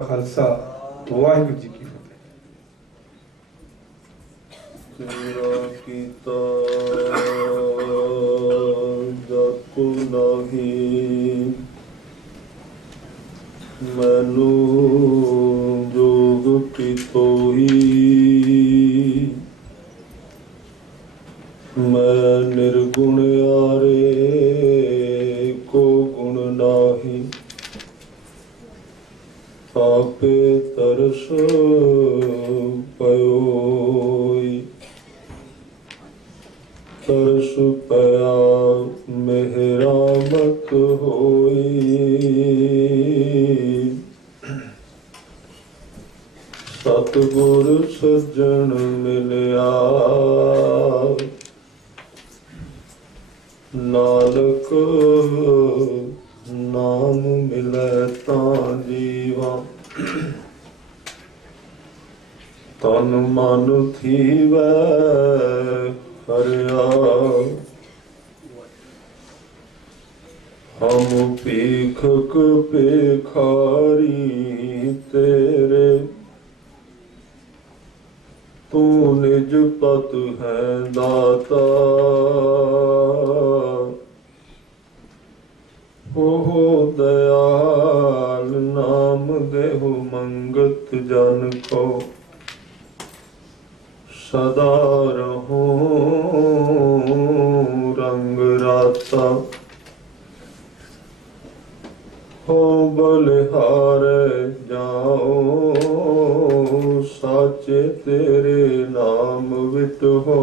ਖਾਲਸਾ ਵਾਹਿਗੁਰੂ ਜੀ ਕੀ ਫਤਿਹ। ਤੇਰਾ ਕੀਤਾ ਜਾਕੋ ਨਾਹੀ, ਮੈਨੂੰ ਜੋਗ ਕੀਤੋਈ। ਮੈਂ ਨਿਰਗੁਣ ਆਰੇ ਕੋ ਗੁਣ ਨਾਹੀ, ਆਪੇ ਤਰਸ ਪਇਓਈ। ਤਰਸ ਪਿਆ ਮਿਹਰਾਮਤ ਹੋਈ। ਸਤਿਗੁਰ ਸੱਜਣ ਮਿਲਿਆ, ਨਾਨਕ ਨਾਮ ਮਿਲੈ ਤਾਂ ਜੀਵਾ। ਤਨ ਮਨ ਥੀਵੈ ਹਰਿਆ, ਹਮ ਭੀਖਕ ਭਿਖਾਰੀ ਤੇਰੇ। ਤੂੰ ਨਿਜ ਪਤ ਹੈ ਦਾਤਾ, ਓ ਦਇਆਲ ਨਾਮ ਦੇਹੁ ਮੰਗਤ ਜਨ ਕੋ। ਸਦਾ ਰਹੋ ਰੰਗ ਰਾਤਾ, ਹੋ ਬਲਿਹਾਰੇ ਜਾਓ। ਸਾਚੇ ਤੇਰੇ ਨਾਮ ਵਿਟ ਹੋ,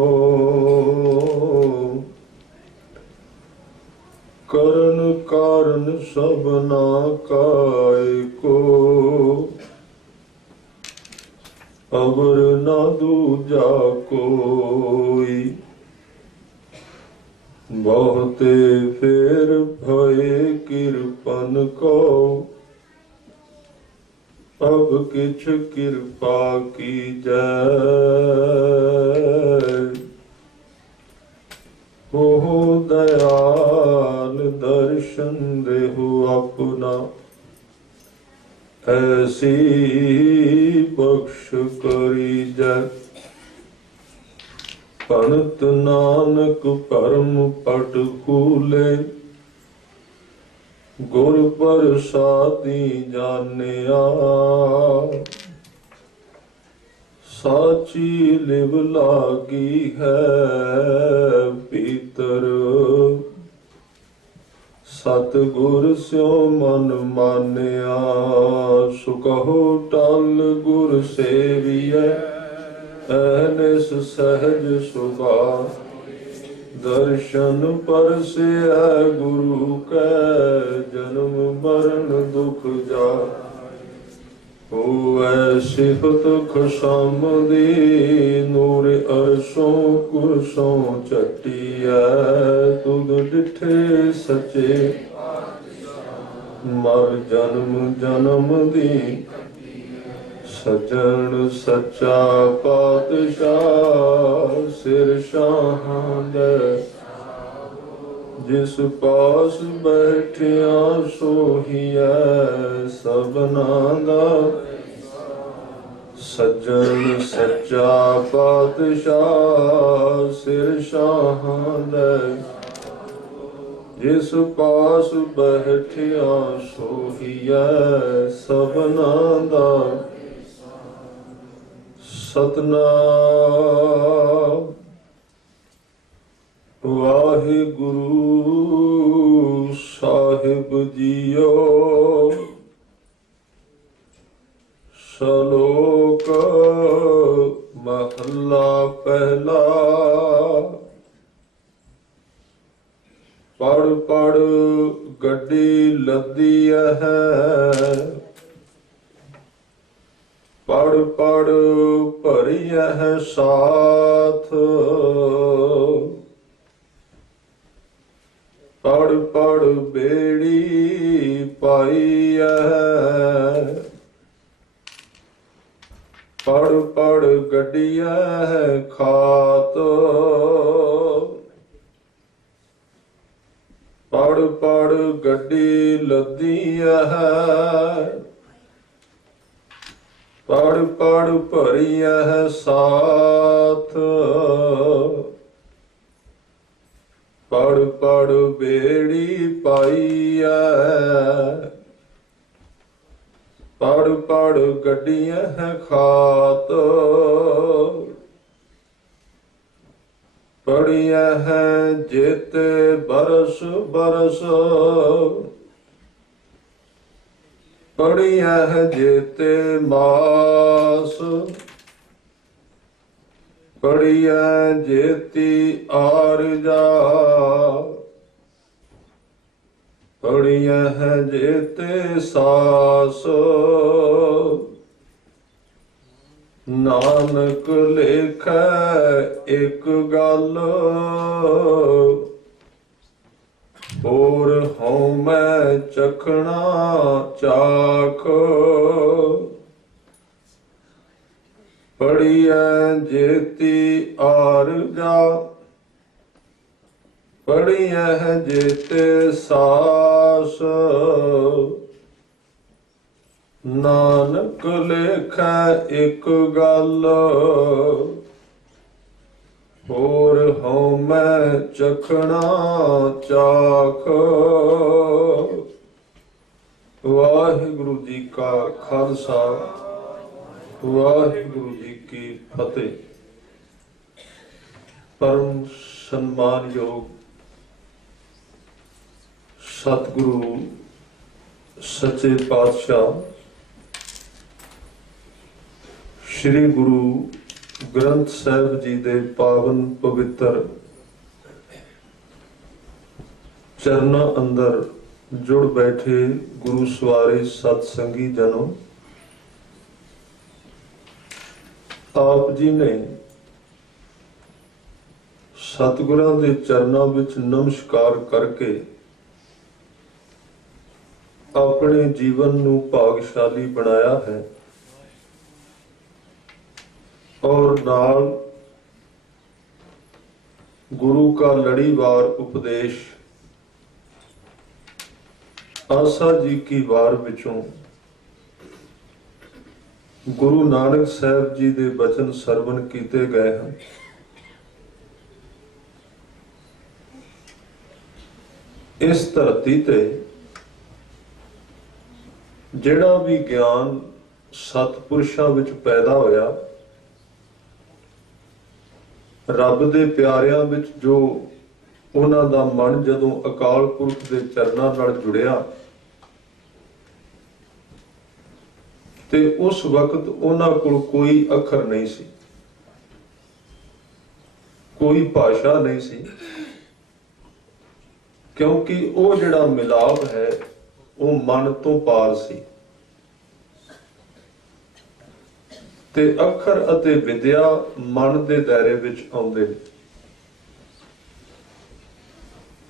ਕਰਨ ਕਾਰਨ ਸਭਨਾ ਕਾਇ ਕੋ। ਅਵਰ ਨਾ ਦੂਜਾ ਕੋਈ, ਬਹੁਤੇ ਫੇਰ ਭਏ ਕਿਰਪਨ ਕੋ। ਅਬ ਕਿਛ ਕਿਰਪਾ ਕੀਜੈ, ਓ ਦਇਆਲ ਦਰਸ਼ਨ ਦੇਹੁ ਆਪਣਾ। ਐਸੀ ਬਖਸ਼ ਕਰੀਜੈ, ਭਗਤ ਨਾਨਕ ਭਰਮ ਪਟ ਕੂਲੇ। ਗੁਰ ਪ੍ਰਸਾਦੀ ਜਾਣਿਆ, ਸਾਚੀ ਲਿਵ ਲਾਗੀ ਹੈ ਭੀਤਰ। ਸਤਿਗੁਰ ਸਿਉ ਮਨ ਮਾਨਿਆ, ਸੁਕਹੁ ਟਲ ਗੁਰ ਸੇਵੀਐ। ਐਨਿਸ ਸਹਿਜ ਸੁਭਾ, ਦਰਸ਼ਨ ਪਰਸੈ ਗੁਰੂ ਕੈ। ਜਨਮ ਮਰਨ ਦੁਖ ਜਾ, ਹੋਵੈ ਸਿਫਤ ਖਸਮ ਦੀ। ਨੂਰ ਅਰਸੋਂ ਕੁਰਸੋਂ ਚੱਟੀਐ, ਤੁਧ ਡਿਠੇ ਸਚੇ। ਮਰ ਜਨਮ ਜਨਮ ਦੀ, ਸੱਜਣ ਸੱਚਾ ਪਾਤਸ਼ਾਹ। ਸਿਰ ਸ਼ਾਹਾਂ ਦੇ ਜਿਸ ਪਾਸ ਬੈਠਿਆ, ਸੋਹੀਐ ਸਭਨਾ ਦਾ। ਸੱਜਣ ਸੱਚਾ ਪਾਤਸ਼ਾਹ, ਸਿਰ ਸ਼ਾਹਾਂ ਦੇ ਜਿਸ ਪਾਸ ਬੈਠਿਆ, ਸੋਹੀਐ ਸਭਨਾ ਦਾ। ਸਤਨਾਮ ਵਾਹਿਗੁਰੂ ਸਾਹਿਬ ਜੀਓ। ਸ਼ਲੋਕ ਮਹੱਲਾ ਪਹਿਲਾ। ਪੜ੍ਹ ਪੜ੍ਹ ਗੱਡੀ ਲੱਦੀ ਹੈ, ਪੜ੍ਹ ਪੜ੍ਹ ਭਰੀਐ ਸਾਥ। ਪੜ੍ਹ ਪੜ੍ਹ ਬੇੜੀ ਪਾਈਐ, ਪੜ੍ਹ ਪੜ੍ਹ ਗੱਡੀਐ ਖਾਤ। ਪੜ੍ਹ ਪੜ੍ਹ ਗੱਡੀ ਲੱਦੀ ਹੈ, ਪੜ ਪੜ ਭਰੀਐ ਸਾਥ, ਪੜ ਪੜ ਬੇੜੀ ਪਾਈਐ, ਪੜ ਪੜ ਗੱਡੀਐ ਖਾਤ, ਪੜੀਐ ਹੈ ਜੇਤੇ ਬਰਸ ਬਰਸ, ਪੜੀਐ ਹੈ ਜੇਤੇ ਮਾਸ, ਪੜੀਐ ਜੇਤੀ ਆਰਜਾ, ਪੜੀਐ ਹੈ ਜੇਤੇ ਸਾਸ, ਨਾਨਕ ਲੇਖੈ ਇੱਕ ਗੱਲ, ਹੋਰ ਹਉਮੈ ਚਖਣਾ ਚਾਖ, ਪੜੀਐ ਜੇਤੀ ਆਰਜਾ, ਪੜੀਐ ਜੇਤੇ ਸਾਸ, ਨਾਨਕ ਲੇਖੈ ਇੱਕ ਗੱਲ, ਹੋਰ ਹਉਮੈ ਚਖਣਾ ਚਾਖ। ਵਾਹਿਗੁਰੂ ਜੀ ਕਾ ਖਾਲਸਾ, ਵਾਹਿਗੁਰੂ ਜੀ ਕੀ ਫਤਿਹ। ਪਰਮ ਸਨਮਾਨਯੋਗ ਸਤਿਗੁਰੂ ਸੱਚੇ ਪਾਤਸ਼ਾਹ ਸ਼੍ਰੀ ਗੁਰੂ ਗ੍ਰੰਥ ਸਾਹਿਬ ਜੀ ਦੇ ਪਾਵਨ ਪਵਿੱਤਰ ਚਰਨਾਂ ਅੰਦਰ ਜੁੜ ਬੈਠੇ ਗੁਰੂ ਸਵਾਰੇ ਸਤ ਸੰਗੀ ਜਨੋ, ਆਪ ਜੀ ਨੇ ਸਤਿਗੁਰਾਂ ਦੇ ਚਰਨਾਂ ਵਿੱਚ ਨਮਸਕਾਰ ਕਰਕੇ ਆਪਣੇ ਜੀਵਨ ਨੂੰ ਭਾਗਸ਼ਾਲੀ ਬਣਾਇਆ ਹੈ और नाल गुरु का लड़ीवार उपदेश आसा जी की वार विचों गुरु नानक साहब जी दे बचन सरवण कीते गए हैं। इस धरती ते जिहड़ा भी ज्ञान सतपुरुषां विच पैदा होया, रब दे प्यारिਆਂ ਵਿੱਚ जो ਉਹਨਾਂ ਦਾ ਮਨ ਜਦੋਂ ਅਕਾਲ ਪੁਰਖ ਦੇ ਚਰਨਾਂ ਨਾਲ ਜੁੜਿਆ ਤੇ ਉਸ ਵਕਤ ਉਹਨਾਂ ਕੋਲ ਕੋਈ ਅੱਖਰ ਨਹੀਂ ਸੀ, ਕੋਈ ਭਾਸ਼ਾ ਨਹੀਂ ਸੀ, ਕਿਉਂਕਿ ਉਹ ਜਿਹੜਾ ਮਿਲਾਪ ਹੈ ਉਹ ਮਨ ਤੋਂ ਪਾਰ ਸੀ ਤੇ ਅੱਖਰ ਅਤੇ ਵਿਦਿਆ ਮਨ ਦੇ ਦਾਇਰੇ ਵਿੱਚ ਆਉਂਦੇ ਨੇ।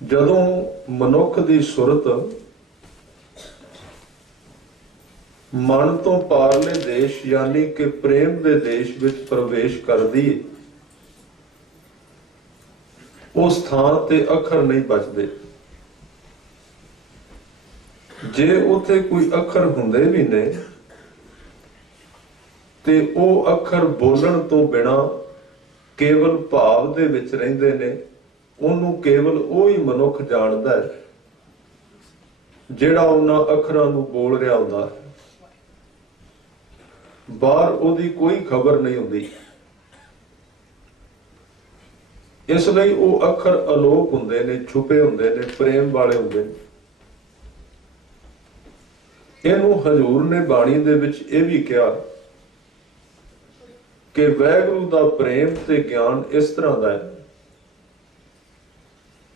ਜਦੋਂ ਮਨੁੱਖ ਦੀ ਸੁਰਤ ਮਨ ਤੋਂ ਪਾਰਲੇ ਦੇਸ਼ ਯਾਨੀ ਕਿ ਪ੍ਰੇਮ ਦੇ ਦੇਸ਼ ਵਿੱਚ ਪ੍ਰਵੇਸ਼ ਕਰਦੀ ਹੈ, ਉਸ ਥਾਂ ਤੇ ਅੱਖਰ ਨਹੀਂ ਬਚਦੇ। ਜੇ ਉੱਥੇ ਕੋਈ ਅੱਖਰ ਹੁੰਦੇ ਵੀ ਨੇ ਤੇ ਉਹ ਅੱਖਰ ਬੋਲਣ ਤੋਂ ਬਿਨਾ ਕੇਵਲ ਭਾਵ ਦੇ ਵਿੱਚ ਰਹਿੰਦੇ ਨੇ। ਉਹਨੂੰ ਕੇਵਲ ਉਹ ਹੀ ਮਨੁੱਖ ਜਾਣਦਾ ਹੈ ਜਿਹੜਾ ਉਹਨਾਂ ਅੱਖਰਾਂ ਨੂੰ ਬੋਲ ਰਿਹਾ ਹੁੰਦਾ ਹੈ, ਬਾਹਰ ਉਹਦੀ ਕੋਈ ਖਬਰ ਨਹੀਂ ਹੁੰਦੀ। ਇਸ ਲਈ ਉਹ ਅੱਖਰ ਅਲੋਪ ਹੁੰਦੇ ਨੇ, ਛੁਪੇ ਹੁੰਦੇ ਨੇ, ਪ੍ਰੇਮ ਵਾਲੇ ਹੁੰਦੇ ਨੇ। ਇਹਨੂੰ ਹਜ਼ੂਰ ਨੇ ਬਾਣੀ ਦੇ ਵਿੱਚ ਇਹ ਵੀ ਕਿਹਾ ਕਿ ਵਾਹਿਗੁਰੂ ਦਾ ਪ੍ਰੇਮ ਤੇ ਗਿਆਨ ਇਸ ਤਰ੍ਹਾਂ ਦਾ ਹੈ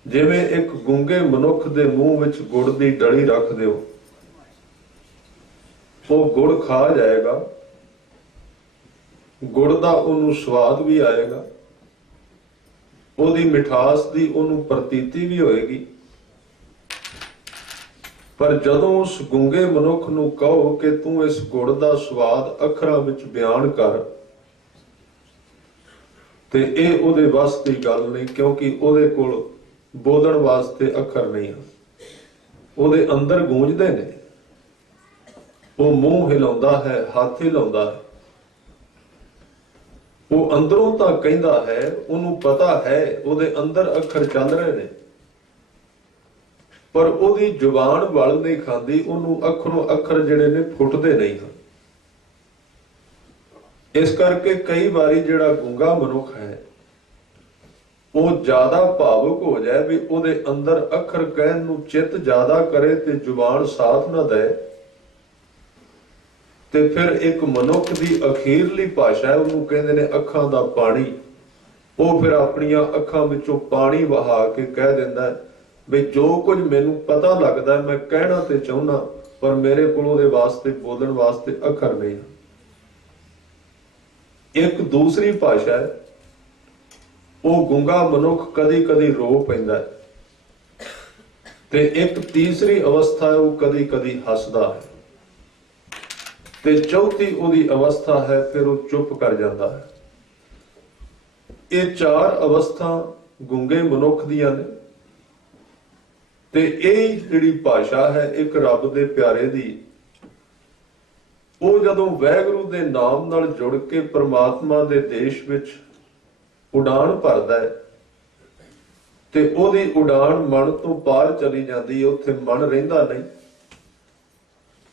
ਜਿਵੇਂ ਇੱਕ ਗੂੰਗੇ ਮਨੁੱਖ ਦੇ ਮੂੰਹ ਵਿੱਚ ਗੁੜ ਦੀ ਡਲੀ ਰੱਖ ਦਿਓ, ਉਹ ਗੁੜ ਖਾ ਜਾਏਗਾ, ਗੁੜ ਦਾ ਉਹਨੂੰ ਸਵਾਦ ਵੀ ਆਏਗਾ, ਉਹਦੀ ਮਿਠਾਸ ਦੀ ਉਹਨੂੰ ਪ੍ਰਤੀਤੀ ਵੀ ਹੋਏਗੀ। ਪਰ ਜਦੋਂ ਉਸ ਗੂੰਗੇ ਮਨੁੱਖ ਨੂੰ ਕਹੋ ਕਿ ਤੂੰ ਇਸ ਗੁੜ ਦਾ ਸਵਾਦ ਅੱਖਰਾਂ ਵਿੱਚ ਬਿਆਨ ਕਰ, ਤੇ ਇਹ ਉਹਦੇ ਵੱਸ ਦੀ ਗੱਲ ਨਹੀਂ, ਕਿਉਂਕਿ ਉਹਦੇ ਕੋਲ ਬੋਲਣ ਵਾਸਤੇ ਅੱਖਰ ਨਹੀਂ ਹਨ। ਉਹਦੇ ਅੰਦਰ ਗੂੰਜਦੇ ਨੇ, ਉਹ ਮੂੰਹ ਹਿਲਾਉਂਦਾ ਹੈ, ਹੱਥ ਹਿਲਾਉਂਦਾ ਹੈ, ਉਹ ਅੰਦਰੋਂ ਤਾਂ ਕਹਿੰਦਾ ਹੈ, ਉਹਨੂੰ ਪਤਾ ਹੈ ਉਹਦੇ ਅੰਦਰ ਅੱਖਰ ਚੱਲ ਰਹੇ ਨੇ, ਪਰ ਉਹਦੀ ਜ਼ੁਬਾਨ ਵੱਲ ਨਹੀਂ ਖਾਂਦੀ, ਉਹਨੂੰ ਅੱਖਰੋਂ ਅੱਖਰ ਜਿਹੜੇ ਨੇ ਫੁੱਟਦੇ ਨਹੀਂ ਹਨ। ਇਸ ਕਰਕੇ ਕਈ ਵਾਰੀ ਜਿਹੜਾ ਗੂੰਗਾ ਮਨੁੱਖ ਹੈ ਉਹ ਜ਼ਿਆਦਾ ਭਾਵੁਕ ਹੋ ਜਾਏ ਵੀ ਉਹਦੇ ਅੰਦਰ ਅੱਖਰ ਕਹਿਣ ਨੂੰ ਚਿੱਤ ਜ਼ਿਆਦਾ ਕਰੇ ਤੇ ਜ਼ੁਬਾਨ ਸਾਥ ਨਾ ਦੇ, ਤੇ ਫਿਰ ਇੱਕ ਮਨੁੱਖ ਦੀ ਅਖੀਰਲੀ ਭਾਸ਼ਾ ਹੈ, ਉਹਨੂੰ ਕਹਿੰਦੇ ਨੇ ਅੱਖਾਂ ਦਾ ਪਾਣੀ। ਉਹ ਫਿਰ ਆਪਣੀਆਂ ਅੱਖਾਂ ਵਿੱਚੋਂ ਪਾਣੀ ਵਹਾ ਕੇ ਕਹਿ ਦਿੰਦਾ ਵੀ ਜੋ ਕੁਝ ਮੈਨੂੰ ਪਤਾ ਲੱਗਦਾ ਮੈਂ ਕਹਿਣਾ ਤੇ ਚਾਹੁੰਦਾ, ਪਰ ਮੇਰੇ ਕੋਲ ਉਹਦੇ ਵਾਸਤੇ ਬੋਲਣ ਵਾਸਤੇ ਅੱਖਰ ਨਹੀਂ। ਇੱਕ ਦੂਸਰੀ ਭਾਸ਼ਾ ਹੈ, ਉਹ ਗੂੰਗਾ ਮਨੁੱਖ ਕਦੀ ਕਦੀ ਰੋ ਪੈਂਦਾ ਹੈ, ਤੇ ਇੱਕ ਤੀਸਰੀ ਅਵਸਥਾ ਹੈ ਉਹ ਕਦੀ ਕਦੀ ਹੱਸਦਾ ਹੈ, ਤੇ ਚੌਥੀ ਉਹਦੀ ਅਵਸਥਾ ਹੈ ਫਿਰ ਉਹ ਚੁੱਪ ਕਰ ਜਾਂਦਾ ਹੈ। ਇਹ ਚਾਰ ਅਵਸਥਾ ਗੂੰਗੇ ਮਨੁੱਖ ਦੀਆਂ ਨੇ, ਤੇ ਇਹ ਜਿਹੜੀ ਭਾਸ਼ਾ ਹੈ ਇੱਕ ਰੱਬ ਦੇ ਪਿਆਰੇ ਦੀ, ਉਹ ਜਦੋਂ ਵਾਹਿਗੁਰੂ ਦੇ ਨਾਮ ਨਾਲ ਜੁੜ ਕੇ ਪ੍ਰਮਾਤਮਾ ਦੇ ਦੇਸ਼ ਵਿੱਚ ਉਡਾਨ ਭਰਦਾ ਹੈ, ਤੇ ਉਹਦੀ ਉਡਾਨ ਮਨ ਤੋਂ ਪਾਰ ਚਲੀ ਜਾਂਦੀ ਹੈ, ਉੱਥੇ ਮਨ ਰਹਿੰਦਾ ਨਹੀਂ,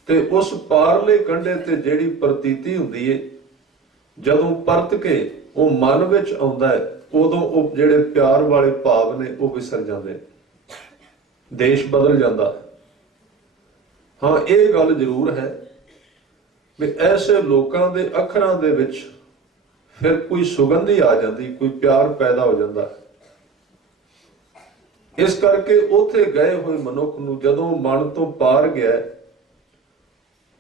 ਤੇ ਉਸ ਪਾਰਲੇ ਕੰਢੇ ਤੇ ਜਿਹੜੀ ਪ੍ਰਤੀਤੀ ਹੁੰਦੀ ਹੈ, ਜਦੋਂ ਪਰਤ ਕੇ ਉਹ ਮਨ ਵਿੱਚ ਆਉਂਦਾ ਹੈ, ਉਦੋਂ ਉਹ ਜਿਹੜੇ ਪਿਆਰ ਵਾਲੇ ਭਾਵ ਨੇ ਉਹ ਵਿਸਰ ਜਾਂਦੇ, ਦੇਸ਼ ਬਦਲ ਜਾਂਦਾ। ਹਾਂ, ਇਹ ਗੱਲ ਜ਼ਰੂਰ ਹੈ ਵੀ ਐਸੇ ਲੋਕਾਂ ਦੇ ਅੱਖਰਾਂ ਦੇ ਵਿੱਚ ਫਿਰ ਕੋਈ ਸੁਗੰਧੀ ਆ ਜਾਂਦੀ, ਕੋਈ ਪਿਆਰ ਪੈਦਾ ਹੋ ਜਾਂਦਾ। ਇਸ ਕਰਕੇ ਉੱਥੇ ਗਏ ਹੋਏ ਮਨੁੱਖ ਨੂੰ ਜਦੋਂ ਮਨ ਤੋਂ ਪਾਰ ਗਿਆ,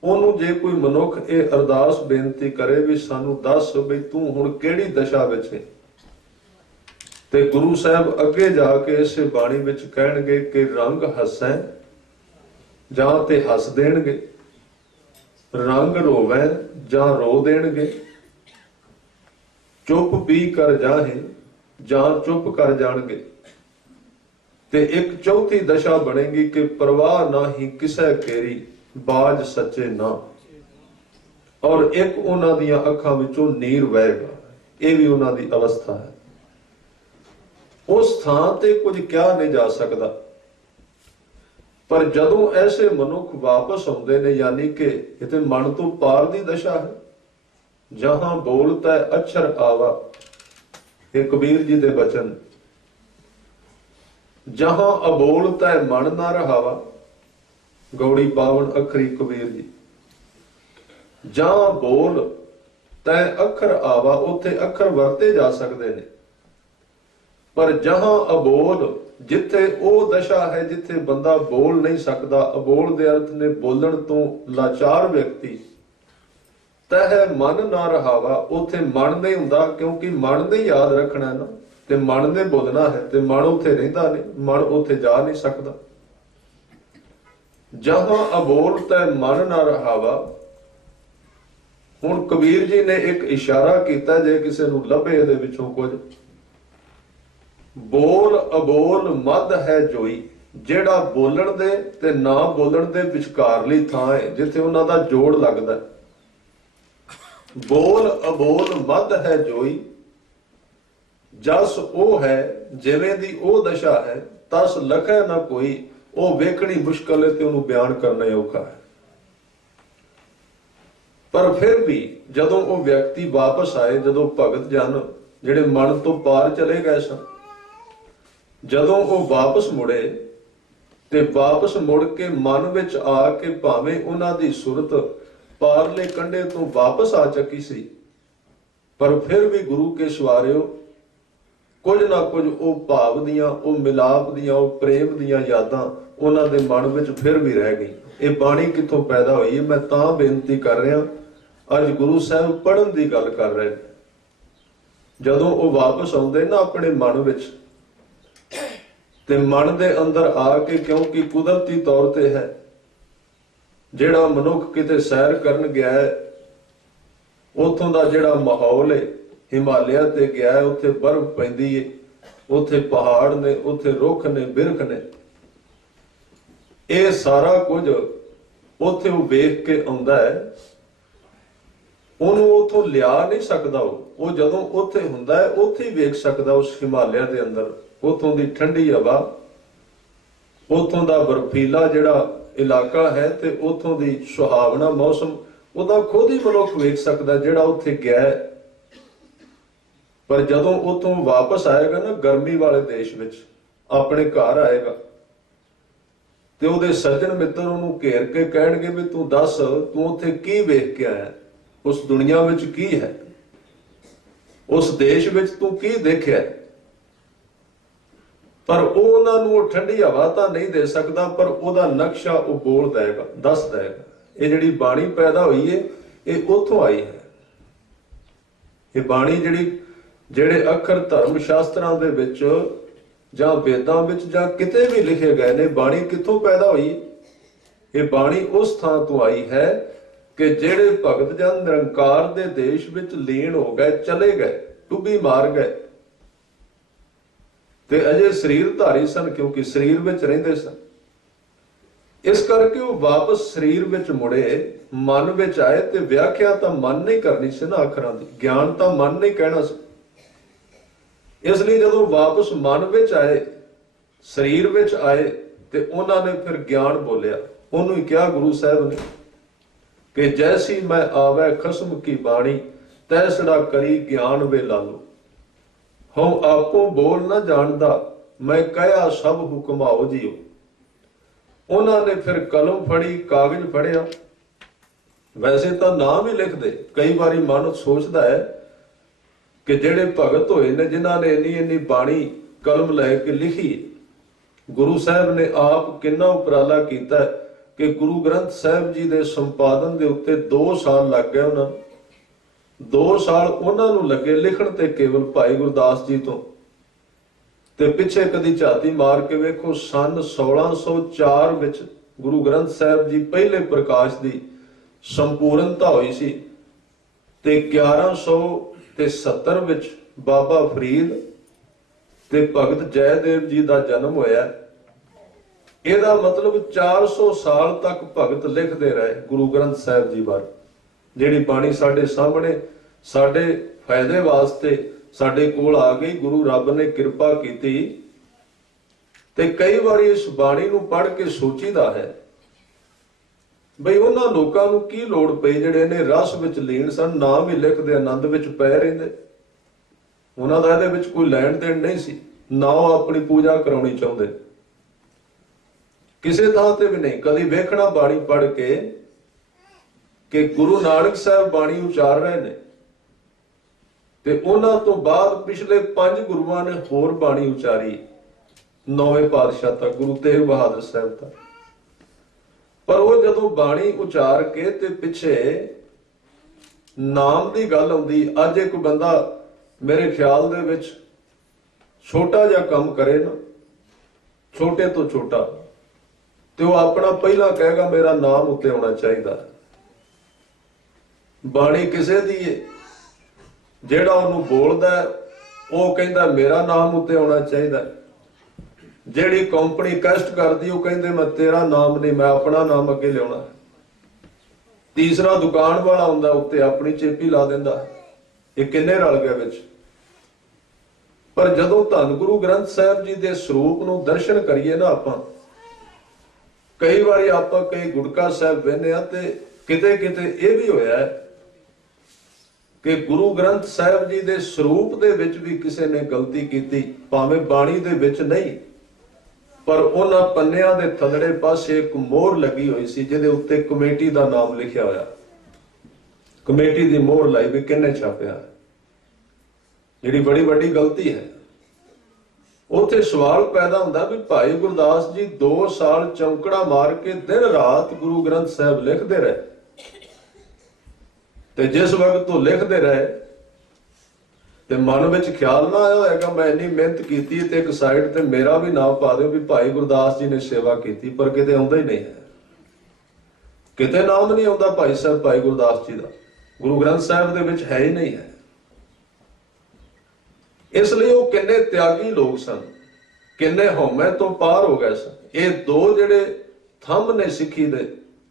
ਉਹਨੂੰ ਜੇ ਕੋਈ ਮਨੁੱਖ ਇਹ ਅਰਦਾਸ ਬੇਨਤੀ ਕਰੇ ਵੀ ਸਾਨੂੰ ਦੱਸ ਵੀ ਤੂੰ ਹੁਣ ਕਿਹੜੀ ਦਸ਼ਾ ਵਿੱਚ ਹੈ, ਤੇ ਗੁਰੂ ਸਾਹਿਬ ਅੱਗੇ ਜਾ ਕੇ ਇਸੇ ਬਾਣੀ ਵਿੱਚ ਕਹਿਣਗੇ ਕਿ ਰੰਗ ਹੱਸੈ ਜਾਂ ਤੇ ਹੱਸ ਦੇਣਗੇ, ਰੰਗ ਰੋਵੈ ਜਾਂ ਰੋ ਦੇਣਗੇ, ਚੁੱਪ ਵੀ ਕਰ ਜਾਹੇ ਜਾਂ ਚੁੱਪ ਕਰ ਜਾਣਗੇ, ਤੇ ਇੱਕ ਚੌਥੀ ਦਸ਼ਾ ਬਣੇਗੀ ਕਿ ਪਰਵਾਹ ਨਾ ਹੀ ਕਿਸੇ ਕੇਰੀ ਬਾਜ ਸੱਚੇ ਨਾ, ਔਰ ਇੱਕ ਉਹਨਾਂ ਦੀਆਂ ਅੱਖਾਂ ਵਿੱਚੋਂ ਨੀਰ ਵਹਿਗਾ। ਇਹ ਵੀ ਉਹਨਾਂ ਦੀ ਅਵਸਥਾ ਹੈ। ਉਸ ਥਾਂ ਤੇ ਕੁਝ ਕਿਹਾ ਨਹੀਂ ਜਾ ਸਕਦਾ, ਪਰ ਜਦੋਂ ਐਸੇ ਮਨੁੱਖ ਵਾਪਸ ਆਉਂਦੇ ਨੇ, ਯਾਨੀ ਕਿ ਇਥੇ ਮਨ ਤੋਂ ਪਾਰ ਦੀ ਦਸ਼ਾ ਹੈ, ਜਹਾਂ ਬੋਲਤਾ ਅਛਰ ਆਵਾ, ਇਹ ਕਬੀਰ ਜੀ ਦੇ ਬਚਨ, ਜਹਾਂ ਅਬੋਲਤਾ ਮਨ ਨਾ ਰਹਾਵਾ, ਗੌੜੀ ਪਾਵਨ ਅਖਰੀ ਕਬੀਰ ਜੀ, ਜਾਂ ਬੋਲ ਤੈ ਅੱਖਰ ਆਵਾ, ਉੱਥੇ ਅੱਖਰ ਵਰਤੇ ਜਾ ਸਕਦੇ ਨੇ, ਪਰ ਜਹਾਂ ਅਬੋਲ, ਜਿੱਥੇ ਉਹ ਦਸ਼ਾ ਹੈ ਜਿੱਥੇ ਬੰਦਾ ਬੋਲ ਨਹੀਂ ਸਕਦਾ, ਅਬੋਲ ਦੇ ਅਰਥ ਨੇ ਬੋਲਣ ਤੋਂ ਲਾਚਾਰ ਵਿਅਕਤੀ, ਤਹਿ ਮਨ ਨਾ ਰਹਾਵਾ, ਉੱਥੇ ਮਨ ਨਹੀਂ ਹੁੰਦਾ, ਕਿਉਂਕਿ ਮਨ ਨੇ ਯਾਦ ਰੱਖਣਾ ਨਾ, ਤੇ ਮਨ ਨੇ ਬੋਲਣਾ ਹੈ, ਤੇ ਮਨ ਉੱਥੇ ਰਹਿੰਦਾ ਨਹੀਂ, ਮਨ ਉੱਥੇ ਜਾ ਨਹੀਂ ਸਕਦਾ। ਜਹਾਂ ਅਬੋਲ ਤੈ ਮਨ ਨਾ ਰਹਾਵਾ। ਹੁਣ ਕਬੀਰ ਜੀ ਨੇ ਇੱਕ ਇਸ਼ਾਰਾ ਕੀਤਾ, ਜੇ ਕਿਸੇ ਨੂੰ ਲੱਭੇ ਇਹਦੇ ਵਿੱਚੋਂ ਕੁਝ, ਬੋਲ ਅਬੋਲ ਮੱਧ ਹੈ ਜੋਈ, ਜਿਹੜਾ ਬੋਲਣ ਦੇ ਤੇ ਨਾ ਬੋਲਣ ਦੇ ਵਿਚਕਾਰਲੀ ਥਾਂ ਹੈ, ਜਿੱਥੇ ਉਹਨਾਂ ਦਾ ਜੋੜ ਲੱਗਦਾ। ਬੋਲ ਅਬੋਲ ਮੱਧ ਹੈ ਜੋਈ, ਜਸ ਉਹ ਹੈ ਜਿਵੇਂ ਦੀ ਉਹ ਦਸ਼ਾ ਹੈ, ਤਸ ਲਖੈ ਨਾ ਕੋਈ, ਉਹ ਵੇਖਣੀ ਮੁਸ਼ਕਲ ਹੈ ਤੇ ਉਹਨੂੰ ਬਿਆਨ ਕਰਨਾ ਔਖਾ ਹੈ। ਪਰ ਫਿਰ ਵੀ ਜਦੋਂ ਉਹ ਵਿਅਕਤੀ ਵਾਪਸ ਆਏ, ਜਦੋਂ ਭਗਤ ਜਨ ਜਿਹੜੇ ਮਨ ਤੋਂ ਪਾਰ ਚਲੇ ਗਏ ਸਨ, ਜਦੋਂ ਉਹ ਵਾਪਸ ਮੁੜੇ, ਤੇ ਵਾਪਸ ਮੁੜ ਕੇ ਮਨ ਵਿੱਚ ਆ ਕੇ ਭਾਵੇਂ ਉਹਨਾਂ ਦੀ ਸੁਰਤ ਪਾਰਲੇ ਕੰਢੇ ਤੋਂ ਵਾਪਸ ਆ ਚੱਕੀ ਸੀ, ਪਰ ਫਿਰ ਵੀ ਗੁਰੂ ਕੇ ਸਵਾਰਿਓ ਕੁਝ ਨਾ ਕੁਝ ਉਹ ਭਾਵ ਦੀਆਂ, ਉਹ ਮਿਲਾਪ ਦੀਆਂ, ਉਹ ਪ੍ਰੇਮ ਦੀਆਂ ਯਾਦਾਂ ਉਹਨਾਂ ਦੇ ਮਨ ਵਿੱਚ ਫਿਰ ਵੀ ਰਹਿ ਗਈ। ਇਹ ਬਾਣੀ ਕਿੱਥੋਂ ਪੈਦਾ ਹੋਈ ਹੈ? ਮੈਂ ਤਾਂ ਬੇਨਤੀ ਕਰ ਰਿਹਾ, ਅੱਜ ਗੁਰੂ ਸਾਹਿਬ ਪੜ੍ਹਨ ਦੀ ਗੱਲ ਕਰ ਰਹੇ ਨੇ। ਜਦੋਂ ਉਹ ਵਾਪਸ ਆਉਂਦੇ ਨਾ ਆਪਣੇ ਮਨ ਵਿੱਚ, ਤੇ ਮਨ ਦੇ ਅੰਦਰ ਆ ਕੇ, ਕਿਉਂਕਿ ਕੁਦਰਤੀ ਤੌਰ ਤੇ ਹੈ, ਜਿਹੜਾ ਮਨੁੱਖ ਕਿਤੇ ਸੈਰ ਕਰਨ ਗਿਆ ਹੈ, ਉੱਥੋਂ ਦਾ ਜਿਹੜਾ ਮਾਹੌਲ ਹੈ, ਹਿਮਾਲਿਆ ਤੇ ਗਿਆ ਹੈ, ਉੱਥੇ ਬਰਫ਼ ਪੈਂਦੀ ਹੈ, ਉੱਥੇ ਪਹਾੜ ਨੇ, ਉੱਥੇ ਰੁੱਖ ਨੇ, ਬਿਰਖ ਨੇ, ਇਹ ਸਾਰਾ ਕੁਝ ਉੱਥੇ ਉਹ ਵੇਖ ਕੇ ਆਉਂਦਾ ਹੈ, ਉਹਨੂੰ ਉਥੋਂ ਲਿਆ ਨਹੀਂ ਸਕਦਾ। ਉਹ ਜਦੋਂ ਉੱਥੇ ਹੁੰਦਾ ਹੈ ਉੱਥੇ ਹੀ ਵੇਖ ਸਕਦਾ ਉਸ ਹਿਮਾਲਿਆ ਦੇ ਅੰਦਰ ਉਥੋਂ ਦੀ ਠੰਡੀ ਹਵਾ, ਉਥੋਂ ਦਾ ਬਰਫੀਲਾ ਜਿਹੜਾ ਇਲਾਕਾ ਹੈ ਤੇ ਉਥੋਂ ਦੀ ਸੁਹਾਵਣਾ ਮੌਸਮ, ਉਹਦਾ ਖੁਦ ਹੀ ਮਨੁੱਖ ਵੇਖ ਸਕਦਾ ਜਿਹੜਾ ਉੱਥੇ ਗਿਆ ਹੈ। ਪਰ ਜਦੋਂ ਉਥੋਂ ਵਾਪਸ ਆਏਗਾ ਨਾ ਗਰਮੀ ਵਾਲੇ ਦੇਸ਼ ਵਿੱਚ, ਆਪਣੇ ਘਰ ਆਏਗਾ ਤੇ ਉਹਦੇ ਸੱਜਣ ਮਿੱਤਰ ਉਹਨੂੰ ਘੇਰ ਕੇ ਕਹਿਣਗੇ ਵੀ ਤੂੰ ਦੱਸ, ਤੂੰ ਉੱਥੇ ਕੀ ਵੇਖ ਕੇ ਆਇਆ, ਉਸ ਦੁਨੀਆ ਵਿੱਚ ਕੀ ਹੈ, ਉਸ ਦੇਸ਼ ਵਿੱਚ ਤੂੰ ਕੀ ਦੇਖਿਆ। ਪਰ ਉਹ ਉਹਨਾਂ ਨੂੰ ਉਹ ਠੰਡੀ ਹਵਾ ਤਾਂ ਨਹੀਂ ਦੇ ਸਕਦਾ, ਪਰ ਉਹਦਾ ਨਕਸ਼ਾ ਉਹ ਬੋਲ ਦੇਗਾ, ਦੱਸ ਦੇਗਾ। ਇਹ ਜਿਹੜੀ ਬਾਣੀ ਪੈਦਾ ਹੋਈ ਹੈ ਇਹ ਉੱਥੋਂ ਆਈ ਹੈ। ਇਹ ਬਾਣੀ ਜਿਹੜੇ ਅੱਖਰ ਧਰਮ ਸ਼ਾਸਤਰਾਂ ਦੇ ਵਿੱਚ ਜਾਂ ਵੇਦਾਂ ਵਿੱਚ ਜਾਂ ਕਿਤੇ ਵੀ ਲਿਖੇ ਗਏ ਨੇ, ਬਾਣੀ ਕਿੱਥੋਂ ਪੈਦਾ ਹੋਈ? ਇਹ ਬਾਣੀ ਉਸ ਥਾਂ ਤੋਂ ਆਈ ਹੈ ਕਿ ਜਿਹੜੇ ਭਗਤ ਜਨ ਨਿਰੰਕਾਰ ਦੇ ਦੇਸ਼ ਵਿੱਚ ਲੀਨ ਹੋ ਗਏ, ਚਲੇ ਗਏ, ਡੁੱਬੀ ਮਾਰ ਗਏ ਤੇ ਅਜੇ ਸਰੀਰ ਧਾਰੀ ਸਨ, ਕਿਉਂਕਿ ਸਰੀਰ ਵਿੱਚ ਰਹਿੰਦੇ ਸਨ। ਇਸ ਕਰਕੇ ਉਹ ਵਾਪਸ ਸਰੀਰ ਵਿੱਚ ਮੁੜੇ, ਮਨ ਵਿੱਚ ਆਏ ਤੇ ਵਿਆਖਿਆ ਤਾਂ ਮਨ ਨਹੀਂ ਕਰਨੀ ਸੀ ਨਾ ਅੱਖਰਾਂ ਦੀ, ਗਿਆਨ ਤਾਂ ਮਨ ਨਹੀਂ ਕਹਿਣਾ ਸੀ। ਇਸ ਲਈ ਜਦੋਂ ਵਾਪਸ ਮਨ ਵਿੱਚ ਆਏ, ਸਰੀਰ ਵਿੱਚ ਆਏ ਤੇ ਉਹਨਾਂ ਨੇ ਫਿਰ ਗਿਆਨ ਬੋਲਿਆ। ਉਹਨੂੰ ਹੀ ਕਿਹਾ ਗੁਰੂ ਸਾਹਿਬ ਨੇ ਕਿ ਜੈਸੀ ਮੈਂ ਆਵੈ ਖਸਮ ਕੀ ਬਾਣੀ, ਤੈਸੜਾ ਕਰੀ ਗਿਆਨ ਵੇ ਲਾਲੋ। ਹਉ ਆਪੋ ਬੋਲ ਨਾ ਜਾਣਦਾ, ਮੈਂ ਕਹਿਆ ਸਭ ਹੁਕਮਾਓ ਜੀਓ। ਉਹਨਾਂ ਨੇ ਫਿਰ ਕਲਮ ਫੜੀ, ਕਾਗਜ਼ ਫੜਿਆ। ਵੈਸੇ ਤਾਂ ਨਾਮ ਹੀ ਲਿਖਦੇ। ਕਈ ਵਾਰੀ ਮਨ ਸੋਚਦਾ ਹੈ ਕਿ ਜਿਹੜੇ ਭਗਤ ਹੋਏ ਨੇ, ਜਿਨ੍ਹਾਂ ਨੇ ਇੰਨੀ ਬਾਣੀ ਕਲਮ ਲੈ ਕੇ ਲਿਖੀ, ਗੁਰੂ ਸਾਹਿਬ ਨੇ ਆਪ ਕਿੰਨਾ ਉਪਰਾਲਾ ਕੀਤਾ ਕਿ ਗੁਰੂ ਗ੍ਰੰਥ ਸਾਹਿਬ ਜੀ ਦੇ ਸੰਪਾਦਨ ਦੇ ਉੱਤੇ 2 ਸਾਲ ਲੱਗ ਗਏ ਉਹਨਾਂ ਨੂੰ। 2 ਸਾਲ ਉਹਨਾਂ ਨੂੰ ਲੱਗੇ ਲਿਖਣ ਤੇ, ਕੇਵਲ ਭਾਈ ਗੁਰਦਾਸ ਜੀ ਤੋਂ। ਤੇ ਪਿੱਛੇ ਕਦੀ ਝਾਤੀ ਮਾਰ ਕੇ ਵੇਖੋ, ਸਨ 1604 ਵਿੱਚ ਗੁਰੂ ਗ੍ਰੰਥ ਸਾਹਿਬ ਜੀ ਪਹਿਲੇ ਪ੍ਰਕਾਸ਼ ਦੀ ਸੰਪੂਰਨਤਾ ਹੋਈ ਸੀ ਤੇ 1170 ਵਿੱਚ ਬਾਬਾ ਫਰੀਦ ਤੇ ਭਗਤ ਜੈਦੇਵ ਜੀ ਦਾ ਜਨਮ ਹੋਇਆ। ਇਹਦਾ ਮਤਲਬ 400 ਸਾਲ ਤੱਕ ਭਗਤ ਲਿਖਦੇ ਰਹੇ ਗੁਰੂ ਗ੍ਰੰਥ ਸਾਹਿਬ ਜੀ ਬਾਰੇ। ਜਿਹੜੀ ਬਾਣੀ ਸਾਡੇ ਸਾਹਮਣੇ ਸਾਡੇ ਫਾਇਦੇ ਵਾਸਤੇ ਸਾਡੇ ਕੋਲ ਆ ਗਈ, ਗੁਰੂ ਰੱਬ ਨੇ ਕਿਰਪਾ ਕੀਤੀ। ਤੇ ਕਈ ਵਾਰੀ ਇਸ ਬਾਣੀ ਨੂੰ ਪੜ੍ਹ ਕੇ ਸੋਚੀਦਾ ਹੈ ਬਈ ਉਹਨਾਂ ਲੋਕਾਂ ਨੂੰ ਕੀ ਲੋੜ ਪਈ ਜਿਹੜੇ ਨੇ ਰਸ ਵਿੱਚ ਲੀਨ ਸਨ, ਨਾਮ ਹੀ ਲਿਖਦੇ, ਆਨੰਦ ਵਿੱਚ ਪੈ ਰਹਿੰਦੇ। ਉਹਨਾਂ ਦਾ ਇਹਦੇ ਵਿੱਚ ਕੋਈ ਲੈਣ ਦੇਣ ਨਹੀਂ ਸੀ, ਨਾ ਉਹ ਆਪਣੀ ਪੂਜਾ ਕਰਾਉਣੀ ਚਾਹੁੰਦੇ, ਕਿਸੇ ਥਾਂ ਤੇ ਵੀ ਨਹੀਂ। ਕਦੀ ਵੇਖਣਾ ਬਾਣੀ ਪੜ੍ਹ ਕੇ ਕਿ ਗੁਰੂ ਨਾਨਕ ਸਾਹਿਬ ਬਾਣੀ ਉਚਾਰ ਰਹੇ ਨੇ ਤੇ ਉਹਨਾਂ ਤੋਂ ਬਾਅਦ ਪਿਛਲੇ 5 ਗੁਰੂਆਂ ਨੇ ਹੋਰ ਬਾਣੀ ਉਚਾਰੀ, 9ਵੇਂ ਪਾਤਸ਼ਾਹ ਤੱਕ, ਗੁਰੂ ਤੇਗ ਬਹਾਦਰ ਸਾਹਿਬ ਤੱਕ। ਪਰ ਉਹ ਜਦੋਂ ਬਾਣੀ ਉਚਾਰ ਕੇ ਤੇ ਪਿੱਛੇ ਨਾਮ ਦੀ ਗੱਲ ਆਉਂਦੀ, ਅੱਜ ਇੱਕ ਬੰਦਾ ਮੇਰੇ ਖਿਆਲ ਦੇ ਵਿੱਚ ਛੋਟਾ ਜਿਹਾ ਕੰਮ ਕਰੇ ਨਾ, ਛੋਟੇ ਤੋਂ ਛੋਟਾ, ਤੇ ਉਹ ਆਪਣਾ ਪਹਿਲਾਂ ਕਹੇਗਾ ਮੇਰਾ ਨਾਮ ਉੱਤੇ ਆਉਣਾ ਚਾਹੀਦਾ। ਬਾਣੀ ਕਿਸੇ ਦੀ ਹੈ, ਜਿਹੜਾ ਉਹਨੂੰ ਬੋਲਦਾ ਉਹ ਕਹਿੰਦਾ ਮੇਰਾ ਨਾਮ ਉੱਤੇ ਆਉਣਾ ਚਾਹੀਦਾ। ਜਿਹੜੀ ਕੰਪਨੀ ਕਸ਼ਟ ਕਰਦੀ ਉਹ ਕਹਿੰਦੇ ਮੈਂ ਤੇਰਾ ਨਾਮ ਨਹੀਂ, ਮੈਂ ਆਪਣਾ ਨਾਮ ਅੱਗੇ ਲਿਆਉਣਾ। ਤੀਸਰਾ ਦੁਕਾਨ ਵਾਲਾ ਹੁੰਦਾ, ਉੱਤੇ ਆਪਣੀ ਚੇਪੀ ਲਾ ਦਿੰਦਾ। ਇਹ ਕਿੰਨੇ ਰਲ ਗਏ ਵਿੱਚ। ਪਰ ਜਦੋਂ ਧੰਨ ਗੁਰੂ ਗ੍ਰੰਥ ਸਾਹਿਬ ਜੀ ਦੇ ਸਰੂਪ ਨੂੰ ਦਰਸ਼ਨ ਕਰੀਏ ਨਾ ਆਪਾਂ, ਕਈ ਵਾਰੀ ਆਪਾਂ ਕਈ ਗੁਟਕਾ ਸਾਹਿਬ ਵੇਖਦੇ ਆ ਤੇ ਕਿਤੇ ਕਿਤੇ ਇਹ ਵੀ ਹੋਇਆ ਕਿ ਗੁਰੂ ਗ੍ਰੰਥ ਸਾਹਿਬ ਜੀ ਦੇ ਸਰੂਪ ਦੇ ਵਿੱਚ ਵੀ ਕਿਸੇ ਨੇ ਗਲਤੀ ਕੀਤੀ, ਭਾਵੇਂ ਬਾਣੀ ਦੇ ਵਿੱਚ ਨਹੀਂ, ਪਰ ਉਹਨਾਂ ਪੰਨਿਆਂ ਦੇ ਥੱਲੜੇ ਪਾਸੇ ਇੱਕ ਮੋਹਰ ਲੱਗੀ ਹੋਈ ਸੀ ਜਿਹਦੇ ਉੱਤੇ ਕਮੇਟੀ ਦਾ ਨਾਮ ਲਿਖਿਆ ਹੋਇਆ। ਕਮੇਟੀ ਦੀ ਮੋਹਰ ਲਾਈ ਵੀ ਕਿੰਨੇ ਛਾਪਿਆ, ਜਿਹੜੀ ਬੜੀ ਵੱਡੀ ਗਲਤੀ ਹੈ। ਉੱਥੇ ਸਵਾਲ ਪੈਦਾ ਹੁੰਦਾ ਵੀ ਭਾਈ ਗੁਰਦਾਸ ਜੀ 2 ਸਾਲ ਚੌਂਕੜਾ ਮਾਰ ਕੇ ਦਿਨ ਰਾਤ ਗੁਰੂ ਗ੍ਰੰਥ ਸਾਹਿਬ ਲਿਖਦੇ ਰਹੇ, ਤੇ ਜਿਸ ਵਕਤ ਉਹ ਲਿਖਦੇ ਰਹੇ ਤੇ ਮਨ ਵਿੱਚ ਖਿਆਲ ਨਾ ਆਇਆ ਹੋਏਗਾ ਮੈਂ ਇੰਨੀ ਮਿਹਨਤ ਕੀਤੀ ਤੇ ਇੱਕ ਸਾਈਡ ਤੇ ਮੇਰਾ ਵੀ ਨਾਮ ਪਾ ਦਿਓ ਵੀ ਭਾਈ ਗੁਰਦਾਸ ਜੀ ਨੇ ਸੇਵਾ ਕੀਤੀ, ਪਰ ਕਿਤੇ ਆਉਂਦਾ ਹੀ ਨਹੀਂ ਹੈ। ਕਿਤੇ ਨਾਮ ਨਹੀਂ ਆਉਂਦਾ ਭਾਈ ਸਾਹਿਬ ਭਾਈ ਗੁਰਦਾਸ ਜੀ ਦਾ, ਗੁਰੂ ਗ੍ਰੰਥ ਸਾਹਿਬ ਦੇ ਵਿੱਚ ਹੈ ਹੀ ਨਹੀਂ ਹੈ। ਇਸ ਲਈ ਉਹ ਕਿੰਨੇ ਤਿਆਗੀ ਲੋਕ ਸਨ, ਕਿੰਨੇ ਹਉਮੈ ਤੋਂ ਪਾਰ ਹੋ ਗਏ ਸਨ। ਇਹ 2 ਜਿਹੜੇ ਥੰਮ ਨੇ ਸਿੱਖੀ ਦੇ,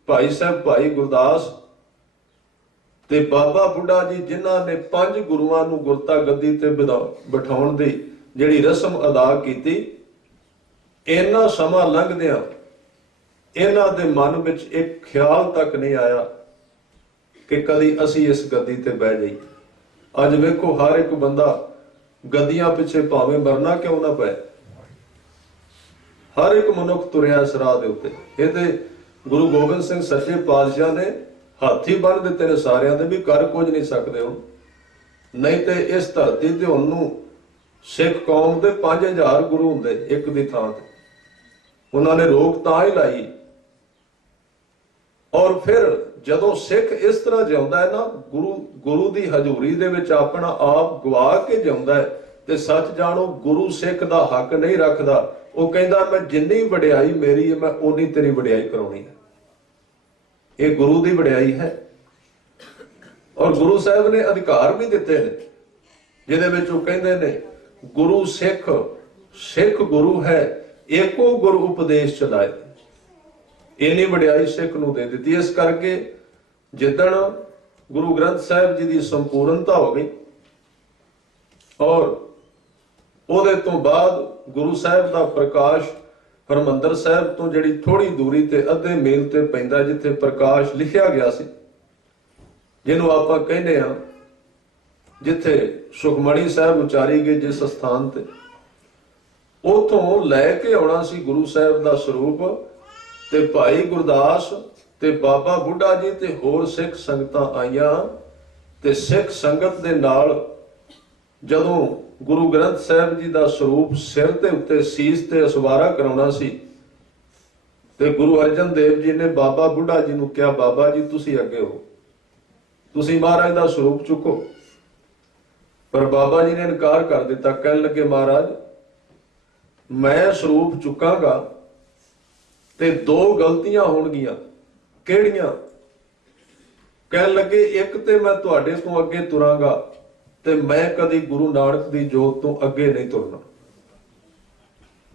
ਭਾਈ ਸਾਹਿਬ ਭਾਈ ਗੁਰਦਾਸ ਤੇ ਬਾਬਾ ਬੁੱਢਾ ਜੀ ਜਿਨ੍ਹਾਂ ਨੇ 5 ਗੁਰੂਆਂ ਨੂੰ ਗੁਰਤਾ ਗੱਦੀ ਤੇ ਬਿਠਾਉਣ ਦੀ ਜਿਹੜੀ ਰਸਮ ਅਦਾ ਕੀਤੀ, ਇੰਨਾ ਸਮਾਂ ਲੰਘਦਿਆਂ ਇਹਨਾਂ ਦੇ ਮਨ ਵਿੱਚ ਇੱਕ ਖਿਆਲ ਤੱਕ ਨਹੀਂ ਆਇਆ ਕਿ ਕਦੀ ਅਸੀਂ ਇਸ ਗੱਦੀ ਤੇ ਬਹਿ ਜਾਈਏ। ਅੱਜ ਵੇਖੋ ਹਰ ਇੱਕ ਬੰਦਾ ਗੱਦੀਆਂ ਪਿੱਛੇ ਭਾਵੇਂ ਮਰਨਾ ਕਿਉਂ ਨਾ ਪਏ, ਹਰ ਇੱਕ ਮਨੁੱਖ ਤੁਰਿਆ ਇਸ ਰਾਹ ਦੇ ਉੱਤੇ। ਇਹ ਤੇ ਗੁਰੂ ਗੋਬਿੰਦ ਸਿੰਘ ਸੱਚੇ ਪਾਤਸ਼ਾਹ ਨੇ ਹਾਥੀ ਬੰਨ ਦਿੱਤੇ ਨੇ ਸਾਰਿਆਂ ਦੇ, ਵੀ ਕਰ ਕੁਝ ਨਹੀਂ ਸਕਦੇ ਹੁਣ। ਨਹੀਂ ਤੇ ਇਸ ਧਰਤੀ ਤੇ ਉਹਨੂੰ ਸਿੱਖ ਕੌਮ ਦੇ 5000 ਗੁਰੂ ਹੁੰਦੇ ਇੱਕ ਦੀ ਥਾਂ ਤੇ, ਉਹਨਾਂ ਨੇ ਰੋਕ ਤਾਂ ਹੀ ਲਾਈ। ਔਰ ਫਿਰ ਜਦੋਂ ਸਿੱਖ ਇਸ ਤਰ੍ਹਾਂ ਜਿਉਂਦਾ ਹੈ ਨਾ, ਗੁਰੂ ਦੀ ਹਜ਼ੂਰੀ ਦੇ ਵਿੱਚ ਆਪਣਾ ਆਪ ਗਵਾ ਕੇ ਜਿਉਂਦਾ ਹੈ, ਤੇ ਸੱਚ ਜਾਣੋ ਗੁਰੂ ਸਿੱਖ ਦਾ ਹੱਕ ਨਹੀਂ ਰੱਖਦਾ। ਉਹ ਕਹਿੰਦਾ ਮੈਂ ਜਿੰਨੀ ਵਡਿਆਈ ਮੇਰੀ ਹੈ ਮੈਂ ਓਨੀ ਤੇਰੀ ਵਡਿਆਈ ਕਰਾਉਣੀ ਹੈ। ਇਹ ਗੁਰੂ ਦੀ ਵਡਿਆਈ ਹੈ। ਔਰ ਗੁਰੂ ਸਾਹਿਬ ਨੇ ਅਧਿਕਾਰ ਵੀ ਦਿੱਤੇ ਨੇ, ਜਿਹਦੇ ਵਿੱਚ ਉਹ ਕਹਿੰਦੇ ਨੇ ਗੁਰੂ ਸਿੱਖ, ਸਿੱਖ ਗੁਰੂ ਹੈ, ਏਕੋ ਗੁਰੂ ਉਪਦੇਸ਼ ਚਲਾਏ। ਇੰਨੀ ਵਡਿਆਈ ਸਿੱਖ ਨੂੰ ਦੇ ਦਿੱਤੀ। ਇਸ ਕਰਕੇ ਜਿੱਦਣ ਗੁਰੂ ਗ੍ਰੰਥ ਸਾਹਿਬ ਜੀ ਦੀ ਸੰਪੂਰਨਤਾ ਹੋ ਗਈ ਔਰ ਉਹਦੇ ਤੋਂ ਬਾਅਦ ਗੁਰੂ ਸਾਹਿਬ ਦਾ ਪ੍ਰਕਾਸ਼ ਹਰਿਮੰਦਰ ਸਾਹਿਬ ਤੋਂ ਜਿਹੜੀ ਥੋੜੀ ਦੂਰੀ ਤੇ ਅੱਧੇ ਮੀਲ ਤੇ ਪੈਂਦਾ, ਜਿੱਥੇ ਪ੍ਰਕਾਸ਼ ਲਿਖਿਆ ਗਿਆ ਸੀ, ਜਿਹਨੂੰ ਆਪਾਂ ਕਹਿੰਦੇ ਆ ਜਿੱਥੇ ਸੁਖਮਣੀ ਸਾਹਿਬ ਉਚਾਰੀ ਗਈ ਜਿਸ ਸਥਾਨ ਤੇ, ਉਥੋਂ ਲੈ ਕੇ ਆਉਣਾ ਸੀ ਗੁਰੂ ਸਾਹਿਬ ਦਾ ਸਰੂਪ। ਤੇ ਭਾਈ ਗੁਰਦਾਸ ਤੇ ਬਾਬਾ ਬੁੱਢਾ ਜੀ ਤੇ ਹੋਰ ਸਿੱਖ ਸੰਗਤਾਂ ਆਈਆਂ, ਤੇ ਸਿੱਖ ਸੰਗਤ ਦੇ ਨਾਲ ਜਦੋਂ ਗੁਰੂ ਗ੍ਰੰਥ ਸਾਹਿਬ ਜੀ ਦਾ ਸਰੂਪ ਸਿਰ ਦੇ ਉੱਤੇ ਸੀਸ ਤੇ ਅਸਵਾਰਾ ਕਰਾਉਣਾ ਸੀ, ਤੇ ਗੁਰੂ ਅਰਜਨ ਦੇਵ ਜੀ ਨੇ ਬਾਬਾ ਬੁੱਢਾ ਜੀ ਨੂੰ ਕਿਹਾ, ਬਾਬਾ ਜੀ ਤੁਸੀਂ ਅੱਗੇ ਹੋ, ਤੁਸੀਂ ਮਹਾਰਾਜ ਦਾ ਸਰੂਪ ਚੁੱਕੋ। ਪਰ ਬਾਬਾ ਜੀ ਨੇ ਇਨਕਾਰ ਕਰ ਦਿੱਤਾ। ਕਹਿਣ ਲੱਗੇ, ਮਹਾਰਾਜ ਮੈਂ ਸਰੂਪ ਚੁੱਕਾਂਗਾ ਤੇ 2 ਗਲਤੀਆਂ ਹੋਣਗੀਆਂ। ਕਿਹੜੀਆਂ? ਕਹਿਣ ਲੱਗੇ, ਇੱਕ ਤੇ ਮੈਂ ਤੁਹਾਡੇ ਤੋਂ ਅੱਗੇ ਤੁਰਾਂਗਾ ਤੇ ਮੈਂ ਕਦੀ ਗੁਰੂ ਨਾਨਕ ਦੀ ਜੋਤ ਤੋਂ ਅੱਗੇ ਨਹੀਂ ਤੁਰਨਾ,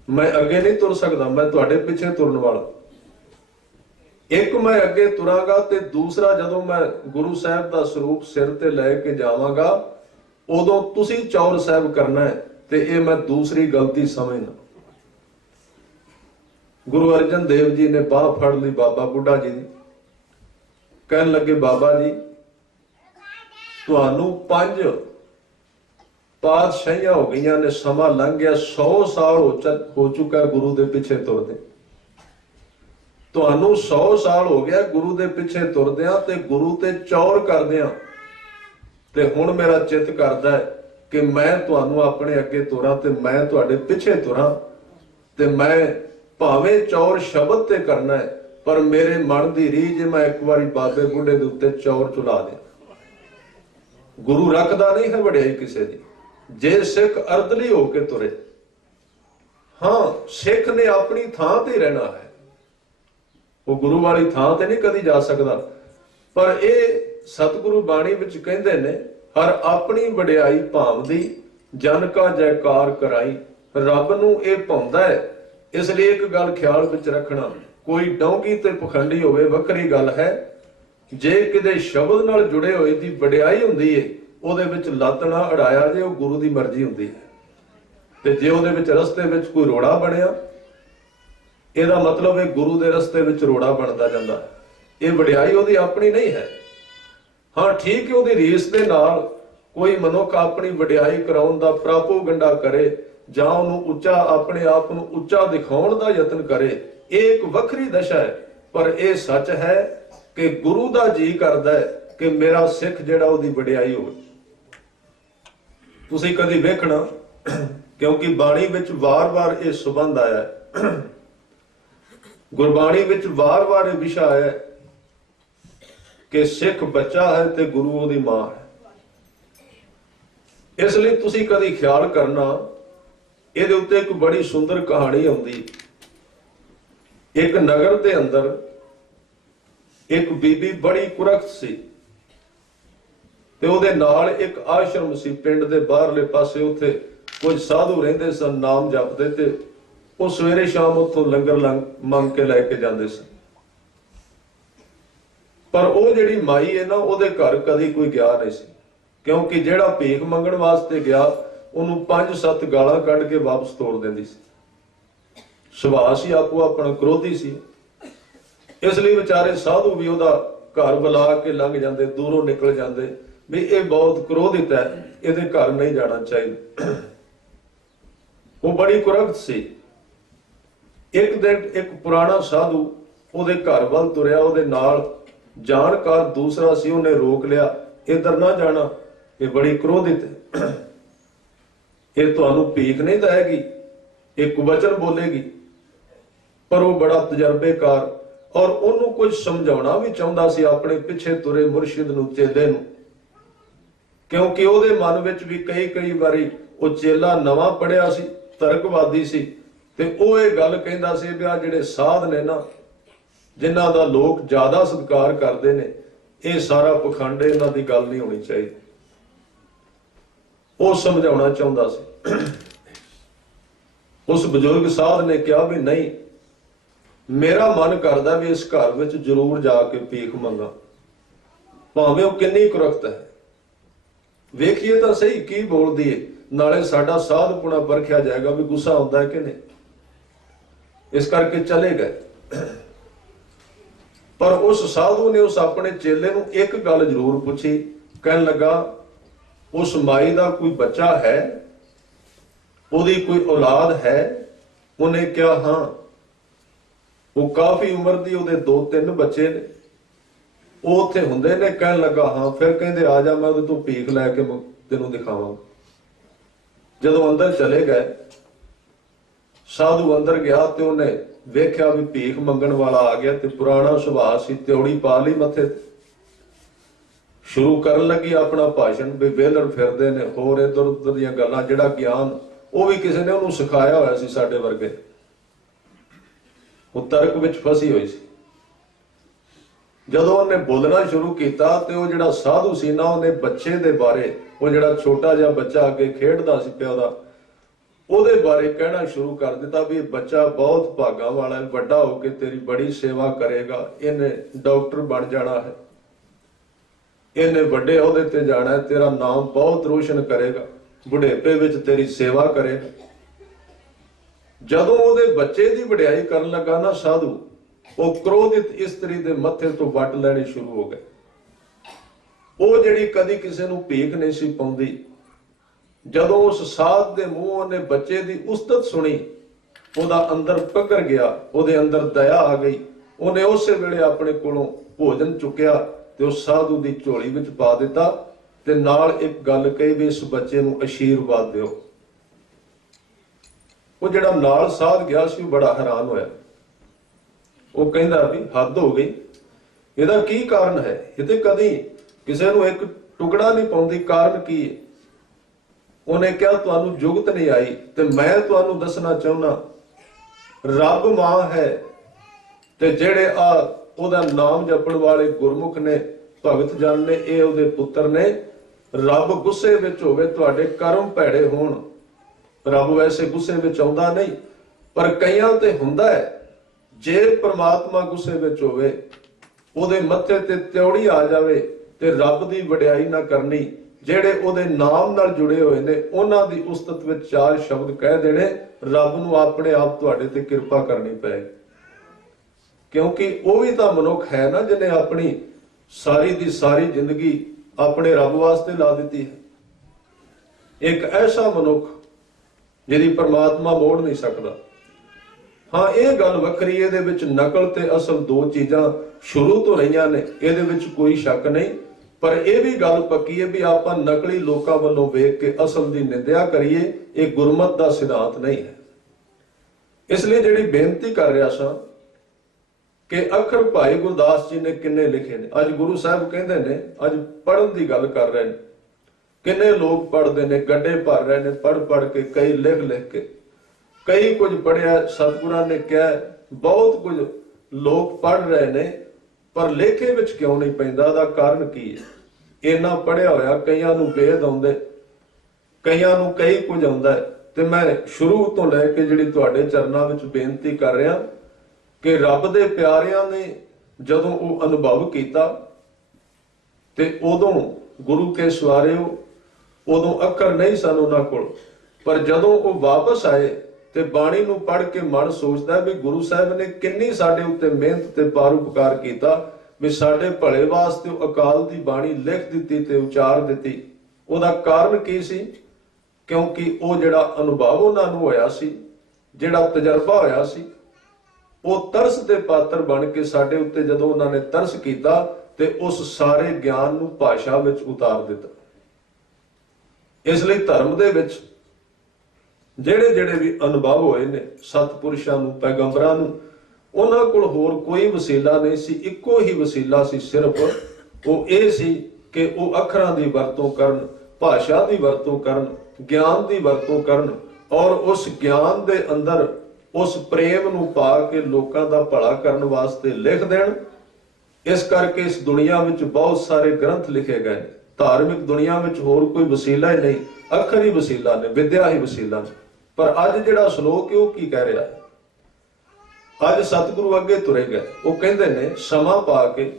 ਮੈਂ ਅੱਗੇ ਨਹੀਂ ਤੁਰ ਸਕਦਾ, ਮੈਂ ਤੁਹਾਡੇ ਪਿੱਛੇ ਤੁਰਨ ਵਾਲਾ। ਇੱਕ ਮੈਂ ਅੱਗੇ ਤੁਰਾਂਗਾ ਤੇ ਦੂਸਰਾ ਜਦੋਂ ਮੈਂ ਗੁਰੂ ਸਾਹਿਬ ਦਾ ਸਰੂਪ ਸਿਰ ਤੇ ਲੈ ਕੇ ਜਾਵਾਂਗਾ ਉਦੋਂ ਤੁਸੀਂ ਚੌਰ ਸਾਹਿਬ ਕਰਨਾ ਹੈ, ਤੇ ਇਹ ਮੈਂ ਦੂਸਰੀ ਗਲਤੀ ਸਮਝਣਾ। ਗੁਰੂ ਅਰਜਨ ਦੇਵ ਜੀ ਨੇ ਬਾਹ ਫੜ ਲਈ ਬਾਬਾ ਬੁੱਢਾ ਜੀ ਦੀ। ਕਹਿਣ ਲੱਗੇ, ਬਾਬਾ ਜੀ ਤੁਹਾਨੂੰ 5 ਪਾਤਸ਼ਾਹੀਆਂ ਹੋ ਗਈਆਂ ਨੇ, ਸਮਾਂ ਲੰਘ ਗਿਆ, 100 ਸਾਲ ਹੋ ਚੁੱਕਾ ਗੁਰੂ ਦੇ ਪਿੱਛੇ ਤੁਰਦੇ। ਤੁਹਾਨੂੰ 100 ਸਾਲ ਹੋ ਗਿਆ ਗੁਰੂ ਦੇ ਪਿੱਛੇ ਤੁਰਦਿਆਂ ਤੇ ਗੁਰੂ ਤੇ ਚੌਰ ਕਰਦਿਆਂ, ਤੇ ਹੁਣ ਮੇਰਾ ਚਿੱਤ ਕਰਦਾ ਹੈ ਕਿ ਮੈਂ ਤੁਹਾਨੂੰ ਆਪਣੇ ਅੱਗੇ ਤੁਰਾਂ ਤੇ ਮੈਂ ਤੁਹਾਡੇ ਪਿੱਛੇ ਤੁਰਾਂ, ਤੇ ਮੈਂ ਭਾਵੇਂ ਚੌਰ ਸ਼ਬਦ ਤੇ ਕਰਨਾ ਹੈ, ਪਰ ਮੇਰੇ ਮਨ ਦੀ ਰੀਝ ਮੈਂ ਇੱਕ ਵਾਰੀ ਬਾਬੇ ਬੁੱਢੇ ਦੇ ਉੱਤੇ ਚੌਰ ਚੁਲਾ ਦਿਆਂ। ਗੁਰੂ ਰੱਖਦਾ ਨਹੀਂ ਹੈ ਵਡਿਆਈ ਕਿਸੇ ਦੀ, ਜੇ ਸਿੱਖ ਅਰਦਲੀ ਹੋ ਕੇ ਤੁਰੇ। ਹਾਂ, ਸਿੱਖ ਨੇ ਆਪਣੀ ਥਾਂ ਤੇ ਰਹਿਣਾ ਹੈ, ਉਹ ਗੁਰੂ ਵਾਲੀ ਥਾਂ ਤੇ ਨਹੀਂ ਕਦੀ ਜਾ ਸਕਦਾ। ਪਰ ਇਹ ਸਤਿਗੁਰੂ ਬਾਣੀ ਵਿੱਚ ਕਹਿੰਦੇ ਨੇ, ਹਰ ਆਪਣੀ ਵਡਿਆਈ ਭਾਵਦੀ, ਜਨ ਕਾ ਜੈਕਾਰ ਕਰਾਈ। ਰੱਬ ਨੂੰ ਇਹ ਭਾਉਂਦਾ ਹੈ। ਇਸ ਲਈ ਇੱਕ ਗੱਲ ਖਿਆਲ ਵਿੱਚ ਰੱਖਣਾ, ਕੋਈ ਡੌਂਗੀ ਤੇ ਪਖੰਡੀ ਹੋਵੇ ਵੱਖਰੀ ਗੱਲ ਹੈ, ਜੇ ਕਿਤੇ ਸ਼ਬਦ ਨਾਲ ਜੁੜੇ ਹੋਏ ਦੀ ਵਡਿਆਈ ਹੁੰਦੀ ਹੈ, ਉਹਦੇ ਵਿੱਚ ਲੱਤ ਨਾ ਅੜਾਇਆ ਜੇ, ਉਹ ਗੁਰੂ ਦੀ ਮਰਜ਼ੀ ਹੁੰਦੀ ਹੈ। ਤੇ ਜੇ ਉਹਦੇ ਵਿੱਚ ਰਸਤੇ ਵਿੱਚ ਕੋਈ ਰੋੜਾ ਬਣਿਆ, ਇਹਦਾ ਮਤਲਬ ਹੈ ਗੁਰੂ ਦੇ ਰਸਤੇ ਵਿੱਚ ਰੋੜਾ ਬਣਦਾ ਜਾਂਦਾ। ਇਹ ਵਡਿਆਈ ਉਹਦੀ ਆਪਣੀ ਨਹੀਂ ਹੈ। ਹਾਂ ਠੀਕ ਹੈ, ਉਹਦੀ ਰੀਸ ਦੇ ਨਾਲ ਕੋਈ ਮਨੁੱਖ ਆਪਣੀ ਵਡਿਆਈ ਕਰਾਉਣ ਦਾ ਪ੍ਰਾਪੋਗੰਡਾ ਕਰੇ ਜਾਂ ਉਹਨੂੰ ਉੱਚਾ, ਆਪਣੇ ਆਪ ਨੂੰ ਉੱਚਾ ਦਿਖਾਉਣ ਦਾ ਯਤਨ ਕਰੇ, ਇਹ ਇੱਕ ਵੱਖਰੀ ਦਸ਼ਾ ਹੈ। ਪਰ ਇਹ ਸੱਚ ਹੈ ਕਿ ਗੁਰੂ ਦਾ ਜੀ ਕਰਦਾ ਹੈ ਕਿ ਮੇਰਾ ਸਿੱਖ ਜਿਹੜਾ ਉਹਦੀ ਵਡਿਆਈ ਹੋਵੇ। ਤੁਸੀਂ ਕਦੀ ਵੇਖਣਾ, ਕਿਉਂਕਿ ਬਾਣੀ ਵਿੱਚ ਵਾਰ-ਵਾਰ ਇਹ ਸੰਬੰਧ ਆਇਆ ਹੈ, ਗੁਰਬਾਣੀ ਵਿੱਚ ਵਾਰ-ਵਾਰ ਇਹ ਵਿਸ਼ਾ ਆਇਆ ਕਿ ਸਿੱਖ ਬੱਚਾ ਹੈ ਤੇ ਗੁਰੂ ਉਹਦੀ ਮਾਂ ਹੈ। ਇਸ ਲਈ ਤੁਸੀਂ ਕਦੀ ਖਿਆਲ ਕਰਨਾ, ਇਹਦੇ ਉੱਤੇ ਇੱਕ ਬੜੀ ਸੁੰਦਰ ਕਹਾਣੀ ਆਉਂਦੀ। ਇੱਕ ਨਗਰ ਦੇ ਅੰਦਰ ਇੱਕ ਬੀਬੀ ਬੜੀ ਕੁਰਖਤ ਸੀ, ਤੇ ਉਹਦੇ ਨਾਲ ਇੱਕ ਆਸ਼ਰਮ ਸੀ ਪਿੰਡ ਦੇ ਬਾਹਰਲੇ ਪਾਸੇ। ਉੱਥੇ ਕੁਝ ਸਾਧੂ ਰਹਿੰਦੇ ਸਨ, ਨਾਮ ਜਪਦੇ, ਤੇ ਉਹ ਸਵੇਰੇ ਸ਼ਾਮ ਉੱਥੋਂ ਲੰਗਰ ਮੰਗ ਕੇ ਲੈ ਕੇ ਜਾਂਦੇ ਸਨ। ਪਰ ਉਹ ਜਿਹੜੀ ਮਾਈ ਹੈ ਨਾ, ਉਹਦੇ ਘਰ ਕਦੀ ਕੋਈ ਗਿਆ ਨਹੀਂ ਸੀ, ਕਿਉਂਕਿ ਜਿਹੜਾ ਭੀਖ ਮੰਗਣ ਵਾਸਤੇ ਗਿਆ ਉਹਨੂੰ 5-7 ਗਾਲਾਂ ਕੱਢ ਕੇ ਵਾਪਸ ਤੋੜ ਦਿੰਦੀ ਸੀ। ਸੁਭਾਅ ਸੀ ਆਪੋ ਆਪਣਾ ਕ੍ਰੋਧੀ ਸੀ, ਇਸ ਲਈ ਵਿਚਾਰੇ ਸਾਧੂ ਵੀ ਉਹਦਾ ਘਰ ਬੁਲਾ ਕੇ ਲੰਘ ਜਾਂਦੇ, ਦੂਰੋਂ ਨਿਕਲ ਜਾਂਦੇ ਵੀ ਇਹ ਬਹੁਤ ਕ੍ਰੋਧਿਤ ਹੈ, ਇਹਦੇ ਘਰ ਨਹੀਂ ਜਾਣਾ ਚਾਹੀਦਾ। ਉਹ ਬੜੀ ਕੁਰਖਤ ਸੀ। ਇੱਕ ਦਿਨ ਇੱਕ ਪੁਰਾਣਾ ਸਾਧੂ ਉਹਦੇ ਘਰ ਵੱਲ ਤੁਰਿਆ, ਉਹਦੇ ਨਾਲ ਜਾਣਕਾਰ ਦੂਸਰਾ ਸੀ, ਉਹਨੇ ਰੋਕ ਲਿਆ, ਇੱਧਰ ਨਾ ਜਾਣਾ, ਇਹ ਬੜੀ ਕ੍ਰੋਧਿਤ ਹੈ, ਇਹ ਤੁਹਾਨੂੰ ਭੀਖ ਨਹੀਂ ਦੇਗੀ, ਇਹ ਕੁਵਚਨ ਬੋਲੇਗੀ। ਪਰ ਉਹ ਬੜਾ ਤਜਰਬੇਕਾਰ ਔਰ ਉਹਨੂੰ ਕੁਝ ਸਮਝਾਉਣਾ ਵੀ ਚਾਹੁੰਦਾ ਸੀ ਆਪਣੇ ਪਿੱਛੇ ਤੁਰੇ ਮੁਰਸ਼ਿਦ ਨੂੰ, ਚੇਲੇ ਨੂੰ, ਕਿਉਂਕਿ ਉਹਦੇ ਮਨ ਵਿੱਚ ਵੀ ਕਈ ਵਾਰੀ ਉਹ ਚੇਲਾ ਨਵਾਂ ਪੜਿਆ ਸੀ, ਤਰਕਵਾਦੀ ਸੀ, ਤੇ ਉਹ ਇਹ ਗੱਲ ਕਹਿੰਦਾ ਸੀ ਵੀ ਆ ਜਿਹੜੇ ਸਾਧ ਨੇ ਨਾ, ਜਿਨ੍ਹਾਂ ਦਾ ਲੋਕ ਜ਼ਿਆਦਾ ਸਤਿਕਾਰ ਕਰਦੇ ਨੇ, ਇਹ ਸਾਰਾ ਪਖੰਡ, ਇਹਨਾਂ ਦੀ ਗੱਲ ਨਹੀਂ ਹੋਣੀ ਚਾਹੀਦੀ। ਉਹ ਸਮਝਾਉਣਾ ਚਾਹੁੰਦਾ ਸੀ। ਉਸ ਬਜ਼ੁਰਗ ਸਾਧ ਨੇ ਕਿਹਾ ਵੀ ਨਹੀਂ, ਮੇਰਾ ਮਨ ਕਰਦਾ ਵੀ ਇਸ ਘਰ ਵਿੱਚ ਜ਼ਰੂਰ ਜਾ ਕੇ ਭੀਖ ਮੰਗਾ, ਭਾਵੇਂ ਉਹ ਕਿੰਨੀ ਕੁਰਖਤ ਹੈ, ਵੇਖੀਏ ਤਾਂ ਸਹੀ ਕੀ ਬੋਲਦੀ ਹੈ, ਨਾਲੇ ਸਾਡਾ ਸਾਧਪੁਣਾ ਪਰਖਿਆ ਜਾਏਗਾ ਵੀ ਗੁੱਸਾ ਆਉਂਦਾ ਹੈ ਕਿ ਨਹੀਂ। ਇਸ ਕਰਕੇ ਚਲੇ ਗਏ। ਪਰ ਉਸ ਸਾਧੂ ਨੇ ਉਸ ਆਪਣੇ ਚੇਲੇ ਨੂੰ ਇੱਕ ਗੱਲ ਜ਼ਰੂਰ ਪੁੱਛੀ, ਕਹਿਣ ਲੱਗਾ ਉਸ ਮਾਈ ਦਾ ਕੋਈ ਬੱਚਾ ਹੈ, ਉਹਦੀ ਕੋਈ ਔਲਾਦ ਹੈ? ਉਹਨੇ ਕਿਹਾ ਹਾਂ, ਉਹ ਕਾਫੀ ਉਮਰ ਦੀ, ਉਹਦੇ 2-3 ਬੱਚੇ ਨੇ, ਉਹ ਉੱਥੇ ਹੁੰਦੇ ਨੇ। ਕਹਿਣ ਲੱਗਾ ਹਾਂ। ਫਿਰ ਕਹਿੰਦੇ ਆ ਜਾ, ਮੈਂ ਉਹਦੇ ਤੋਂ ਭੀਖ ਲੈ ਕੇ ਤੈਨੂੰ ਦਿਖਾਵਾਂ। ਜਦੋਂ ਅੰਦਰ ਚਲੇ ਗਏ, ਸਾਧੂ ਅੰਦਰ ਗਿਆ ਤੇ ਉਹਨੇ ਵੇਖਿਆ ਵੀ ਭੀਖ ਮੰਗਣ ਵਾਲਾ ਆ ਗਿਆ, ਤੇ ਪੁਰਾਣਾ ਸੁਭਾਅ ਸੀ, ਤਿਉੜੀ ਪਾ ਲਈ ਮੱਥੇ ਤੇ, ਸ਼ੁਰੂ ਕਰਨ ਲੱਗੀ ਆਪਣਾ ਭਾਸ਼ਣ ਵੀ ਵਿਹਲੜ ਫਿਰਦੇ ਨੇ, ਹੋਰ ਇੱਧਰ ਉੱਧਰ ਦੀਆਂ ਗੱਲਾਂ, ਜਿਹੜਾ ਗਿਆਨ ਉਹ ਵੀ ਕਿਸੇ ਨੇ ਉਹਨੂੰ ਸਿਖਾਇਆ ਹੋਇਆ ਸੀ, ਸਾਡੇ ਵਰਗੇ। ਉਹ ਤਰਕ ਵਿੱਚ ਫਸੀ ਹੋਈ ਸੀ। ਜਦੋਂ ਉਹਨੇ ਬੋਲਣਾ ਸ਼ੁਰੂ ਕੀਤਾ ਤੇ ਉਹ ਜਿਹੜਾ ਸਾਧੂ ਸੀ ਨਾ, ਉਹਨੇ ਬੱਚੇ ਦੇ ਬਾਰੇ, ਉਹ ਜਿਹੜਾ ਛੋਟਾ ਜਿਹਾ ਬੱਚਾ ਅੱਗੇ ਖੇਡਦਾ ਸੀ ਪਿਓ ਦਾ, ਉਹਦੇ ਬਾਰੇ ਕਹਿਣਾ ਸ਼ੁਰੂ ਕਰ ਦਿੱਤਾ ਵੀ ਇਹ ਬੱਚਾ ਬਹੁਤ ਭਾਗਾਂ ਵਾਲਾ ਹੈ, ਵੱਡਾ ਹੋ ਕੇ ਤੇਰੀ ਬੜੀ ਸੇਵਾ ਕਰੇਗਾ, ਇਹਨੇ ਡਾਕਟਰ ਬਣ ਜਾਣਾ ਹੈ, ਇਹਨੇ ਵੱਡੇ ਅਹੁਦੇ ਤੇ ਜਾਣਾ ਹੈ, ਤੇਰਾ ਨਾਮ ਬਹੁਤ ਰੋਸ਼ਨ ਕਰੇਗਾ, ਬੁਢੇਪੇ ਵਿੱਚ ਤੇਰੀ ਸੇਵਾ ਕਰੇਗਾ। ਜਦੋਂ ਉਹਦੇ ਬੱਚੇ ਦੀ ਵਡਿਆਈ ਕਰਨ ਲੱਗਾ ਨਾ ਸਾਧੂ, ਉਹ ਕ੍ਰੋਧਿਤ ਇਸਤਰੀ ਦੇ ਮੱਥੇ ਤੋਂ ਵੱਟ ਲੈਣੇ ਸ਼ੁਰੂ ਹੋ ਗਏ। ਉਹ ਜਿਹੜੀ ਕਦੀ ਕਿਸੇ ਨੂੰ ਭੀਖ ਨਹੀਂ ਸੀ ਪਾਉਂਦੀ, ਜਦੋਂ ਉਸ ਸਾਧ ਦੇ ਮੂੰਹ ਉਹਨੇ ਬੱਚੇ ਦੀ ਉਸਤਤ ਸੁਣੀ, ਉਹਦਾ ਅੰਦਰ ਪਕੜ ਗਿਆ, ਉਹਦੇ ਅੰਦਰ ਦਇਆ ਆ ਗਈ। ਉਹਨੇ ਉਸੇ ਵੇਲੇ ਆਪਣੇ ਕੋਲੋਂ ਭੋਜਨ ਚੁੱਕਿਆ ਤੇ ਉਸ ਸਾਧੂ ਦੀ ਝੋਲੀ ਵਿੱਚ ਪਾ ਦਿੱਤਾ, ਤੇ ਨਾਲ ਇੱਕ ਗੱਲ ਕਹੀ ਵੀ ਇਸ ਬੱਚੇ ਨੂੰ ਅਸ਼ੀਰਵਾਦ ਦਿਓ। ਉਹ ਜਿਹੜਾ ਨਾਲ ਸਾਧ ਗਿਆ ਸੀ, ਉਹ ਬੜਾ ਹੈਰਾਨ ਹੋਇਆ। ਉਹ ਕਹਿੰਦਾ ਵੀ ਹੱਦ ਹੋ ਗਈ, ਇਹਦਾ ਕੀ ਕਾਰਨ ਹੈ? ਇਹ ਤੇ ਕਦੀ ਕਿਸੇ ਨੂੰ ਇੱਕ ਟੁਕੜਾ ਨਹੀਂ ਪਾਉਂਦੀ, ਕਾਰਨ ਕੀ ਹੈ? ਉਹਨੇ ਕਿਹਾ ਤੁਹਾਨੂੰ ਜੁਗਤ ਨਹੀਂ ਆਈ, ਤੇ ਮੈਂ ਤੁਹਾਨੂੰ ਦੱਸਣਾ ਚਾਹੁੰਦਾ, ਰੱਬ ਮਾਂ ਹੈ, ਤੇ ਜਿਹੜੇ ਉਹਦਾ ਨਾਮ ਜਪਣ ਵਾਲੇ ਗੁਰਮੁਖ ਨੇ, ਭਗਤ ਜਨ ਨੇ, ਇਹ ਉਹਦੇ ਪੁੱਤਰ ਨੇ। ਰੱਬ ਗੁੱਸੇ ਵਿੱਚ ਹੋਵੇ, ਤੁਹਾਡੇ ਕਰਮ ਭੈੜੇ ਹੋਣ, ਰੱਬ ਵੈਸੇ ਗੁੱਸੇ ਵਿੱਚ ਆਉਂਦਾ ਨਹੀਂ, ਪਰ ਕਈਆਂ ਤੇ ਹੁੰਦਾ ਹੈ। ਜੇ ਪ੍ਰਮਾਤਮਾ ਗੁੱਸੇ ਵਿੱਚ ਹੋਵੇ, ਉਹਦੇ ਮੱਥੇ ਤੇ ਤਿਉੜੀ ਆ ਜਾਵੇ, ਤੇ ਰੱਬ ਦੀ ਵਡਿਆਈ ਨਾ ਕਰਨੀ, ਜਿਹੜੇ ਉਹਦੇ ਨਾਮ ਨਾਲ ਜੁੜੇ ਹੋਏ ਨੇ, ਉਹਨਾਂ ਦੀ ਉਸਤਤ ਵਿੱਚ 4 ਸ਼ਬਦ ਕਹਿ ਦੇਣੇ, ਰੱਬ ਨੂੰ ਆਪਣੇ ਆਪ ਤੁਹਾਡੇ ਤੇ ਕਿਰਪਾ ਕਰਨੀ ਪਏਗੀ। ਕਿਉਂਕਿ ਉਹ ਵੀ ਤਾਂ ਮਨੁੱਖ ਹੈ ਨਾ, ਜਿਹਨੇ ਆਪਣੀ ਸਾਰੀ ਦੀ ਸਾਰੀ ਜ਼ਿੰਦਗੀ ਆਪਣੇ ਰੱਬ ਵਾਸਤੇ ਲਾ ਦਿੱਤੀ ਹੈ। ਇੱਕ ਐਸਾ ਮਨੁੱਖ ਜਿਹਦੀ ਪਰਮਾਤਮਾ ਮੋੜ ਨਹੀਂ ਸਕਦਾ। ਹਾਂ, ਇਹ ਗੱਲ ਵੱਖਰੀ, ਇਹਦੇ ਵਿੱਚ ਨਕਲ ਤੇ ਅਸਲ 2 ਚੀਜ਼ਾਂ ਸ਼ੁਰੂ ਤੋਂ ਰਹੀਆਂ ਨੇ, ਇਹਦੇ ਵਿੱਚ ਕੋਈ ਸ਼ੱਕ ਨਹੀਂ। ਪਰ ਇਹ ਵੀ ਗੱਲ ਪੱਕੀ ਹੈ ਵੀ ਆਪਾਂ ਨਕਲੀ ਲੋਕਾਂ ਵੱਲੋਂ ਵੇਖ ਕੇ ਅਸਲ ਦੀ ਨਿੰਦਿਆ ਕਰੀਏ, ਇਹ ਗੁਰਮਤ ਦਾ ਸਿਧਾਂਤ ਨਹੀਂ ਹੈ। ਇਸ ਲਈ ਜਿਹੜੀ ਬੇਨਤੀ ਕਰ ਰਿਹਾ ਸਾਂ ਕਿ ਅੱਖਰ ਭਾਈ ਗੁਰਦਾਸ ਜੀ ਨੇ ਕਿੰਨੇ ਲਿਖੇ ਨੇ। ਅੱਜ ਗੁਰੂ ਸਾਹਿਬ ਕਹਿੰਦੇ ਨੇ, ਅੱਜ ਪੜ੍ਹਨ ਦੀ ਗੱਲ ਕਰ ਰਹੇ ਨੇ, ਕਿੰਨੇ ਲੋਕ ਪੜ੍ਹਦੇ ਨੇ, ਗੱਡੇ ਭਰ ਰਹੇ ਨੇ ਪੜ੍ਹ ਕੇ, ਕਈ ਲਿਖ ਕੇ, ਕਈ ਕੁਝ ਪੜ੍ਹਿਆ। ਸਤਿਗੁਰਾਂ ਨੇ ਕਿਹਾ ਬਹੁਤ ਕੁਝ ਲੋਕ ਪੜ੍ਹ ਰਹੇ ਨੇ, ਪਰ ਲੇਖੇ ਵਿੱਚ ਕਿਉਂ ਨਹੀਂ ਪੈਂਦਾ? ਦਾ ਕਾਰਨ ਕੀ ਹੈ? ਇੰਨਾ ਪੜ੍ਹਿਆ ਹੋਇਆ, ਕਈਆਂ ਨੂੰ ਵੇਦ ਆਉਂਦੇ, ਕਈਆਂ ਨੂੰ ਕਈ ਕੁਝ ਆਉਂਦਾ ਹੈ। ਤੇ ਮੈਂ ਸ਼ੁਰੂ ਤੋਂ ਲੈ ਕੇ ਜਿਹੜੀ ਤੁਹਾਡੇ ਚਰਨਾਂ ਵਿੱਚ ਬੇਨਤੀ ਕਰ ਰਿਹਾ ਕਿ ਰੱਬ ਦੇ ਪਿਆਰਿਆਂ ਨੇ ਜਦੋਂ ਉਹ ਅਨੁਭਵ ਕੀਤਾ ਤੇ ਉਦੋਂ ਗੁਰੂ ਕੇ ਸਵਾਰਿਓ ਉਦੋਂ ਅੱਖਰ ਨਹੀਂ ਸਨ ਉਹਨਾਂ ਕੋਲ, ਪਰ ਜਦੋਂ ਉਹ ਵਾਪਸ ਆਏ ਤੇ ਬਾਣੀ ਨੂੰ ਪੜ੍ਹ ਕੇ ਮਨ ਸੋਚਦਾ ਵੀ ਗੁਰੂ ਸਾਹਿਬ ਨੇ ਕਿੰਨੀ ਸਾਡੇ ਉੱਤੇ ਮਿਹਨਤ ਤੇ ਪਰਉਪਕਾਰ ਕੀਤਾ, ਵੀ ਸਾਡੇ ਭਲੇ ਵਾਸਤੇ ਉਹ ਅਕਾਲ ਦੀ ਬਾਣੀ ਲਿਖ ਦਿੱਤੀ ਤੇ ਉਚਾਰ ਦਿੱਤੀ। ਉਹਦਾ ਕਾਰਨ ਕੀ ਸੀ? ਕਿਉਂਕਿ ਉਹ ਜਿਹੜਾ ਅਨੁਭਵ ਉਹਨਾਂ ਨੂੰ ਹੋਇਆ ਸੀ, ਜਿਹੜਾ ਤਜਰਬਾ ਹੋਇਆ ਸੀ, ਉਹ ਤਰਸ ਦੇ ਪਾਤਰ ਬਣ ਕੇ ਸਾਡੇ ਉੱਤੇ ਜਦੋਂ ਉਹਨਾਂ ਨੇ ਤਰਸ ਕੀਤਾ ਤੇ ਉਸ ਸਾਰੇ ਗਿਆਨ ਨੂੰ ਭਾਸ਼ਾ ਵਿੱਚ ਉਤਾਰ ਦਿੱਤਾ। ਇਸ ਲਈ ਧਰਮ ਦੇ ਵਿੱਚ ਜਿਹੜੇ ਜਿਹੜੇ ਵੀ ਅਨੁਭਵ ਹੋਏ ਨੇ ਸਤਿਪੁਰਸ਼ਾਂ ਨੂੰ, ਪੈਗੰਬਰਾਂ ਨੂੰ, ਉਹਨਾਂ ਕੋਲ ਹੋਰ ਕੋਈ ਵਸੀਲਾ ਨਹੀਂ ਸੀ, ਇੱਕੋ ਹੀ ਵਸੀਲਾ ਸੀ ਸਿਰਫ। ਉਹ ਇਹ ਸੀ ਕਿ ਉਹ ਅੱਖਰਾਂ ਦੀ ਵਰਤੋਂ ਕਰਨ, ਭਾਸ਼ਾ ਦੀ ਵਰਤੋਂ ਕਰਨ, ਗਿਆਨ ਦੀ ਵਰਤੋਂ ਕਰਨ ਔਰ ਉਸ ਗਿਆਨ ਦੇ ਅੰਦਰ ਉਸ ਪ੍ਰੇਮ ਨੂੰ ਪਾ ਕੇ ਲੋਕਾਂ ਦਾ ਭਲਾ ਕਰਨ ਵਾਸਤੇ ਲਿਖ ਦੇਣ। ਇਸ ਕਰਕੇ ਇਸ ਦੁਨੀਆ ਵਿੱਚ ਬਹੁਤ ਸਾਰੇ ਗ੍ਰੰਥ ਲਿਖੇ ਗਏ ਨੇ। ਧਾਰਮਿਕ ਦੁਨੀਆ ਵਿੱਚ ਹੋਰ ਕੋਈ ਵਸੀਲਾ ਹੀ ਨਹੀਂ, ਅੱਖਰ ਹੀ ਵਸੀਲਾ ਨੇ, ਵਿਦਿਆ ਹੀ ਵਸੀਲਾ ਨੇ। ਪਰ ਅੱਜ ਜਿਹੜਾ ਸ਼ਲੋਕ ਹੈ ਉਹ ਕੀ ਕਹਿ ਰਿਹਾ ਹੈ? ਅੱਜ ਸਤਿਗੁਰੂ ਅੱਗੇ ਤੁਰੇ ਗਏ, ਉਹ ਕਹਿੰਦੇ ਨੇ ਸਮਾਂ ਪਾ ਕੇ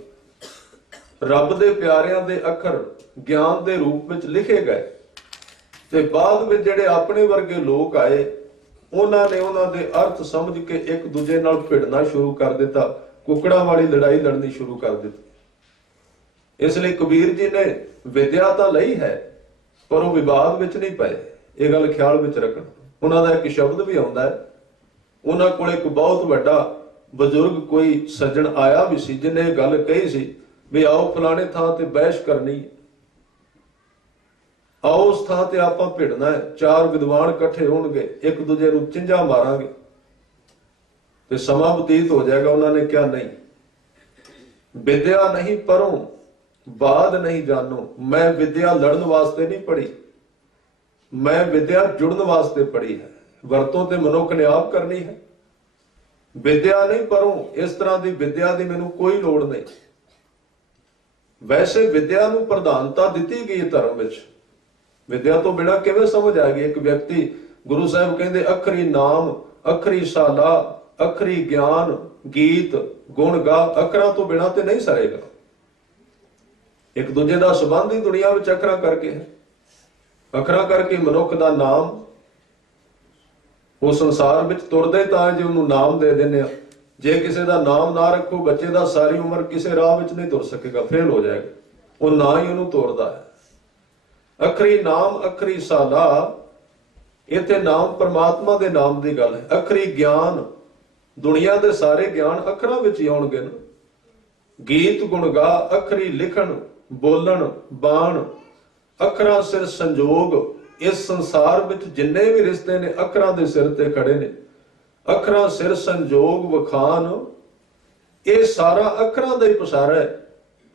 ਰੱਬ ਦੇ ਪਿਆਰਿਆਂ ਦੇ ਅੱਖਰ ਗਿਆਨ ਦੇ ਰੂਪ ਵਿੱਚ ਲਿਖੇ ਗਏ ਤੇ ਬਾਅਦ ਵਿੱਚ ਜਿਹੜੇ ਆਪਣੇ ਵਰਗੇ ਲੋਕ ਆਏ ਉਹਨਾਂ ਨੇ ਉਹਨਾਂ ਦੇ ਅਰਥ ਸਮਝ ਕੇ ਇੱਕ ਦੂਜੇ ਨਾਲ ਭਿੜਨਾ ਸ਼ੁਰੂ ਕਰ ਦਿੱਤਾ, ਕੁਕੜਾਂ ਵਾਲੀ ਲੜਾਈ ਲੜਨੀ ਸ਼ੁਰੂ ਕਰ ਦਿੱਤੀ। ਇਸ ਲਈ ਕਬੀਰ ਜੀ ਨੇ ਵਿਦਿਆ ਤਾਂ ਲਈ ਹੈ ਪਰ ਉਹ ਵਿਵਾਦ ਵਿੱਚ ਨਹੀਂ ਪਏ। ਇਹ ਗੱਲ ਖਿਆਲ ਵਿੱਚ ਰੱਖਣਾ। ਉਹਨਾਂ ਦਾ ਇੱਕ ਸ਼ਬਦ ਵੀ ਆਉਂਦਾ ਹੈ, ਉਹਨਾਂ ਕੋਲ ਇੱਕ ਬਹੁਤ ਵੱਡਾ ਬਜ਼ੁਰਗ ਕੋਈ ਸੱਜਣ ਆਇਆ ਵੀ ਸੀ ਜਿਹਨੇ ਇਹ ਗੱਲ ਕਹੀ ਸੀ ਵੀ ਆਓ ਫਲਾਣੇ ਥਾਂ ਤੇ ਬਹਿਸ ਕਰਨੀ, ਆਓ ਉਸ ਥਾਂ ਤੇ ਆਪਾਂ ਭਿੜਨਾ ਹੈ, ਚਾਰ ਵਿਦਵਾਨ ਇਕੱਠੇ ਹੋਣਗੇ, ਇੱਕ ਦੂਜੇ ਨੂੰ ਚਿੰਝਾਂ ਮਾਰਾਂਗੇ ਤੇ ਸਮਾਂ ਬਤੀਤ ਹੋ ਜਾਏਗਾ। ਉਹਨਾਂ ਨੇ ਕਿਹਾ ਨਹੀਂ, ਵਿਦਿਆ ਨਹੀਂ ਪੜ੍ਹੋ ਬਾਦ ਨਹੀਂ ਜਾਣੋ। ਮੈਂ ਵਿਦਿਆ ਲੜਨ ਵਾਸਤੇ ਨਹੀਂ ਪੜ੍ਹੀ, ਮੈਂ ਵਿਦਿਆ ਜੁੜਨ ਵਾਸਤੇ ਪੜ੍ਹੀ ਹੈ। ਵਰਤੋਂ ਤੇ ਮਨੁੱਖ ਨੇ ਆਪ ਕਰਨੀ ਹੈ। ਵਿਦਿਆ ਨਹੀਂ ਪੜ੍ਹੋ, ਇਸ ਤਰ੍ਹਾਂ ਦੀ ਵਿਦਿਆ ਦੀ ਮੈਨੂੰ ਕੋਈ ਲੋੜ ਨਹੀਂ। ਵੈਸੇ ਵਿਦਿਆ ਨੂੰ ਪ੍ਰਧਾਨਤਾ ਦਿੱਤੀ ਗਈ ਧਰਮ ਵਿੱਚ। ਵਿਦਿਆ ਤੋਂ ਬਿਨਾਂ ਕਿਵੇਂ ਸਮਝ ਆ ਗਈ? ਇੱਕ ਵਿਅਕਤੀ, ਗੁਰੂ ਸਾਹਿਬ ਕਹਿੰਦੇ ਅਖਰੀ ਨਾਮ, ਅਖਰੀ ਸਾਲਾ, ਅਖਰੀ ਗਿਆਨ, ਗੀਤ, ਗੁਣ ਗਾ। ਅੱਖਰਾਂ ਤੋਂ ਬਿਨਾਂ ਤੇ ਨਹੀਂ ਸਰੇਗਾ। ਇੱਕ ਦੂਜੇ ਦਾ ਸੰਬੰਧ ਹੀ ਦੁਨੀਆ ਵਿੱਚ ਅੱਖਰਾਂ ਕਰਕੇ ਹੈ। ਅੱਖਰਾਂ ਕਰਕੇ ਮਨੁੱਖ ਦਾ ਨਾਮ, ਉਹ ਸੰਸਾਰ ਵਿੱਚ ਤੁਰਦੇ ਤਾਂ ਜੇ ਉਹਨੂੰ ਨਾਮ ਦੇ ਦਿੰਦੇ ਆ। ਜੇ ਕਿਸੇ ਦਾ ਨਾਮ ਨਾ ਰੱਖੋ, ਬੱਚੇ ਦਾ ਸਾਰੀ ਉਮਰ ਕਿਸੇ ਰਾਹ ਵਿੱਚ ਨਹੀਂ ਤੁਰ ਸਕੇਗਾ, ਫੇਲ ਹੋ ਜਾਏਗਾ। ਉਹ ਨਾ ਹੀ ਉਹਨੂੰ ਤੋੜਦਾ ਹੈ। ਅਖਰੀ ਨਾਮ, ਅਖਰੀ ਸਾਲਾ, ਇੱਥੇ ਨਾਮ ਪਰਮਾਤਮਾ ਦੇ ਨਾਮ ਦੀ ਗੱਲ ਹੈ। ਅਖਰੀ ਗਿਆਨ, ਦੁਨੀਆ ਦੇ ਸਾਰੇ ਗਿਆਨ ਅੱਖਰਾਂ ਵਿੱਚ ਹੀ ਆਉਣਗੇ ਨਾ। ਗੀਤ ਗੁਣ ਗਾ, ਅਖਰੀ ਲਿਖਣ, ਬੋਲਣ, ਬਾਣ, ਅੱਖਰਾਂ ਸਿਰ ਸੰਜੋਗ। ਇਸ ਸੰਸਾਰ ਵਿੱਚ ਜਿੰਨੇ ਵੀ ਰਿਸ਼ਤੇ ਨੇ ਅੱਖਰਾਂ ਦੇ ਸਿਰ ਤੇ ਖੜੇ ਨੇ। ਅੱਖਰਾਂ ਸਿਰ ਸੰਜੋਗ ਵਖਾਨ, ਇਹ ਸਾਰਾ ਅੱਖਰਾਂ ਦਾ ਹੀ ਪਸਾਰਾ ਹੈ।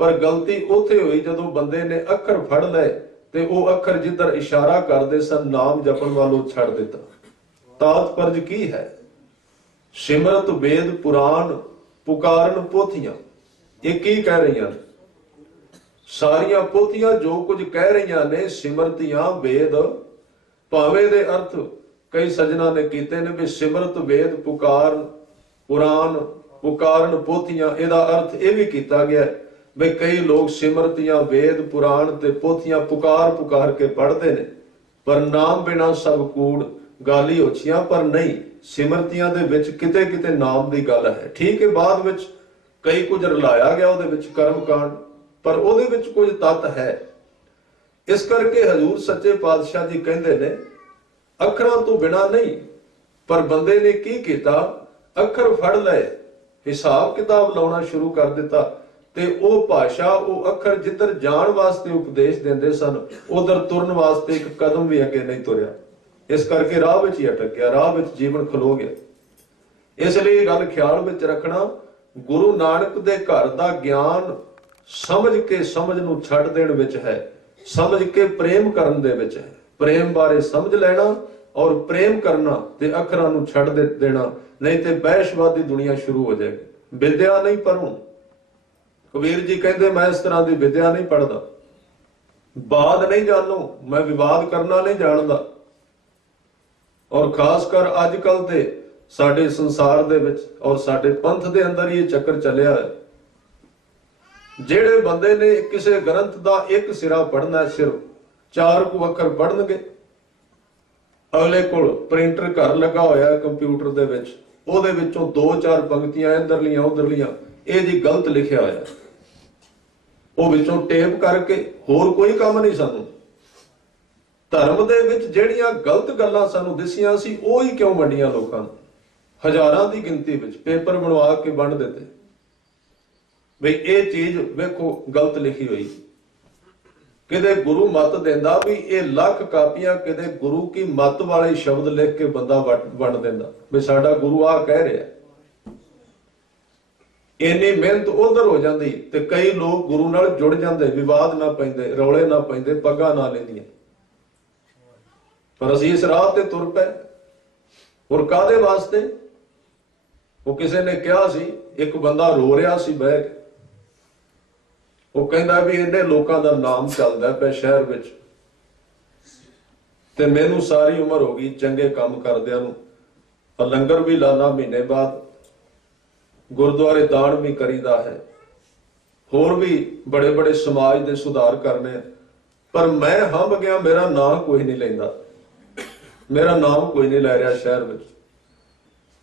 ਪਰ ਗਲਤੀ ਉੱਥੇ ਹੋਈ ਜਦੋਂ ਬੰਦੇ ਨੇ ਅੱਖਰ ਫੜ ਲਏ ਤੇ ਉਹ ਅੱਖਰ ਜਿੱਧਰ ਇਸ਼ਾਰਾ ਕਰਦੇ ਸਨ ਨਾਮ ਜਪਣ ਵੱਲੋਂ ਛੱਡ ਦਿੱਤਾ। ਤਾਤਪਰਜ ਕੀ ਹੈ? ਸਿਮਰਤ ਵੇਦ ਪੁਰਾਣ, ਪੁਕਾਰਨ ਪੋਥੀਆਂ। ਇਹ ਕੀ ਕਹਿ ਰਹੀਆਂ ਨੇ? ਸਾਰੀਆਂ ਪੋਥੀਆਂ ਜੋ ਕੁਝ ਕਹਿ ਰਹੀਆਂ ਨੇ, ਸਿਮਰਤੀਆਂ ਵੇਦ, ਭਾਵੇਂ ਦੇ ਅਰਥ ਕਈ ਸੱਜਣਾ ਨੇ ਕੀਤੇ ਨੇ ਵੀ ਸਿਮਰਤ ਵੇਦ ਪੁਕਾਰ ਪੁਰਾਣ, ਪੁਕਾਰਨ ਪੋਥੀਆਂ। ਇਹਦਾ ਅਰਥ ਇਹ ਵੀ ਕੀਤਾ ਗਿਆ ਵੀ ਕਈ ਲੋਕ ਸਿਮਰਤੀਆਂ ਵੇਦ ਪੁਰਾਣ ਤੇ ਪੋਥੀਆਂ ਪੁਕਾਰ ਪੁਕਾਰ ਕੇ ਪੜ੍ਹਦੇ ਨੇ, ਪਰ ਨਾਮ ਬਿਨਾਂ ਸਭ ਕੂੜ, ਗਾਲੀ ਹੋਛੀਆਂ। ਪਰ ਨਹੀਂ, ਸਿਮਰਤੀਆਂ ਦੇ ਵਿੱਚ ਕਿਤੇ ਕਿਤੇ ਨਾਮ ਦੀ ਗੱਲ ਹੈ। ਠੀਕ ਹੈ, ਬਾਅਦ ਵਿੱਚ ਕਈ ਕੁਝ ਰਲਾਇਆ ਗਿਆ ਉਹਦੇ ਵਿੱਚ ਕਰਮ ਕਾਂਡ, ਪਰ ਉਹਦੇ ਵਿੱਚ ਕੁਝ ਤੱਤ ਹੈ। ਇਸ ਕਰਕੇ ਹਜ਼ੂਰ ਸੱਚੇ ਪਾਤਸ਼ਾਹ ਜੀ ਕਹਿੰਦੇ ਨੇ ਅੱਖਰਾਂ ਤੋਂ ਬਿਨਾਂ ਨਹੀਂ। ਪਰ ਬੰਦੇ ਨੇ ਕੀ ਕੀਤਾ? ਅੱਖਰ ਫੜ ਲਏ, ਹਿਸਾਬ ਕਿਤਾਬ ਲਾਉਣਾ ਸ਼ੁਰੂ ਕਰ ਦਿੱਤਾ ਤੇ ਉਹ ਭਾਸ਼ਾ, ਉਹ ਅੱਖਰ ਜਿੱਧਰ ਜਾਣ ਵਾਸਤੇ ਉਪਦੇਸ਼ ਦਿੰਦੇ ਸਨ, ਉਧਰ ਤੁਰਨ ਵਾਸਤੇ ਇੱਕ ਕਦਮ ਵੀ ਅੱਗੇ ਨਹੀਂ ਤੁਰਿਆ। ਇਸ ਕਰਕੇ ਰਾਹ ਵਿੱਚ ਹੀ ਅਟਕ ਗਿਆ, ਰਾਹ ਵਿੱਚ ਜੀਵਨ ਖਲੋ ਗਿਆ। ਇਸ ਲਈ ਇਹ ਗੱਲ ਖਿਆਲ ਵਿੱਚ ਰੱਖਣਾ, ਗੁਰੂ ਨਾਨਕ ਦੇ ਘਰ ਦਾ ਗਿਆਨ ਸਮਝ ਕੇ ਸਮਝ ਨੂੰ ਛੱਡ ਦੇਣ ਵਿੱਚ ਹੈ, ਸਮਝ ਕੇ ਪ੍ਰੇਮ ਕਰਨ ਦੇ ਵਿੱਚ ਹੈ। ਪ੍ਰੇਮ ਬਾਰੇ ਸਮਝ ਲੈਣਾ ਔਰ ਪ੍ਰੇਮ ਕਰਨਾ ਤੇ ਅੱਖਰਾਂ ਨੂੰ ਛੱਡ ਦੇਣਾ, ਨਹੀਂ ਤੇ ਬਹਿਸ਼ਵਾਦੀ ਦੁਨੀਆ ਸ਼ੁਰੂ ਹੋ ਜਾਏਗੀ। ਵਿਦਿਆ ਨਹੀਂ ਪੜ੍ਹੋ। ਕਬੀਰ ਜੀ ਕਹਿੰਦੇ ਮੈਂ ਇਸ ਤਰ੍ਹਾਂ ਦੀ ਵਿਦਿਆ ਨਹੀਂ ਪੜ੍ਹਦਾ। ਬਾਦ ਨਹੀਂ ਜਾਣੋ, ਮੈਂ ਵਿਵਾਦ ਕਰਨਾ ਨਹੀਂ ਜਾਣਦਾ। ਔਰ ਖਾਸ ਕਰ ਅੱਜ ਕੱਲ ਦੇ ਸਾਡੇ ਸੰਸਾਰ ਦੇ ਵਿੱਚ ਔਰ ਸਾਡੇ ਪੰਥ ਦੇ ਅੰਦਰ ਹੀ ਇਹ ਚੱਕਰ ਚੱਲਿਆ ਹੈ ਜਿਹੜੇ ਬੰਦੇ ਨੇ ਕਿਸੇ ਗ੍ਰੰਥ ਦਾ ਇੱਕ ਸਿਰਾ ਪੜ੍ਹਨਾ ਹੈ, ਸਿਰਫ 4 ਕੁ ਅੱਖਰ ਪੜ੍ਹਨਗੇ, ਅਗਲੇ ਕੋਲ ਪ੍ਰਿੰਟਰ ਘਰ ਲੱਗਾ ਹੋਇਆ ਹੈ ਕੰਪਿਊਟਰ ਦੇ ਵਿੱਚ, ਉਹਦੇ ਵਿੱਚੋਂ 2-4 ਪੰਕਤੀਆਂ ਇੱਧਰਲੀਆਂ ਉਧਰਲੀਆਂ ਇਹ ਜੀ ਗਲਤ ਲਿਖਿਆ ਹੋਇਆ, ਉਹ ਵਿੱਚੋਂ ਟੇਪ ਕਰਕੇ, ਹੋਰ ਕੋਈ ਕੰਮ ਨਹੀਂ ਸਾਨੂੰ। ਧਰਮ ਦੇ ਵਿੱਚ ਜਿਹੜੀਆਂ ਗਲਤ ਗੱਲਾਂ ਸਾਨੂੰ ਦਿਸੀਆਂ ਸੀ ਉਹ ਹੀ ਕਿਉਂ ਵੰਡੀਆਂ ਲੋਕਾਂ ਨੂੰ? ਹਜ਼ਾਰਾਂ ਦੀ ਗਿਣਤੀ ਵਿੱਚ ਪੇਪਰ ਬਣਵਾ ਕੇ ਵੰਡ ਦਿੱਤੇ ਬਈ ਇਹ ਚੀਜ਼ ਵੇਖੋ ਗਲਤ ਲਿਖੀ ਹੋਈ। ਕਿਤੇ ਗੁਰੂ ਮੱਤ ਦਿੰਦਾ ਵੀ ਇਹ ਲੱਖ ਕਾਪੀਆਂ, ਕਿਤੇ ਗੁਰੂ ਕੀ ਮੱਤ ਵਾਲੇ ਸ਼ਬਦ ਲਿਖ ਕੇ ਬੰਦਾ ਵੰਡ ਦਿੰਦਾ ਵੀ ਸਾਡਾ ਗੁਰੂ ਆਹ ਕਹਿ ਰਿਹਾ। ਇੰਨੀ ਮਿਹਨਤ ਉਧਰ ਹੋ ਜਾਂਦੀ ਤੇ ਕਈ ਲੋਕ ਗੁਰੂ ਨਾਲ ਜੁੜ ਜਾਂਦੇ, ਵਿਵਾਦ ਨਾ ਪੈਂਦੇ, ਰੌਲੇ ਨਾ ਪੈਂਦੇ, ਪੱਗਾਂ ਨਾ ਲੈਂਦੀਆਂ। ਪਰ ਅਸੀਂ ਇਸ ਰਾਹ ਤੇ ਤੁਰ ਪਏ। ਹੋਰ ਕਾਹਦੇ ਵਾਸਤੇ? ਉਹ ਕਿਸੇ ਨੇ ਕਿਹਾ ਸੀ, ਇੱਕ ਬੰਦਾ ਰੋ ਰਿਹਾ ਸੀ ਬਹਿ ਕੇ, ਉਹ ਕਹਿੰਦਾ ਵੀ ਇਹਨੇ ਲੋਕਾਂ ਦਾ ਨਾਮ ਚੱਲਦਾ ਪਿਆ ਸ਼ਹਿਰ ਵਿੱਚ ਤੇ ਮੈਨੂੰ ਸਾਰੀ ਉਮਰ ਹੋ ਗਈ ਚੰਗੇ ਕੰਮ ਕਰਦਿਆਂ ਨੂੰ, ਲੰਗਰ ਵੀ ਲਾਣਾ ਮਹੀਨੇ ਬਾਅਦ, ਗੁਰਦੁਆਰੇ ਦਾਨ ਵੀ ਕਰੀਦਾ ਹੈ, ਹੋਰ ਵੀ ਬੜੇ ਬੜੇ ਸਮਾਜ ਦੇ ਸੁਧਾਰ ਕਰਨੇ, ਪਰ ਮੈਂ ਹੰਭ ਗਿਆ, ਮੇਰਾ ਨਾਮ ਕੋਈ ਨਹੀਂ ਲੈਂਦਾ, ਮੇਰਾ ਨਾਮ ਕੋਈ ਨਹੀਂ ਲੈ ਰਿਹਾ ਸ਼ਹਿਰ ਵਿੱਚ।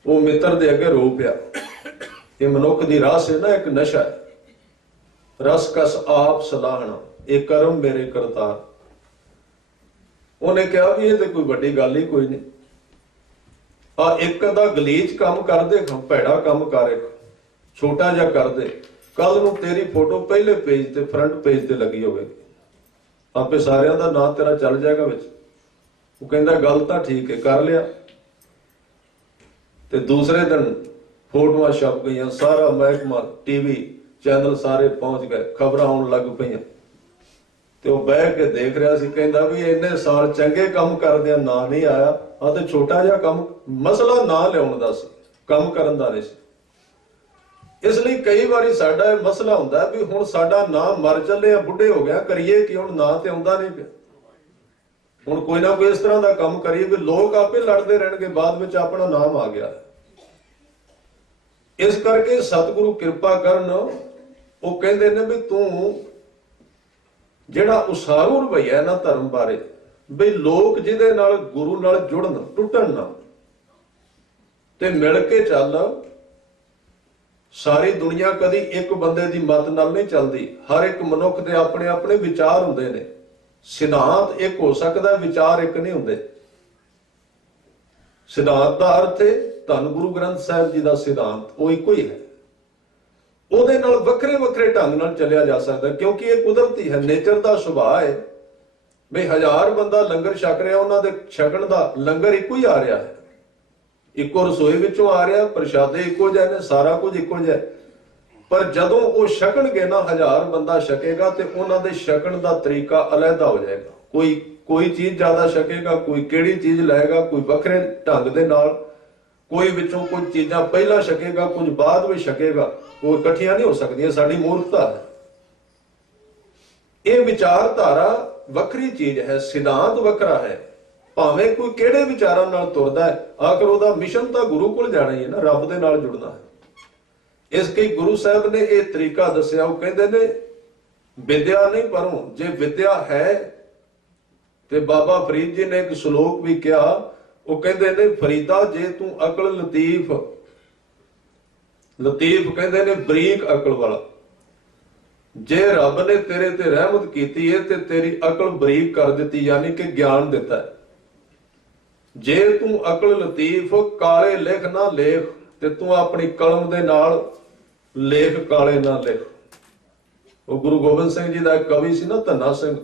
ਉਹ ਮਿੱਤਰ ਦੇ ਅੱਗੇ ਰੋ ਪਿਆ। ਇਹ ਮਨੁੱਖ ਦੀ ਰਾਸ ਹੈ ਨਾ, ਇੱਕ ਨਸ਼ਾ ਹੈ। ਰਸ ਕਸ ਆਪ ਸਲਾਹਣਾ, ਇਹ ਕਰਮ ਮੇਰੇ ਕਰਤਾਰ। ਉਹਨੇ ਕਿਹਾ ਵੀ ਇਹ ਤੇ ਕੋਈ ਵੱਡੀ ਗੱਲ ਹੀ ਕੋਈ ਨਹੀਂ, ਆ ਇੱਕ ਦਾ ਗਲੀਚ ਕੰਮ ਕਰਦੇ, ਭੈੜਾ ਕੰਮ ਕਰ, ਇੱਕ ਛੋਟਾ ਜਿਹਾ ਕਰਦੇ, ਕੱਲ ਨੂੰ ਤੇਰੀ ਫੋਟੋ ਪਹਿਲੇ ਪੇਜ ਤੇ, ਫਰੰਟ ਪੇਜ ਤੇ ਲੱਗੀ ਹੋਵੇਗੀ, ਆਪੇ ਸਾਰਿਆਂ ਦਾ ਨਾਂ ਤੇਰਾ ਚੱਲ ਜਾਏਗਾ ਵਿੱਚ। ਉਹ ਕਹਿੰਦਾ ਗੱਲ ਤਾਂ ਠੀਕ ਹੈ, ਕਰ ਲਿਆ। ਤੇ ਦੂਸਰੇ ਦਿਨ ਫੋਟੋਆਂ ਛਪ ਗਈਆਂ, ਸਾਰਾ ਮਹਿਕਮਾ, ਟੀਵੀ ਚੈਨਲ ਸਾਰੇ ਪਹੁੰਚ ਗਏ, ਖਬਰਾਂ ਆਉਣ ਲੱਗ ਪਈਆਂ। ਤੇ ਉਹ ਬਹਿ ਕੇ ਦੇਖ ਰਿਹਾ ਸੀ, ਕਹਿੰਦਾ ਵੀ ਇੰਨੇ ਸਾਲ ਚੰਗੇ ਕੰਮ ਕਰਦਿਆਂ ਨਾਂ ਨਹੀਂ ਆਇਆ, ਆ ਤੇ ਛੋਟਾ ਜਿਹਾ ਕੰਮ, ਮਸਲਾ ਨਾਂ ਲਿਆਉਣ ਦਾ ਸੀ, ਕੰਮ ਕਰਨ ਦਾ ਨਹੀਂ ਸੀ। ਇਸ ਲਈ ਕਈ ਵਾਰੀ ਸਾਡਾ ਇਹ ਮਸਲਾ ਹੁੰਦਾ ਵੀ ਹੁਣ ਸਾਡਾ ਨਾਂ ਮਰ ਚੱਲੇ ਆ, ਬੁੱਢੇ ਹੋ ਗਿਆ, ਕਰੀਏ ਕਿ ਹੁਣ ਨਾਂ ਤੇ ਆਉਂਦਾ ਨਹੀਂ ਪਿਆ। ਹੁਣ ਕੋਈ ਨਾ ਕੋਈ ਇਸ ਤਰ੍ਹਾਂ ਦਾ ਕੰਮ ਕਰੀਏ ਵੀ ਲੋਕ ਆਪੇ ਲੜਦੇ ਰਹਿਣਗੇ, ਬਾਅਦ ਵਿੱਚ ਆਪਣਾ ਨਾਮ ਆ ਗਿਆ। ਇਸ ਕਰਕੇ ਸਤਿਗੁਰੂ ਕਿਰਪਾ ਕਰਨ, ਉਹ ਕਹਿੰਦੇ ਨੇ ਵੀ ਤੂੰ ਜਿਹੜਾ ਉਸਾਰੂ ਰਵੱਈਆ ਨਾ ਧਰਮ ਬਾਰੇ, ਵੀ ਲੋਕ ਜਿਹਦੇ ਨਾਲ ਗੁਰੂ ਨਾਲ ਜੁੜਨ, ਟੁੱਟਣ ਨਾ, ਤੇ ਮਿਲ ਕੇ ਚੱਲ। ਸਾਰੀ ਦੁਨੀਆ ਕਦੀ ਇੱਕ ਬੰਦੇ ਦੀ ਮਤ ਨਾਲ ਨਹੀਂ ਚੱਲਦੀ, ਹਰ ਇੱਕ ਮਨੁੱਖ ਦੇ ਆਪਣੇ ਆਪਣੇ ਵਿਚਾਰ ਹੁੰਦੇ ਨੇ। ਸਿਧਾਂਤ ਇੱਕ ਹੋ ਸਕਦਾ, ਵਿਚਾਰ ਇੱਕ ਨਹੀਂ ਹੁੰਦੇ। ਸਿਧਾਂਤ ਦਾ ਅਰਥ ਹੈ ਧੰਨ ਗੁਰੂ ਗ੍ਰੰਥ ਸਾਹਿਬ ਜੀ ਦਾ ਸਿਧਾਂਤ, ਉਹ ਇੱਕੋ ਹੀ ਹੈ। ਉਹਦੇ ਨਾਲ ਵੱਖਰੇ ਵੱਖਰੇ ਢੰਗ ਨਾਲ ਚੱਲਿਆ ਜਾ ਸਕਦਾ, ਕਿਉਂਕਿ ਇਹ ਕੁਦਰਤੀ ਹੈ, ਨੇਚਰ ਦਾ ਸੁਭਾਅ ਹੈ। ਵੀ 1000 ਬੰਦਾ ਲੰਗਰ ਛਕ ਰਿਹਾ, ਉਹਨਾਂ ਦੇ ਛਕਣ ਦਾ ਲੰਗਰ ਇੱਕੋ ਹੀ ਆ ਰਿਹਾ ਹੈ, ਇੱਕੋ ਰਸੋਈ ਵਿੱਚੋਂ ਆ ਰਿਹਾ, ਪ੍ਰਸ਼ਾਦੇ ਇੱਕੋ ਜਿਹੇ ਨੇ, ਸਾਰਾ ਕੁਝ ਇੱਕੋ ਜਿਹਾ। ਪਰ ਜਦੋਂ ਉਹ ਛਕਣਗੇ ਨਾ, 1000 ਬੰਦਾ ਛਕੇਗਾ ਤੇ ਉਹਨਾਂ ਦੇ ਛਕਣ ਦਾ ਤਰੀਕਾ ਅਲੱਗਾ ਹੋ ਜਾਏਗਾ। ਕੋਈ ਚੀਜ਼ ਜ਼ਿਆਦਾ ਛਕੇਗਾ, ਕੋਈ ਕਿਹੜੀ ਚੀਜ਼ ਲਏਗਾ, ਕੋਈ ਵੱਖਰੇ ਢੰਗ ਦੇ ਨਾਲ, ਕੋਈ ਵਿੱਚੋਂ ਕੁਝ ਚੀਜ਼ਾਂ ਪਹਿਲਾਂ ਛਕੇਗਾ, ਕੁਝ ਬਾਅਦ ਵਿੱਚ ਛਕੇਗਾ। ਉਹ ਇਕੱਠੀਆਂ ਨਹੀਂ ਹੋ ਸਕਦੀਆਂ, ਸਾਡੀ ਮੂਰਖਤਾ ਹੈ। ਇਹ ਵਿਚਾਰਧਾਰਾ ਵੱਖਰੀ ਚੀਜ਼ ਹੈ, ਸਿਧਾਂਤ ਵੱਖਰਾ ਹੈ। ਭਾਵੇਂ ਕੋਈ ਕਿਹੜੇ ਵਿਚਾਰਾਂ ਨਾਲ ਤੁਰਦਾ ਹੈ, ਆਖਰ ਉਹਦਾ ਮਿਸ਼ਨ ਤਾਂ ਗੁਰੂ ਕੋਲ ਜਾਣਾ ਹੀ ਹੈ ਨਾ, ਰੱਬ ਦੇ ਨਾਲ ਜੁੜਨਾ ਹੈ। ਇਸ ਲਈ ਗੁਰੂ ਸਾਹਿਬ ਨੇ ਇਹ ਤਰੀਕਾ ਦੱਸਿਆ। ਉਹ ਕਹਿੰਦੇ ਨੇ ਵਿਦਿਆ ਨਹੀਂ ਪਰੋਂ, ਜੇ ਵਿਦਿਆ ਹੈ ਤੇ ਬਾਬਾ ਫਰੀਦ ਜੀ ਨੇ ਇੱਕ ਸ਼ਲੋਕ ਵੀ ਕਿਹਾ, ਉਹ ਕਹਿੰਦੇ ਨੇ ਫਰੀਦਾ ਜੇ ਤੂੰ ਅਕਲ ਲਤੀਫ, ਲਤੀਫ ਕਹਿੰਦੇ ਨੇ ਬਰੀਕ ਅਕਲ ਵਾਲਾ, ਜੇ ਰੱਬ ਨੇ ਤੇਰੇ ਤੇ ਰਹਿਮਤ ਕੀਤੀ ਹੈ ਤੇ ਤੇਰੀ ਅਕਲ ਬਰੀਕ ਕਰ ਦਿੱਤੀ, ਯਾਨੀ ਕਿ ਗਿਆਨ ਦਿੱਤਾ ਹੈ। ਜੇ ਤੂੰ ਅਕਲ ਲਤੀਫ, ਕਾਲੇ ਲਿਖ ਨਾ ਲੇਖ, ਤੇ ਤੂੰ ਆਪਣੀ ਕਲਮ ਦੇ ਨਾਲ ਲੇਖ ਕਾਲੇ ਨਾ ਲਿਖ। ਉਹ ਗੁਰੂ ਗੋਬਿੰਦ ਸਿੰਘ ਜੀ ਦਾ ਇੱਕ ਕਵੀ ਸੀ ਨਾ, ਧੰਨਾ ਸਿੰਘ,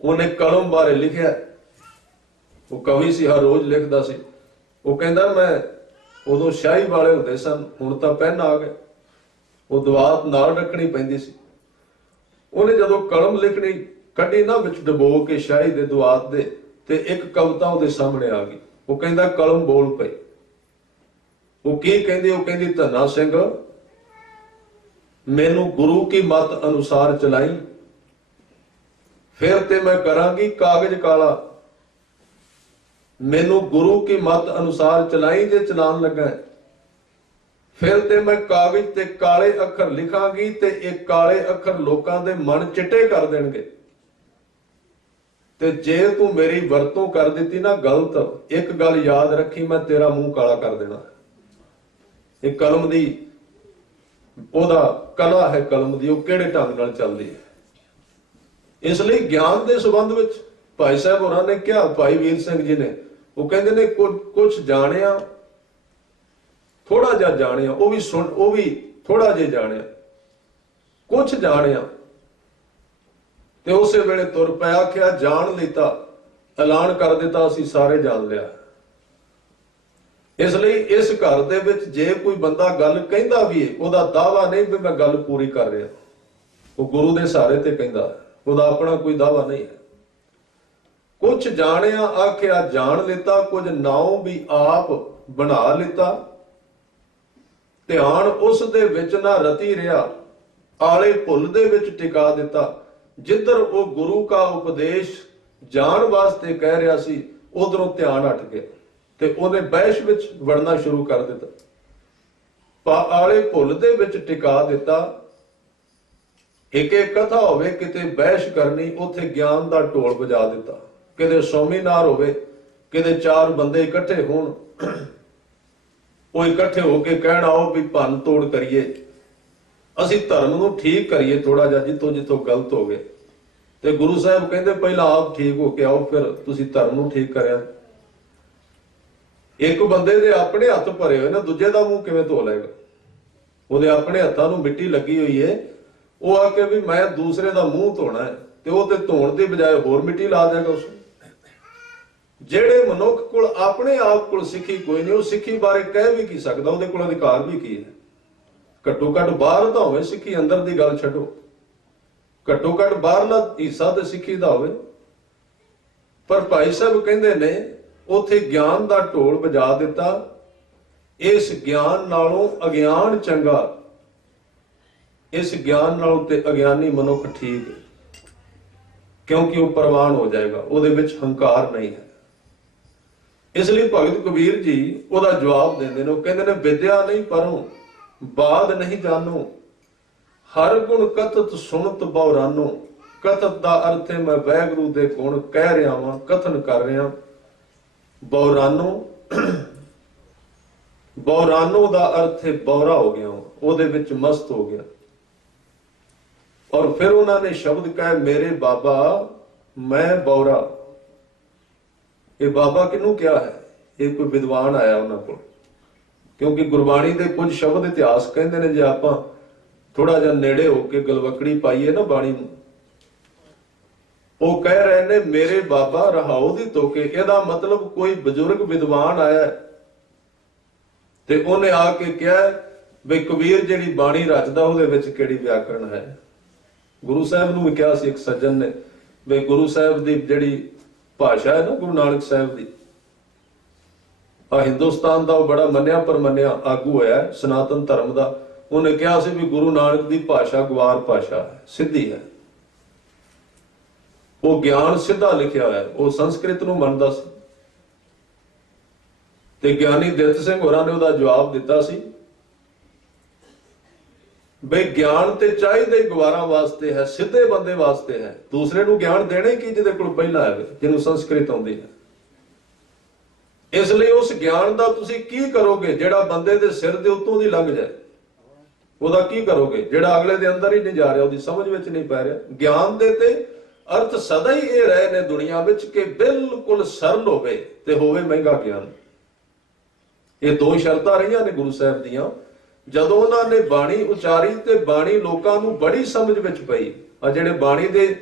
ਉਹਨੇ ਕਲਮ ਬਾਰੇ ਲਿਖਿਆ। ਉਹ ਕਵੀ ਸੀ, ਹਰ ਰੋਜ਼ ਲਿਖਦਾ ਸੀ। ਉਹ ਕਹਿੰਦਾ ਮੈਂ ਉਦੋਂ ਸ਼ਾਹੀ ਵਾਲੇ ਹੁੰਦੇ ਸਨ, ਹੁਣ ਤਾਂ ਪੈਨ ਆ ਗਏ, ਉਹ ਦਵਾਤ ਨਾਲ ਰੱਖਣੀ ਪੈਂਦੀ ਸੀ। ਉਹਨੇ ਜਦੋਂ ਕਲਮ ਲਿਖਣੀ ਕੱਢੀ ਨਾ, ਵਿੱਚ ਡਬੋ ਕੇ ਸ਼ਾਹੀ ਦੇ ਦਵਾਤ ਦੇ, ਤੇ ਇੱਕ ਕਵਿਤਾ ਉਹਦੇ ਸਾਹਮਣੇ ਆ ਗਈ। ਉਹ ਕਹਿੰਦਾ ਕਲਮ ਬੋਲ ਪਈ। ਉਹ ਕੀ ਕਹਿੰਦੀ? ਉਹ ਕਹਿੰਦੀ ਧੰਨਾ ਸਿੰਘ ਮੈਨੂੰ ਗੁਰੂ ਕੀ ਮੱਤ ਅਨੁਸਾਰ ਚਲਾਈ, ਫਿਰ ਤੇ ਮੈਂ ਕਰਾਂਗੀ ਕਾਗਜ਼ ਕਾਲਾ। ਮੈਨੂੰ ਗੁਰੂ ਕੀ ਮੱਤ ਅਨੁਸਾਰ ਚਲਾਈ, ਜੇ ਚਲਾਉਣ ਲੱਗਾ फिर ते मैं कागज ते काले अखर लिखांगी ते ये काले अखर लोकां दे मन चिट्टे कर देणगे। ते जे तू मेरी वरतों कर दित्ती ना गलत, एक गल याद रखी, मैं तेरा मुंह काला कर देना। ये कलम दी ओदा कला है, कलम दी वो किहड़े ढंग नाल चलदी है। इसलिए ज्ञान के संबंध में भाई साहब होरां ने क्या, भाई वीर सिंह जी ने वो कहंदे ने कुछ जानिया, थोड़ा जा जानिया, वो भी सुन, वो भी थोड़ा जे जानिया, कुछ जानिया ते उसे वेले तुर पै, आख्या जान लीता, ऐलान कर दिता, असीं सारे जान लिया। इसलिए इस घर दे विच जे कोई बंदा गल कहंदा भी है, ओदा दावा नहीं भी मैं गल पूरी कर रहा, वो गुरु दे सहारे ते कहंदा, ओदा अपना कोई दावा नहीं है। कुछ जानिया आख्या जान लिता, कुछ नाउ भी आप बना लिता, ध्यान उस दे विच ना रती रहा, आले भुल दे विच टिका दिता। जिधर वो गुरु का उपदेश जान वास्ते कह रहा सी, उधरों ध्यान हट गया ते उन्हें बहस विच वड़ना शुरू कर दिता। आले भुल दे विच टिका दिता। एक एक कथा होवे, किते बहस करनी, उथे ज्ञान दा ढोल बजा दिता। किते सोमीनार होवे, किते चार बंदे इकट्ठे होण, वो इकट्ठे होके कहण आओ भी भन तोड़ करिए, असीं धर्म नूं ठीक करिए थोड़ा जिहा, जिथों जिथों गलत हो गए। ते गुरु साहब कहंदे पहला आप ठीक होके आओ, फिर तुसीं धर्म नूं ठीक करिया। एक बंदे दे अपने हत्थ भरे होए ने, दूजे दा मूंह किवें धो लेगा? ਉਹਦੇ ਆਪਣੇ ਹੱਥਾਂ ਨੂੰ ਮਿੱਟੀ ਲੱਗੀ ਹੋਈ ਹੈ, ਉਹ ਆ ਕੇ ਵੀ ਮੈਂ ਦੂਸਰੇ ਦਾ ਮੂੰਹ ਧੋਣਾ ਹੈ, ਤੇ ਉਹ ਤੇ ਧੋਣ ਦੀ ਬਜਾਏ ਹੋਰ ਮਿੱਟੀ ਲਾ ਦੇਗਾ ਉਸ। ਜਿਹੜੇ ਮਨੁੱਖ ਕੋਲ ਆਪਣੇ ਆਪ ਕੋਲ ਸਿੱਖੀ ਕੋਈ ਨਹੀਂ, ਉਹ ਸਿੱਖੀ ਬਾਰੇ ਕਹਿ ਵੀ ਕੀ ਸਕਦਾ, ਉਹਦੇ ਕੋਲ ਅਧਿਕਾਰ ਵੀ ਕੀ ਹੈ? ਘੱਟੋ ਘੱਟ ਬਾਹਰ ਤਾਂ ਹੋਵੇ ਸਿੱਖੀ, ਅੰਦਰ ਦੀ ਗੱਲ ਛੱਡੋ, ਘੱਟੋ ਘੱਟ ਬਾਹਰਲਾ ਹਿੱਸਾ ਤੇ ਸਿੱਖੀ ਦਾ ਹੋਵੇ। ਪਰ ਭਾਈ ਸਾਹਿਬ ਕਹਿੰਦੇ ਨੇ ਉਥੇ ਗਿਆਨ ਦਾ ਢੋਲ ਵਜਾ ਦਿੱਤਾ। ਇਸ ਗਿਆਨ ਨਾਲੋਂ ਅਗਿਆਨ ਚੰਗਾ, ਇਸ ਗਿਆਨ ਨਾਲੋਂ ਤੇ ਅਗਿਆਨੀ ਮਨੁੱਖ ਠੀਕ ਹੈ, ਕਿਉਂਕਿ ਉਹ ਪ੍ਰਵਾਨ ਹੋ ਜਾਏਗਾ, ਉਹਦੇ ਵਿੱਚ ਹੰਕਾਰ ਨਹੀਂ ਹੈ। ਇਸ ਲਈ ਭਗਤ ਕਬੀਰ ਜੀ ਉਹਦਾ ਜਵਾਬ ਦਿੰਦੇ ਨੇ, ਉਹ ਕਹਿੰਦੇ ਨੇ ਵਿਦਿਆ ਨਹੀਂ ਪਰੋਂ ਬਾਦ ਨਹੀਂ ਜਾਣੋ, ਹਰ ਗੁਣ ਕਥਤ ਸੁਣਤ ਬਹੁਰਾਨੋ। ਕਥਤ ਦਾ ਅਰਥ ਹੈ ਮੈਂ ਵਾਹਿਗੁਰੂ ਦੇ ਗੁਣ ਕਹਿ ਰਿਹਾ ਵਾਂ, ਕਥਨ ਕਰ ਰਿਹਾ। ਬਹੁਰਾਨੋ, ਬਹੁਰਾਨੋ ਦਾ ਅਰਥ ਹੈ ਬੌਰਾ ਹੋ ਗਿਆ, ਉਹਦੇ ਵਿੱਚ ਮਸਤ ਹੋ ਗਿਆ। ਔਰ ਫਿਰ ਉਹਨਾਂ ਨੇ ਸ਼ਬਦ ਕਹੇ, ਮੇਰੇ ਬਾਬਾ ਮੈਂ ਬੌਰਾ। ਇਹ ਬਾਬਾ ਕਿਹਨੂੰ ਕਿਹਾ ਹੈ? ਇਹ ਕੋਈ ਵਿਦਵਾਨ ਆਇਆ ਉਹਨਾਂ ਕੋਲ, ਕਿਉਂਕਿ ਗੁਰਬਾਣੀ ਦੇ ਕੁਝ ਸ਼ਬਦ ਇਤਿਹਾਸ ਕਹਿੰਦੇ ਨੇ, ਜੇ ਆਪਾਂ ਥੋੜਾ ਜਿਹਾ ਨੇੜੇ ਹੋ ਕੇ ਗਲਵਕੜੀ ਪਾਈਏ ਨਾ ਬਾਣੀ ਨੂੰ, ਉਹ ਕਹਿ ਰਹੇ ਨੇ ਮੇਰੇ ਬਾਬਾ ਰਹਾਉ ਦੀ ਤੋਕੇ। ਇਹਦਾ ਮਤਲਬ ਕੋਈ ਬਜ਼ੁਰਗ ਵਿਦਵਾਨ ਆਇਆ ਤੇ ਉਹਨੇ ਆ ਕੇ ਕਿਹਾ ਵੀ ਕਬੀਰ ਜਿਹੜੀ ਬਾਣੀ ਰਚਦਾ ਉਹਦੇ ਵਿੱਚ ਕਿਹੜੀ ਵਿਆਕਰਣ ਹੈ। ਗੁਰੂ ਸਾਹਿਬ ਨੂੰ ਵੀ ਕਿਹਾ ਸੀ ਇੱਕ ਸੱਜਣ ਨੇ ਵੀ ਗੁਰੂ ਸਾਹਿਬ ਦੀ ਜਿਹੜੀ ਭਾਸ਼ਾ ਹੈ ਨਾ, ਗੁਰੂ ਨਾਨਕ ਸਾਹਿਬ ਦੀ, ਆ ਹਿੰਦੁਸਤਾਨ ਦਾ ਉਹ ਬੜਾ ਮੰਨਿਆ ਪਰਮੰਨਿਆ ਆਗੂ ਹੋਇਆ ਸਨਾਤਨ ਧਰਮ ਦਾ। ਉਹਨੇ ਕਿਹਾ ਸੀ ਵੀ ਗੁਰੂ ਨਾਨਕ ਦੀ ਭਾਸ਼ਾ ਗਵਾਰ ਭਾਸ਼ਾ ਹੈ, ਸਿੱਧੀ ਹੈ, ਉਹ ਗਿਆਨ ਸਿੱਧਾ ਲਿਖਿਆ ਹੋਇਆ, ਉਹ ਸੰਸਕ੍ਰਿਤ ਨੂੰ ਮੰਨਦਾ ਸੀ। ਤੇ ਗਿਆਨੀ ਦਿੱਤ ਸਿੰਘ ਹੋਰਾਂ ਨੇ ਉਹਦਾ ਜਵਾਬ ਦਿੱਤਾ ਸੀ ਬਈ ਗਿਆਨ ਤੇ ਚਾਹੀਦਾ ਹੀ ਗਵਾਰਾਂ ਵਾਸਤੇ ਹੈ, ਸਿੱਧੇ ਬੰਦੇ ਵਾਸਤੇ ਹੈ। ਦੂਸਰੇ ਨੂੰ ਗਿਆਨ ਦੇਣਾ ਹੀ ਕੀ ਜਿਹਦੇ ਕੋਲ ਪਹਿਲਾਂ ਆਵੇ, ਜਿਹਨੂੰ ਸੰਸਕ੍ਰਿਤ ਆਉਂਦੀ ਹੈ। ਇਸ ਲਈ ਉਸ ਗਿਆਨ ਦਾ ਤੁਸੀਂ ਕੀ ਕਰੋਗੇ ਜਿਹੜਾ ਬੰਦੇ ਦੇ ਸਿਰ ਦੇ ਉੱਤੋਂ ਦੀ ਲੰਘ ਜਾਏ? ਉਹਦਾ ਕੀ ਕਰੋਗੇ ਜਿਹੜਾ ਅਗਲੇ ਦੇ ਅੰਦਰ ਹੀ ਨਹੀਂ ਜਾ ਰਿਹਾ, ਉਹਦੀ ਸਮਝ ਵਿੱਚ ਨਹੀਂ ਪੈ ਰਿਹਾ? ਗਿਆਨ ਦੇ ਤੇ ਅਰਥ ਸਦਾ ਹੀ ਇਹ ਰਹੇ ਨੇ ਦੁਨੀਆ ਵਿੱਚ ਕਿ ਬਿਲਕੁਲ ਸਰਲ ਹੋਵੇ ਤੇ ਹੋਵੇ ਮਹਿੰਗਾ ਗਿਆਨ। ਇਹ ਦੋ ਸ਼ਰਤਾਂ ਰਹੀਆਂ ਨੇ ਗੁਰੂ ਸਾਹਿਬ ਦੀਆਂ। ਜਦੋਂ ਉਹਨਾਂ ਨੇ ਬਾਣੀ ਉਚਾਰੀ ਤੇ ਬਾਣੀ ਲੋਕਾਂ ਨੂੰ ਬੜੀ ਸਮਝ ਵਿੱਚ ਪਈ। ਆ ਜਿਹੜੇ ਬਾਣੀ ਦੇ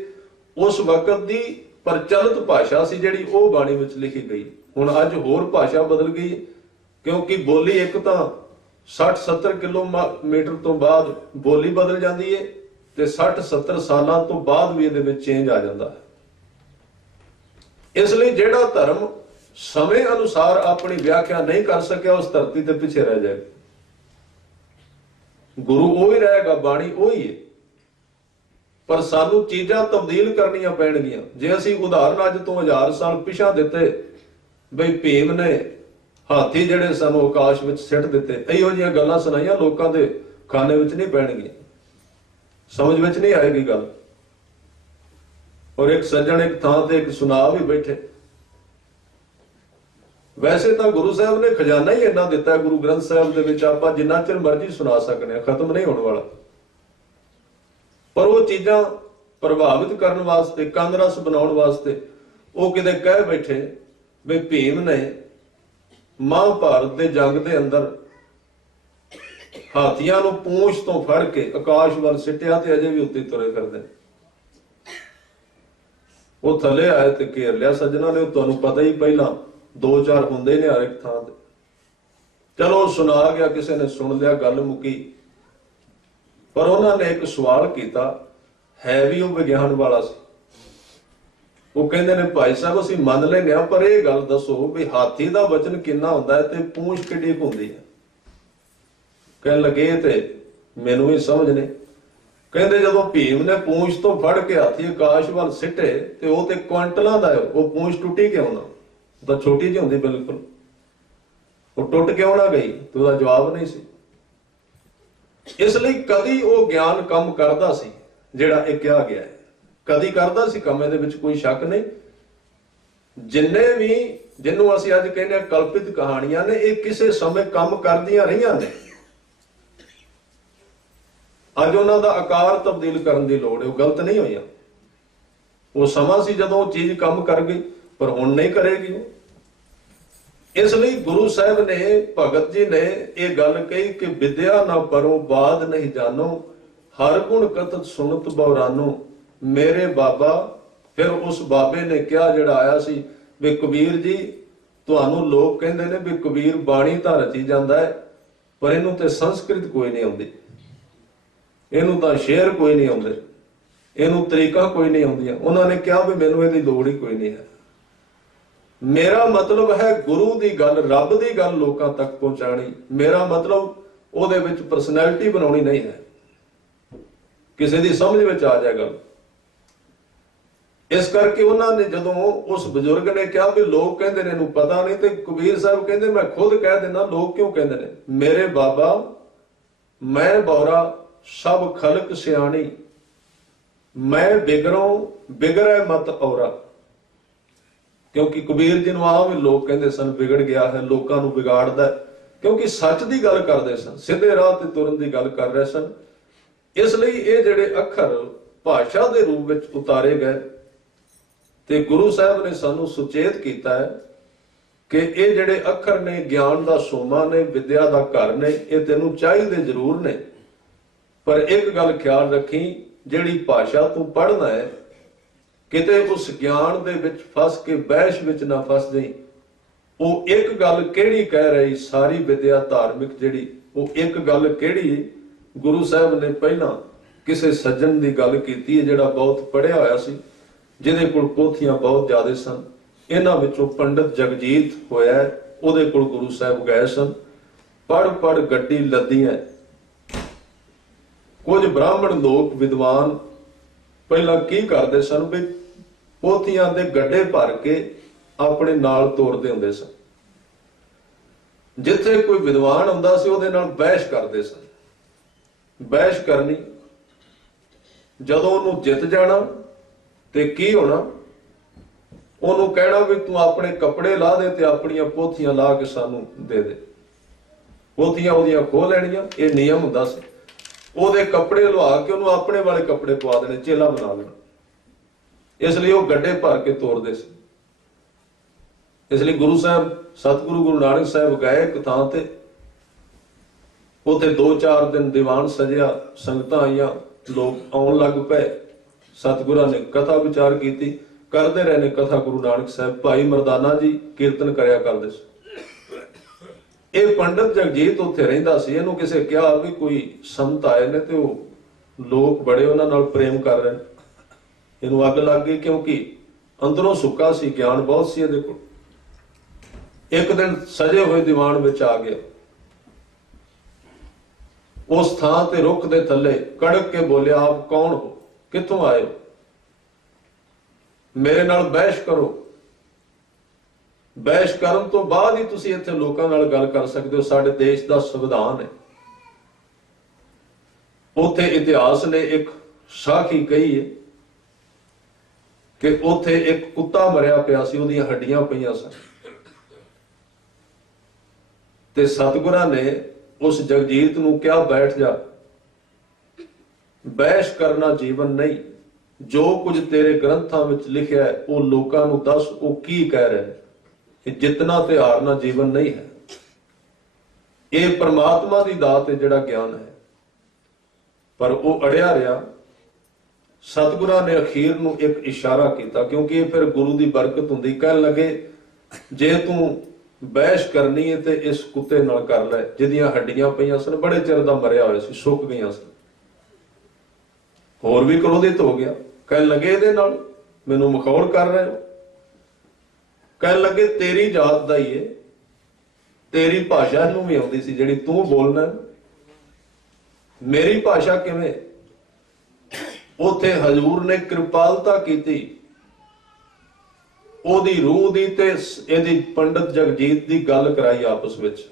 ਉਸ ਵਕਤ ਦੀ ਪ੍ਰਚਲਿਤ ਭਾਸ਼ਾ ਸੀ ਜਿਹੜੀ, ਉਹ ਬਾਣੀ ਵਿੱਚ ਲਿਖੀ ਗਈ। ਹੁਣ ਅੱਜ ਹੋਰ ਭਾਸ਼ਾ ਬਦਲ ਗਈ, ਕਿਉਂਕਿ ਬੋਲੀ ਇੱਕ ਤਾਂ 60-70 ਕਿਲੋਮੀਟਰ ਤੋਂ ਬਾਅਦ ਬੋਲੀ ਬਦਲ ਜਾਂਦੀ ਹੈ ਤੇ 60-70 ਸਾਲਾਂ ਤੋਂ ਬਾਅਦ ਵੀ ਇਹਦੇ ਵਿੱਚ ਚੇਂਜ ਆ ਜਾਂਦਾ ਹੈ। ਇਸ ਲਈ ਜਿਹੜਾ ਧਰਮ ਸਮੇਂ ਅਨੁਸਾਰ ਆਪਣੀ ਵਿਆਖਿਆ ਨਹੀਂ ਕਰ ਸਕਿਆ, ਉਸ ਧਰਤੀ ਤੇ ਪਿੱਛੇ ਰਹਿ ਜਾਏਗਾ। ਗੁਰੂ ਉਹ ਹੀ ਰਹੇਗਾ, ਬਾਣੀ ਉਹ ਹੀ ਹੈ, ਪਰ ਸਾਨੂੰ ਚੀਜ਼ਾਂ ਤਬਦੀਲ ਕਰਨੀਆਂ ਪੈਣਗੀਆਂ। ਜੇ ਅਸੀਂ ਉਦਾਹਰਨ ਅੱਜ ਤੋਂ 1000 ਸਾਲ ਪਿਛਾ ਦਿੱਤੇ ਬਈ ਭੀਮ ਨੇ ਹਾਥੀ ਜਿਹੜੇ ਸਾਨੂੰ ਆਕਾਸ਼ ਵਿੱਚ ਸਿੱਟ ਦਿੱਤੇ। ਇਹੋ ਜਿਹੀਆਂ ਗੱਲਾਂ ਸੁਣਾਈਆਂ ਲੋਕਾਂ ਦੇ ਖਾਨੇ ਵਿੱਚ ਨਹੀਂ ਪੈਣਗੀਆਂ, ਸਮਝ ਵਿੱਚ ਨਹੀਂ ਆਏਗੀ ਗੱਲ। ਔਰ ਇੱਕ ਸੱਜਣ ਇੱਕ ਥਾਂ ਤੇ ਇੱਕ ਸੁਣਾ ਵੀ ਬੈਠੇ। ਵੈਸੇ ਤਾਂ ਗੁਰੂ ਸਾਹਿਬ ਨੇ ਖਜ਼ਾਨਾ ਹੀ ਇੰਨਾ ਦਿੱਤਾ ਗੁਰੂ ਗ੍ਰੰਥ ਸਾਹਿਬ ਦੇ ਵਿੱਚ, ਆਪਾਂ ਜਿੰਨਾ ਚਿਰ ਮਰਜ਼ੀ ਸੁਣਾ ਸਕਦੇ ਹਾਂ, ਖਤਮ ਨਹੀਂ ਹੋਣ ਵਾਲਾ। ਪਰ ਉਹ ਚੀਜ਼ਾਂ ਪ੍ਰਭਾਵਿਤ ਕਰਨ ਵਾਸਤੇ, ਕੰਨ ਰਸ ਬਣਾਉਣ ਵਾਸਤੇ ਉਹ ਕਿਤੇ ਕਹਿ ਬੈਠੇ ਵੀ ਭੀਮ ਨੇ ਮਹਾਭਾਰਤ ਦੇ ਜੰਗ ਦੇ ਅੰਦਰ ਹਾਥੀਆਂ ਨੂੰ ਪੂੰਛ ਤੋਂ ਫੜ ਕੇ ਆਕਾਸ਼ ਵੱਲ ਸਿੱਟਿਆ ਤੇ ਅਜੇ ਵੀ ਉੱਤੇ ਤੁਰੇ ਫਿਰਦੇ। ਉਹ ਥੱਲੇ ਆਏ ਤੇ ਘੇਰ ਲਿਆ ਸੱਜਣਾ ਨੇ। ਤੁਹਾਨੂੰ ਪਤਾ ਹੀ ਪਹਿਲਾਂ 2-4 ਹੁੰਦੇ ਨੇ ਹਰ ਇੱਕ ਥਾਂ ਤੇ। ਚਲੋ ਸੁਣਾ ਗਿਆ, ਕਿਸੇ ਨੇ ਸੁਣ ਲਿਆ, ਗੱਲ ਮੁੱਕੀ। ਪਰ ਉਹਨਾਂ ਨੇ ਇੱਕ ਸਵਾਲ ਕੀਤਾ, ਹੈ ਵੀ ਉਹ ਵਿਗਿਆਨ ਵਾਲਾ ਸੀ। ਉਹ ਕਹਿੰਦੇ ਨੇ ਭਾਈ ਸਾਹਿਬ ਅਸੀਂ ਮੰਨ ਲੈਂਦੇ ਹਾਂ, ਪਰ ਇਹ ਗੱਲ ਦੱਸੋ ਵੀ ਹਾਥੀ ਦਾ ਵਜਨ ਕਿੰਨਾ ਹੁੰਦਾ ਹੈ ਤੇ ਪੂੰਛ ਕਿੱਡੀ ਹੁੰਦੀ ਹੈ? ਕਹਿਣ ਲੱਗੇ ਤੇ ਮੈਨੂੰ ਵੀ ਸਮਝ ਨਹੀਂ। ਕਹਿੰਦੇ ਜਦੋਂ ਭੀਮ ਨੇ ਪੂੰਛ ਤੋਂ ਫੜ ਕੇ ਹਾਥੀ ਆਕਾਸ਼ ਵੱਲ ਸਿੱਟੇ ਤੇ ਉਹ ਤੇ ਕੁਆਂਟਲਾਂ ਦਾ, ਉਹ ਪੂੰਛ ਟੁੱਟੀ ਕਿਉਂ ਨਾ? ਉਹ ਤਾਂ ਛੋਟੀ ਜਿਹੀ ਹੁੰਦੀ ਬਿਲਕੁਲ, ਉਹ ਟੁੱਟ ਕਿਉਂ ਨਾ ਗਈ? ਤੇ ਉਹਦਾ ਜਵਾਬ ਨਹੀਂ ਸੀ। ਇਸ ਲਈ ਕਦੀ ਉਹ ਗਿਆਨ ਕੰਮ ਕਰਦਾ ਸੀ ਜਿਹੜਾ ਇਹ ਕਿਹਾ ਗਿਆ ਹੈ, ਕਦੀ ਕਰਦਾ ਸੀ ਕੰਮ, ਇਹਦੇ ਵਿੱਚ ਕੋਈ ਸ਼ੱਕ ਨਹੀਂ। ਜਿੰਨੇ ਵੀ ਜਿਹਨੂੰ ਅਸੀਂ ਅੱਜ ਕਹਿੰਦੇ ਹਾਂ ਕਲਪਿਤ ਕਹਾਣੀਆਂ ਨੇ, ਇਹ ਕਿਸੇ ਸਮੇਂ ਕੰਮ ਕਰਦੀਆਂ ਰਹੀਆਂ ਨੇ। ਅੱਜ ਉਹਨਾਂ ਦਾ ਆਕਾਰ ਤਬਦੀਲ ਕਰਨ ਦੀ ਲੋੜ ਹੈ, ਉਹ ਗਲਤ ਨਹੀਂ ਹੋਈਆਂ। ਉਹ ਸਮਾਂ ਸੀ ਜਦੋਂ ਉਹ ਚੀਜ਼ ਕੰਮ ਕਰ ਗਈ, ਪਰ ਹੁਣ ਨਹੀਂ ਕਰੇਗੀ। ਇਸ ਲਈ ਗੁਰੂ ਸਾਹਿਬ ਨੇ, ਭਗਤ ਜੀ ਨੇ ਇਹ ਗੱਲ ਕਹੀ ਕਿ ਵਿਦਿਆ ਨਾ ਪਰੋ ਬਾਦ ਨਹੀਂ ਜਾਣੋ, ਹਰ ਗੁਣ ਕਥਤ ਸੁਣਤ ਬਉਰਾਨੋ। ਮੇਰੇ ਬਾਬਾ, ਫਿਰ ਉਸ ਬਾਬੇ ਨੇ ਕਿਹਾ ਜਿਹੜਾ ਆਇਆ ਸੀ ਵੀ ਕਬੀਰ ਜੀ, ਤੁਹਾਨੂੰ ਲੋਕ ਕਹਿੰਦੇ ਨੇ ਵੀ ਕਬੀਰ ਬਾਣੀ ਤਾਂ ਰਚੀ ਜਾਂਦਾ ਹੈ, ਪਰ ਇਹਨੂੰ ਤੇ ਸੰਸਕ੍ਰਿਤ ਕੋਈ ਨਹੀਂ ਆਉਂਦੀ, ਇਹਨੂੰ ਤਾਂ ਸ਼ੇਰ ਕੋਈ ਨਹੀਂ ਆਉਂਦੇ, ਇਹਨੂੰ ਤਰੀਕਾ ਕੋਈ ਨਹੀਂ ਆਉਂਦੀਆਂ। ਉਹਨਾਂ ਨੇ ਕਿਹਾ ਵੀ ਮੈਨੂੰ ਇਹਦੀ ਲੋੜ ਹੀ ਕੋਈ ਨਹੀਂ ਹੈ। ਮੇਰਾ ਮਤਲਬ ਹੈ ਗੁਰੂ ਦੀ ਗੱਲ, ਰੱਬ ਦੀ ਗੱਲ ਲੋਕਾਂ ਤੱਕ ਪਹੁੰਚਾਣੀ। ਮੇਰਾ ਮਤਲਬ ਉਹਦੇ ਵਿੱਚ ਪਰਸਨੈਲਿਟੀ ਬਣਾਉਣੀ ਨਹੀਂ ਹੈ, ਕਿਸੇ ਦੀ ਸਮਝ ਵਿੱਚ ਆ ਜਾਏਗਾ। ਇਸ ਕਰਕੇ ਉਹਨਾਂ ਨੇ ਜਦੋਂ ਉਸ ਬਜ਼ੁਰਗ ਨੇ ਕਿਹਾ ਵੀ ਲੋਕ ਕਹਿੰਦੇ ਨੇ ਇਹਨੂੰ ਪਤਾ ਨਹੀਂ, ਤੇ ਕਬੀਰ ਸਾਹਿਬ ਕਹਿੰਦੇ ਮੈਂ ਖੁਦ ਕਹਿ ਦਿੰਦਾ ਲੋਕ ਕਿਉਂ ਕਹਿੰਦੇ ਨੇ। ਮੇਰੇ ਬਾਬਾ ਮੈਂ ਬੌਰਾ ਸਭ ਖਲਕ ਸਿਆਣੀ, ਮੈਂ ਬਿਗਰੋਂ ਬਿਗੜੈ ਮਤ ਔਰਾ। ਕਿਉਂਕਿ ਕਬੀਰ ਜੀ ਨੂੰ ਆਮ ਲੋਕ ਕਹਿੰਦੇ ਸਨ ਵਿਗੜ ਗਿਆ ਹੈ, ਲੋਕਾਂ ਨੂੰ ਵਿਗਾੜਦਾ, ਕਿਉਂਕਿ ਸੱਚ ਦੀ ਗੱਲ ਕਰਦੇ ਸਨ, ਸਿੱਧੇ ਰਾਹ ਤੇ ਤੁਰਨ ਦੀ ਗੱਲ ਕਰ ਰਹੇ ਸਨ। ਇਸ ਲਈ ਇਹ ਜਿਹੜੇ ਅੱਖਰ ਭਾਸ਼ਾ ਦੇ ਰੂਪ ਵਿੱਚ ਉਤਾਰੇ ਗਏ, ਤੇ ਗੁਰੂ ਸਾਹਿਬ ਨੇ ਸਾਨੂੰ ਸੁਚੇਤ ਕੀਤਾ ਹੈ ਕਿ ਇਹ ਜਿਹੜੇ ਅੱਖਰ ਨੇ ਗਿਆਨ ਦਾ ਸੋਮਾ ਨੇ, ਵਿਦਿਆ ਦਾ ਘਰ ਨੇ, ਇਹ ਤੈਨੂੰ ਚਾਹੀਦੇ ਜ਼ਰੂਰ ਨੇ। ਪਰ ਇੱਕ ਗੱਲ ਖਿਆਲ ਰੱਖੀ, ਜਿਹੜੀ ਭਾਸ਼ਾ ਤੂੰ ਪੜ੍ਹਨਾ ਹੈ ਕਿਤੇ ਉਸ ਗਿਆਨ ਦੇ ਵਿੱਚ ਫਸ ਕੇ ਬਹਿਸ਼ ਵਿੱਚ ਨਾ ਫਸ ਜਾਈਂ। ਉਹ ਇੱਕ ਗੱਲ ਕਿਹੜੀ ਕਹਿ ਰਹੀ, ਸਾਰੀ ਵਿਦਿਆ ਧਾਰਮਿਕ ਜਿਹੜੀ, ਉਹ ਇੱਕ ਗੱਲ ਕਿਹੜੀ? ਗੁਰੂ ਸਾਹਿਬ ਨੇ ਪਹਿਲਾਂ ਕਿਸੇ ਸੱਜਣ ਦੀ ਗੱਲ ਕੀਤੀ ਹੈ ਜਿਹੜਾ ਬਹੁਤ ਪੜ੍ਹਿਆ ਹੋਇਆ ਸੀ, ਜਿਹਦੇ ਕੋਲ ਪੋਥੀਆਂ ਬਹੁਤ ਜ਼ਿਆਦਾ ਸਨ। ਇਹਨਾਂ ਵਿੱਚੋਂ ਪੰਡਤ ਜਗਜੀਤ ਹੋਇਆ, ਉਹਦੇ ਕੋਲ ਗੁਰੂ ਸਾਹਿਬ ਗਏ ਸਨ। ਪੜ ਪੜ ਗੱਡੀ ਲੱਦੀਆਂ। ਕੁਝ ਬ੍ਰਾਹਮਣ ਲੋਕ ਵਿਦਵਾਨ ਪਹਿਲਾਂ ਕੀ ਕਰਦੇ ਸਨ ਵੀ ਪੋਥੀਆਂ ਦੇ ਗੱਡੇ ਭਰ ਕੇ ਆਪਣੇ ਨਾਲ ਤੋਰਦੇ ਹੁੰਦੇ ਸਨ। ਜਿੱਥੇ ਕੋਈ ਵਿਦਵਾਨ ਹੁੰਦਾ ਸੀ ਉਹਦੇ ਨਾਲ ਬਹਿਸ਼ ਕਰਦੇ ਸਨ। ਬਹਿਸ਼ ਕਰਨੀ, ਜਦੋਂ ਉਹਨੂੰ ਜਿੱਤ ਜਾਣਾ ਤੇ ਕੀ ਹੋਣਾ, ਉਹਨੂੰ ਕਹਿਣਾ ਵੀ ਤੂੰ ਆਪਣੇ ਕੱਪੜੇ ਲਾ ਦੇ ਤੇ ਆਪਣੀਆਂ ਪੋਥੀਆਂ ਲਾ ਕੇ ਸਾਨੂੰ ਦੇ ਦੇ। ਪੋਥੀਆਂ ਉਹਦੀਆਂ ਖੋਹ ਲੈਣੀਆਂ, ਇਹ ਨਿਯਮ ਹੁੰਦਾ ਸੀ। ਉਹਦੇ ਕੱਪੜੇ ਲਵਾ ਕੇ ਉਹਨੂੰ ਆਪਣੇ ਵਾਲੇ ਕੱਪੜੇ ਪਵਾ ਦੇਣੇ, ਚੇਲਾ ਬਣਾ ਲੈਣਾ। ਇਸ ਲਈ ਉਹ ਗੱਡੇ ਭਰ ਕੇ ਤੋਰਦੇ ਸੀ। ਇਸ ਲਈ ਗੁਰੂ ਸਾਹਿਬ, ਸਤਿਗੁਰੂ ਗੁਰੂ ਨਾਨਕ ਸਾਹਿਬ ਗਏ ਇੱਕ ਥਾਂ ਤੇ, ਉੱਥੇ 2-4 ਦਿਨ ਦੀਵਾਨ ਸਜਿਆ, ਸੰਗਤਾਂ ਆਈਆਂ, ਲੋਕ ਆਉਣ ਲੱਗ ਪਏ। ਸਤਿਗੁਰਾਂ ਨੇ ਕਥਾ ਵਿਚਾਰ ਕੀਤੀ, ਕਰਦੇ ਰਹੇ ਨੇ ਕਥਾ ਗੁਰੂ ਨਾਨਕ ਸਾਹਿਬ। ਭਾਈ ਮਰਦਾਨਾ ਜੀ ਕੀਰਤਨ ਕਰਿਆ ਕਰਦੇ ਸੀ। ਇਹ ਪੰਡਤ ਜਗਜੀਤ ਉੱਥੇ ਰਹਿੰਦਾ ਸੀ। ਇਹਨੂੰ ਕਿਸੇ ਕਿਹਾ ਵੀ ਕੋਈ ਸੰਤ ਆਏ ਨੇ ਤੇ ਉਹ ਲੋਕ ਬੜੇ ਉਹਨਾਂ ਨਾਲ ਪ੍ਰੇਮ ਕਰ ਰਹੇ ਨੇ। ਇਹਨੂੰ ਅੱਗ ਲੱਗ ਗਈ, ਕਿਉਂਕਿ ਅੰਦਰੋਂ ਸੁੱਕਾ ਸੀ, ਗਿਆਨ ਬਹੁਤ ਸੀ ਇਹਦੇ ਕੋਲ। ਇੱਕ ਦਿਨ ਸਜੇ ਹੋਏ ਦੀਵਾਨ ਵਿੱਚ ਆ ਗਿਆ। ਉਸ ਥਾਂ ਤੇ ਰੁੱਖ ਦੇ ਥੱਲੇ ਕੜਕ ਕੇ ਬੋਲਿਆ, ਆਪ ਕੌਣ ਹੋ, ਕਿੱਥੋਂ ਆਏ ਹੋ, ਮੇਰੇ ਨਾਲ ਬਹਿਸ਼ ਕਰੋ। ਬਹਿਸ ਕਰਨ ਤੋਂ ਬਾਅਦ ਹੀ ਤੁਸੀਂ ਇੱਥੇ ਲੋਕਾਂ ਨਾਲ ਗੱਲ ਕਰ ਸਕਦੇ ਹੋ। ਸਾਡੇ ਦੇਸ਼ ਦਾ ਸੰਵਿਧਾਨ ਹੈ, ਉੱਥੇ ਇਤਿਹਾਸ ਨੇ ਇੱਕ ਸਾਖੀ ਕਹੀ ਹੈ ਕਿ ਉੱਥੇ ਇੱਕ ਕੁੱਤਾ ਮਰਿਆ ਪਿਆ ਸੀ, ਉਹਦੀਆਂ ਹੱਡੀਆਂ ਪਈਆਂ ਸਨ, ਤੇ ਸਤਿਗੁਰਾਂ ਨੇ ਉਸ ਜਗਜੀਤ ਨੂੰ ਕਿਹਾ ਬੈਠ ਜਾ, ਬਹਿਸ ਕਰਨਾ ਜੀਵਨ ਨਹੀਂ, ਜੋ ਕੁਝ ਤੇਰੇ ਗ੍ਰੰਥਾਂ ਵਿੱਚ ਲਿਖਿਆ ਹੈ ਉਹ ਲੋਕਾਂ ਨੂੰ ਦੱਸ, ਉਹ ਕੀ ਕਹਿ ਰਿਹਾ ਹੈ। ਇਹ ਜਿੱਤਣਾ ਤੇ ਹਾਰਨਾ ਜੀਵਨ ਨਹੀਂ ਹੈ, ਇਹ ਪ੍ਰਮਾਤਮਾ ਦੀ ਦਾਤ ਹੈ ਜਿਹੜਾ ਗਿਆਨ ਹੈ। ਪਰ ਉਹ ਅੜਿਆ ਰਿਹਾ। ਸਤਿਗੁਰਾਂ ਨੇ ਅਖੀਰ ਨੂੰ ਇੱਕ ਇਸ਼ਾਰਾ ਕੀਤਾ, ਕਿਉਂਕਿ ਇਹ ਫਿਰ ਗੁਰੂ ਦੀ ਬਰਕਤ ਹੁੰਦੀ। ਕਹਿਣ ਲੱਗੇ ਜੇ ਤੂੰ ਬਹਿਸ ਕਰਨੀ ਹੈ ਤੇ ਇਸ ਕੁੱਤੇ ਨਾਲ ਕਰ ਲੈ, ਜਿਹਦੀਆਂ ਹੱਡੀਆਂ ਪਈਆਂ ਸਨ, ਬੜੇ ਚਿਰ ਦਾ ਮਰਿਆ ਹੋਇਆ ਸੀ, ਸੁੱਕ ਗਈਆਂ ਸਨ। ਹੋਰ ਵੀ ਕ੍ਰੋਧਿਤ ਹੋ ਗਿਆ, ਕਹਿਣ ਲੱਗੇ ਇਹਦੇ ਨਾਲ ਮੈਨੂੰ ਮਖੌਲ ਕਰ ਰਹੇ ਹੋ। ਕਹਿਣ ਲੱਗੇ ਤੇਰੀ ਜਾਤ ਦਾ ਹੀ ਹੈ, ਤੇਰੀ ਭਾਸ਼ਾ ਨੂੰ ਵੀ ਆਉਂਦੀ ਸੀ ਜਿਹੜੀ ਤੂੰ ਬੋਲਣਾ, ਮੇਰੀ ਭਾਸ਼ਾ ਕਿਵੇਂ? ਉੱਥੇ ਹਜ਼ੂਰ ਨੇ ਕਿਰਪਾਲਤਾ ਕੀਤੀ, ਉਹਦੀ ਰੂਹ ਦੀ ਤੇ ਇਹਦੀ ਪੰਡਤ ਜਗਜੀਤ ਦੀ ਗੱਲ ਕਰਾਈ ਆਪਸ ਵਿੱਚ।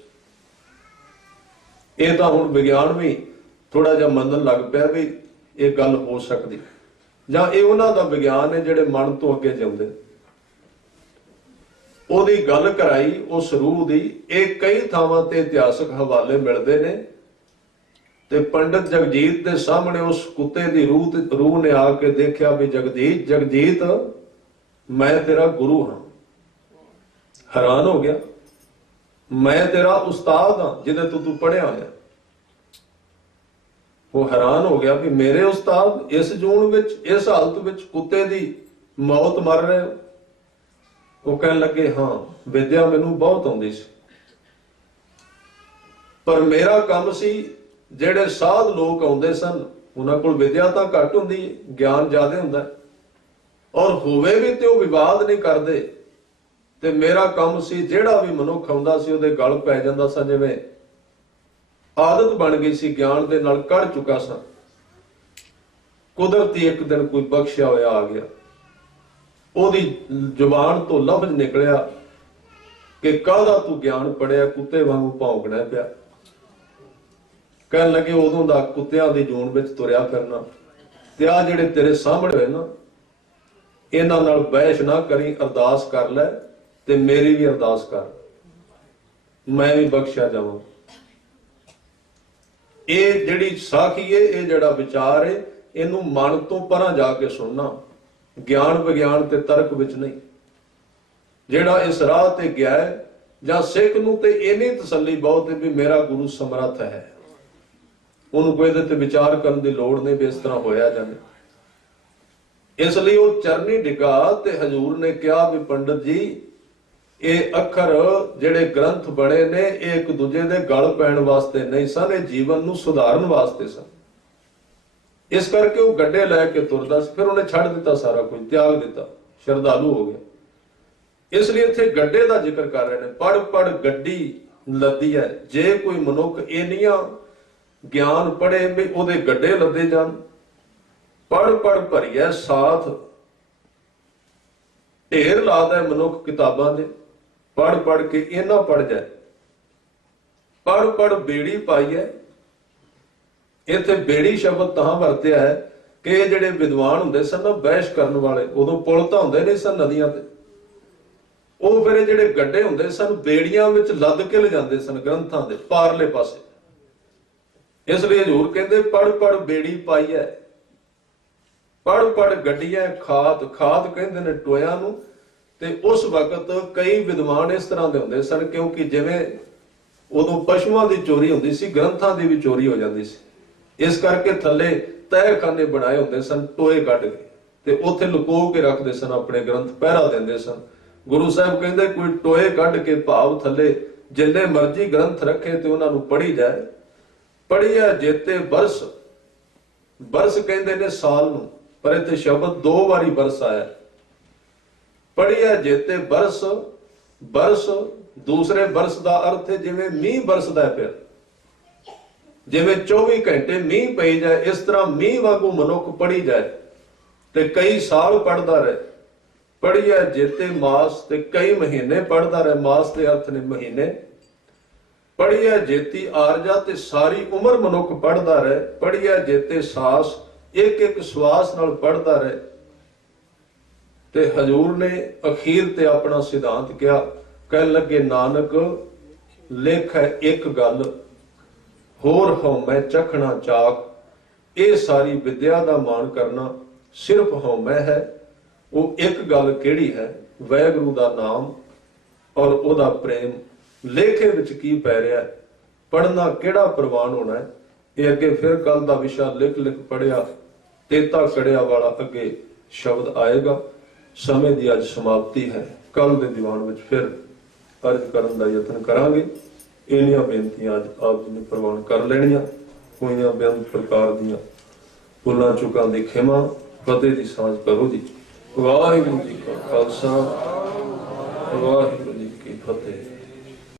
ਇਹ ਤਾਂ ਹੁਣ ਵਿਗਿਆਨ ਵੀ ਥੋੜਾ ਜਿਹਾ ਮੰਨਣ ਲੱਗ ਪਿਆ ਵੀ ਇਹ ਗੱਲ ਹੋ ਸਕਦੀ, ਜਾਂ ਇਹ ਉਹਨਾਂ ਦਾ ਵਿਗਿਆਨ ਹੈ ਜਿਹੜੇ ਮਨ ਤੋਂ ਅੱਗੇ ਜਾਂਦੇ। ਉਹਦੀ ਗੱਲ ਕਰਾਈ ਉਸ ਰੂਹ ਦੀ। ਇਹ ਕਈ ਥਾਵਾਂ ਤੇ ਇਤਿਹਾਸਕ ਹਵਾਲੇ ਮਿਲਦੇ ਨੇ, ਤੇ ਪੰਡਤ ਜਗਜੀਤ ਦੇ ਸਾਹਮਣੇ ਉਸ ਕੁੱਤੇ ਦੀ ਰੂਹ ਨੇ ਆ ਕੇ ਦੇਖਿਆ ਵੀ ਜਗਜੀਤ ਮੈਂ ਤੇਰਾ ਗੁਰੂ ਹਾਂ। ਹੈਰਾਨ ਹੋ ਗਿਆ, ਮੈਂ ਤੇਰਾ ਉਸਤਾਦ ਹਾਂ ਜਿਹਦੇ ਤੋਂ ਤੂੰ ਪੜ੍ਹਿਆ ਹੋਇਆ। ਉਹ ਹੈਰਾਨ ਹੋ ਗਿਆ ਵੀ ਮੇਰੇ ਉਸਤਾਦ ਇਸ ਜੂਨ ਵਿੱਚ, ਇਸ ਹਾਲਤ ਵਿੱਚ ਕੁੱਤੇ ਦੀ ਮੌਤ ਮਰ ਰਹੇ ਹੋ। ਉਹ ਕਹਿਣ ਲੱਗੇ ਹਾਂ, ਵਿਦਿਆ ਮੈਨੂੰ ਬਹੁਤ ਆਉਂਦੀ ਸੀ, ਪਰ ਮੇਰਾ ਕੰਮ ਸੀ ਜਿਹੜੇ ਸਾਧ ਲੋਕ ਆਉਂਦੇ ਸਨ, ਉਹਨਾਂ ਕੋਲ ਵਿਦਿਆ ਤਾਂ ਘੱਟ ਹੁੰਦੀ ਹੈ, ਗਿਆਨ ਜ਼ਿਆਦਾ ਹੁੰਦਾ, ਔਰ ਹੋਵੇ ਵੀ ਤੇ ਉਹ ਵਿਵਾਦ ਨਹੀਂ ਕਰਦੇ। ਤੇ ਮੇਰਾ ਕੰਮ ਸੀ ਜਿਹੜਾ ਵੀ ਮਨੁੱਖ ਆਉਂਦਾ ਸੀ ਉਹਦੇ ਗਲ ਪੈ ਜਾਂਦਾ ਸੀ, ਜਿਵੇਂ ਆਦਤ ਬਣ ਗਈ ਸੀ, ਗਿਆਨ ਦੇ ਨਾਲ ਕੜ ਚੁੱਕਾ ਸਾਂ। ਕੁਦਰਤੀ ਇੱਕ ਦਿਨ ਕੋਈ ਬਖਸ਼ਿਆ ਹੋਇਆ ਆ ਗਿਆ, ਉਹਦੀ ਜ਼ੁਬਾਨ ਤੋਂ ਲਫ਼ਜ਼ ਨਿਕਲਿਆ ਕਿ ਕਾਹਦਾ ਤੂੰ ਗਿਆਨ ਪੜਿਆ, ਕੁੱਤੇ ਵਾਂਗੂ ਭੌਂਕਣਾ ਪਿਆ। ਕਹਿਣ ਲੱਗੇ ਉਦੋਂ ਦਾ ਕੁੱਤਿਆਂ ਦੀ ਜੂਨ ਵਿੱਚ ਤੁਰਿਆ ਫਿਰਨਾ, ਤੇ ਆ ਜਿਹੜੇ ਤੇਰੇ ਸਾਹਮਣੇ ਹੋਏ ਨਾ, ਇਹਨਾਂ ਨਾਲ ਬਹਿਸ ਨਾ ਕਰੀ, ਅਰਦਾਸ ਕਰ ਲੈ ਤੇ ਮੇਰੀ ਵੀ ਅਰਦਾਸ ਕਰ, ਮੈਂ ਵੀ ਬਖਸ਼ਿਆ ਜਾਵਾਂ। ਇਹ ਜਿਹੜੀ ਸਾਖੀ ਹੈ, ਇਹ ਜਿਹੜਾ ਵਿਚਾਰ ਹੈ, ਇਹਨੂੰ ਮਨ ਤੋਂ ਪਰਾਂ ਜਾ ਕੇ ਸੁਣਨਾ, ਗਿਆਨ ਵਿਗਿਆਨ ਤੇ ਤਰਕ ਵਿੱਚ ਨਹੀਂ। ਜਿਹੜਾ ਇਸ ਰਾਹ ਤੇ ਗਿਆ ਹੈ, ਜਾਂ ਸਿੱਖ ਨੂੰ ਤੇ ਇਹਨੀ ਤਸੱਲੀ ਬਹੁਤ ਹੈ ਵੀ ਮੇਰਾ ਗੁਰੂ ਸਮਰੱਥ ਹੈ, ਉਹਨੂੰ ਕੋਈ ਇਹਦੇ ਤੇ ਵਿਚਾਰ ਕਰਨ ਦੀ ਲੋੜ ਨਹੀਂ ਵੀ ਇਸ ਤਰ੍ਹਾਂ ਹੋਇਆ ਜਾਵੇ। ਇਸ ਲਈ ਉਹ ਚਰਨੀ ਡਿੱਗਾ ਤੇ ਹਜ਼ੂਰ ਨੇ ਕਿਹਾ ਵੀ ਪੰਡਤ ਜੀ, ਇਹ ਅੱਖਰ ਜਿਹੜੇ ਗ੍ਰੰਥ ਬਣੇ ਨੇ, ਇਹ ਇੱਕ ਦੂਜੇ ਦੇ ਗਲ ਪੈਣ ਵਾਸਤੇ ਨਹੀਂ ਸਨ, ਇਹ ਜੀਵਨ ਨੂੰ ਸੁਧਾਰਨ ਵਾਸਤੇ ਸਨ। ਇਸ ਕਰਕੇ ਉਹ ਗੱਡੇ ਲੈ ਕੇ ਤੁਰਦਾ ਸੀ। ਫਿਰ ਉਹਨੇ ਛੱਡ ਦਿੱਤਾ, ਸਾਰਾ ਕੁਝ ਤਿਆਗ ਦਿੱਤਾ, ਸ਼ਰਧਾਲੂ ਹੋ ਗਿਆ। ਇਸ ਲਈ ਇੱਥੇ ਗੱਡੇ ਦਾ ਜ਼ਿਕਰ ਕਰ ਰਹੇ ਨੇ। ਪੜ ਪੜ ਗੱਡੀ ਲੱਦੀ ਹੈ। ਜੇ ਕੋਈ ਮਨੁੱਖ ਇੰਨੀਆਂ ਗਿਆਨ ਪੜ੍ਹੇ ਵੀ ਉਹਦੇ ਗੱਡੇ ਲੱਦੇ ਜਾਣ, ਪੜ ਪੜ ਭਰੀਐ ਸਾਥ, ਢੇਰ ਲਾਦਾ ਮਨੁੱਖ ਕਿਤਾਬਾਂ ਦੇ, ਪੜ ਪੜ ਕੇ ਇਹਨਾਂ ਪੜ ਜਾਏ। ਪੜ ਪੜ ਬੇੜੀ ਪਾਈ ਹੈ। ਇੱਥੇ ਬੇੜੀ ਸ਼ਬਦ ਤਾਂ ਵਰਤਿਆ ਹੈ ਕਿ ਇਹ ਜਿਹੜੇ ਵਿਦਵਾਨ ਹੁੰਦੇ ਸਨ ਨਾ, ਬਹਿਸ ਕਰਨ ਵਾਲੇ, ਉਦੋਂ ਪੁਲ ਤਾਂ ਹੁੰਦੇ ਨਹੀਂ ਸਨ ਨਦੀਆਂ ਤੇ, ਉਹ ਫਿਰ ਜਿਹੜੇ ਗੱਡੇ ਹੁੰਦੇ ਸਨ ਬੇੜੀਆਂ ਵਿੱਚ ਲੱਦ ਕੇ ਲਿਜਾਂਦੇ ਸਨ ਗ੍ਰੰਥਾਂ ਦੇ ਪਾਰਲੇ ਪਾਸੇ। ਇਸ ਲਈ ਹਜ਼ੂਰ ਕਹਿੰਦੇ ਪੜ ਪੜ ਬੇੜੀ ਪਾਈ ਹੈ, ਪੜ ਪੜ ਗੱਡੀਆਂ ਖਾਤ, ਖਾਤ ਕਹਿੰਦੇ ਨੇ ਟੋਇਆਂ ਨੂੰ। ਤੇ ਉਸ ਵਕਤ ਕਈ ਵਿਦਵਾਨ ਇਸ ਤਰ੍ਹਾਂ ਦੇ ਹੁੰਦੇ ਸਨ, ਕਿਉਂਕਿ ਜਿਵੇਂ ਉਦੋਂ ਪਸ਼ੂਆਂ ਦੀ ਚੋਰੀ ਹੁੰਦੀ ਸੀ, ਗ੍ਰੰਥਾਂ ਦੀ ਵੀ ਚੋਰੀ ਹੋ ਜਾਂਦੀ ਸੀ। ਇਸ ਕਰਕੇ ਥੱਲੇ ਤਹਿਖਾਨੇ ਬਣਾਏ ਹੁੰਦੇ ਸਨ, ਟੋਏ ਕੱਢ ਕੇ, ਤੇ ਉੱਥੇ ਲੁਕੋ ਕੇ ਰੱਖਦੇ ਸਨ ਆਪਣੇ ਗ੍ਰੰਥ, ਪਹਿਰਾ ਦਿੰਦੇ ਸਨ। ਗੁਰੂ ਸਾਹਿਬ ਕਹਿੰਦੇ ਕੋਈ ਟੋਏ ਕੱਢ ਕੇ, ਭਾਵ ਥੱਲੇ ਜਿੰਨੇ ਮਰਜ਼ੀ ਗ੍ਰੰਥ ਰੱਖੇ ਤੇ ਉਹਨਾਂ ਨੂੰ ਪੜ੍ਹੀ ਜਾਏ। ਪੜ੍ਹਿਆ ਜੇਤੇ ਬਰਸ, ਬਰਸ ਕਹਿੰਦੇ ਨੇ ਸਾਲ ਨੂੰ, ਪਰ ਇੱਥੇ ਸ਼ਬਦ 2 ਵਾਰੀ ਬਰਸ ਆਇਆ। ਪੜ੍ਹਿਆ ਜੇਤੇ ਬਰਸ, ਬਰਸ ਦੂਸਰੇ ਬਰਸ ਦਾ ਅਰਥ ਹੈ ਜਿਵੇਂ ਮੀਂਹ ਬਰਸਦਾ ਪਿਆ, ਜਿਵੇਂ 24 ਘੰਟੇ ਮੀਂਹ ਪਈ ਜਾਏ, ਇਸ ਤਰ੍ਹਾਂ ਮੀਂਹ ਵਾਂਗੂ ਮਨੁੱਖ ਪੜ੍ਹੀ ਜਾਏ ਤੇ ਕਈ ਸਾਲ ਪੜ੍ਹਦਾ ਰਹੇ। ਪੜ੍ਹੀਐ ਜੇਤੇ ਮਾਸ ਤੇ ਕਈ ਮਹੀਨੇ ਪੜ੍ਹਦਾ ਰਹੇ। ਮਾਸ ਦੇ ਅਰਥ ਨੇ ਮਹੀਨੇ। ਪੜ੍ਹੀਐ ਜੇਤੀ ਆਰਜਾ ਤੇ ਸਾਰੀ ਉਮਰ ਮਨੁੱਖ ਪੜ੍ਹਦਾ ਰਹੇ। ਪੜ੍ਹੀਐ ਜੇਤੇ ਸਾਸ, ਇੱਕ ਇੱਕ ਸਵਾਸ ਨਾਲ ਪੜ੍ਹਦਾ ਰਹੇ। ਤੇ ਹਜ਼ੂਰ ਨੇ ਅਖੀਰ ਤੇ ਆਪਣਾ ਸਿਧਾਂਤ ਕਿਹਾ, ਕਹਿਣ ਲੱਗੇ ਨਾਨਕ ਲੇਖ ਹੈ ਇੱਕ ਗੱਲ, ਹੋਰ ਹਉਮੈ ਚਖਣਾ ਚਾਕ। ਇਹ ਸਾਰੀ ਵਿਦਿਆ ਦਾ ਮਾਣ ਕਰਨਾ ਸਿਰਫ ਹਉਮੈ ਹੈ। ਉਹ ਇੱਕ ਗੱਲ ਕਿਹੜੀ ਹੈ? ਵਾਹਿਗੁਰੂ ਦਾ ਨਾਮ ਔਰ ਉਹਦਾ ਪ੍ਰੇਮ। ਲੇਖੇ ਵਿੱਚ ਕੀ ਪੈ ਰਿਹਾ ਹੈ? ਪੜ੍ਹਨਾ ਕਿਹੜਾ ਪ੍ਰਵਾਨ ਹੋਣਾ ਹੈ? ਇਹ ਅੱਗੇ ਫਿਰ ਕੱਲ ਦਾ ਵਿਸ਼ਾ ਲਿਖ ਲਿਖ ਪੜਿਆ, ਤੇਤਾ ਕੜਿਆ ਵਾਲਾ ਅੱਗੇ ਸ਼ਬਦ ਆਏਗਾ। ਸਮੇਂ ਦੀ ਅੱਜ ਸਮਾਪਤੀ ਹੈ। ਕੱਲ ਦੇ ਦੀਵਾਨ ਵਿੱਚ ਫਿਰ ਅਰਜ਼ ਕਰਨ ਦਾ ਯਤਨ ਕਰਾਂਗੇ। ਇਹਨੀਆਂ ਬੇਨਤੀਆਂ ਅੱਜ ਆਪ ਜੀ ਨੇ ਪ੍ਰਵਾਨ ਕਰ ਲੈਣੀਆਂ। ਹੋਈਆਂ ਬੇਅੰਤ ਪ੍ਰਕਾਰ ਦੀਆਂ ਭੁੱਲਾਂ ਚੁੱਕਾਂ ਦੀ ਖਿਮਾ, ਫਤਿਹ ਦੀ ਸਾਂਝ ਕਰੋ ਜੀ। ਵਾਹਿਗੁਰੂ ਜੀ ਕਾ ਖਾਲਸਾ, ਵਾਹਿਗੁਰੂ ਜੀ ਕੀ ਫਤਿਹ।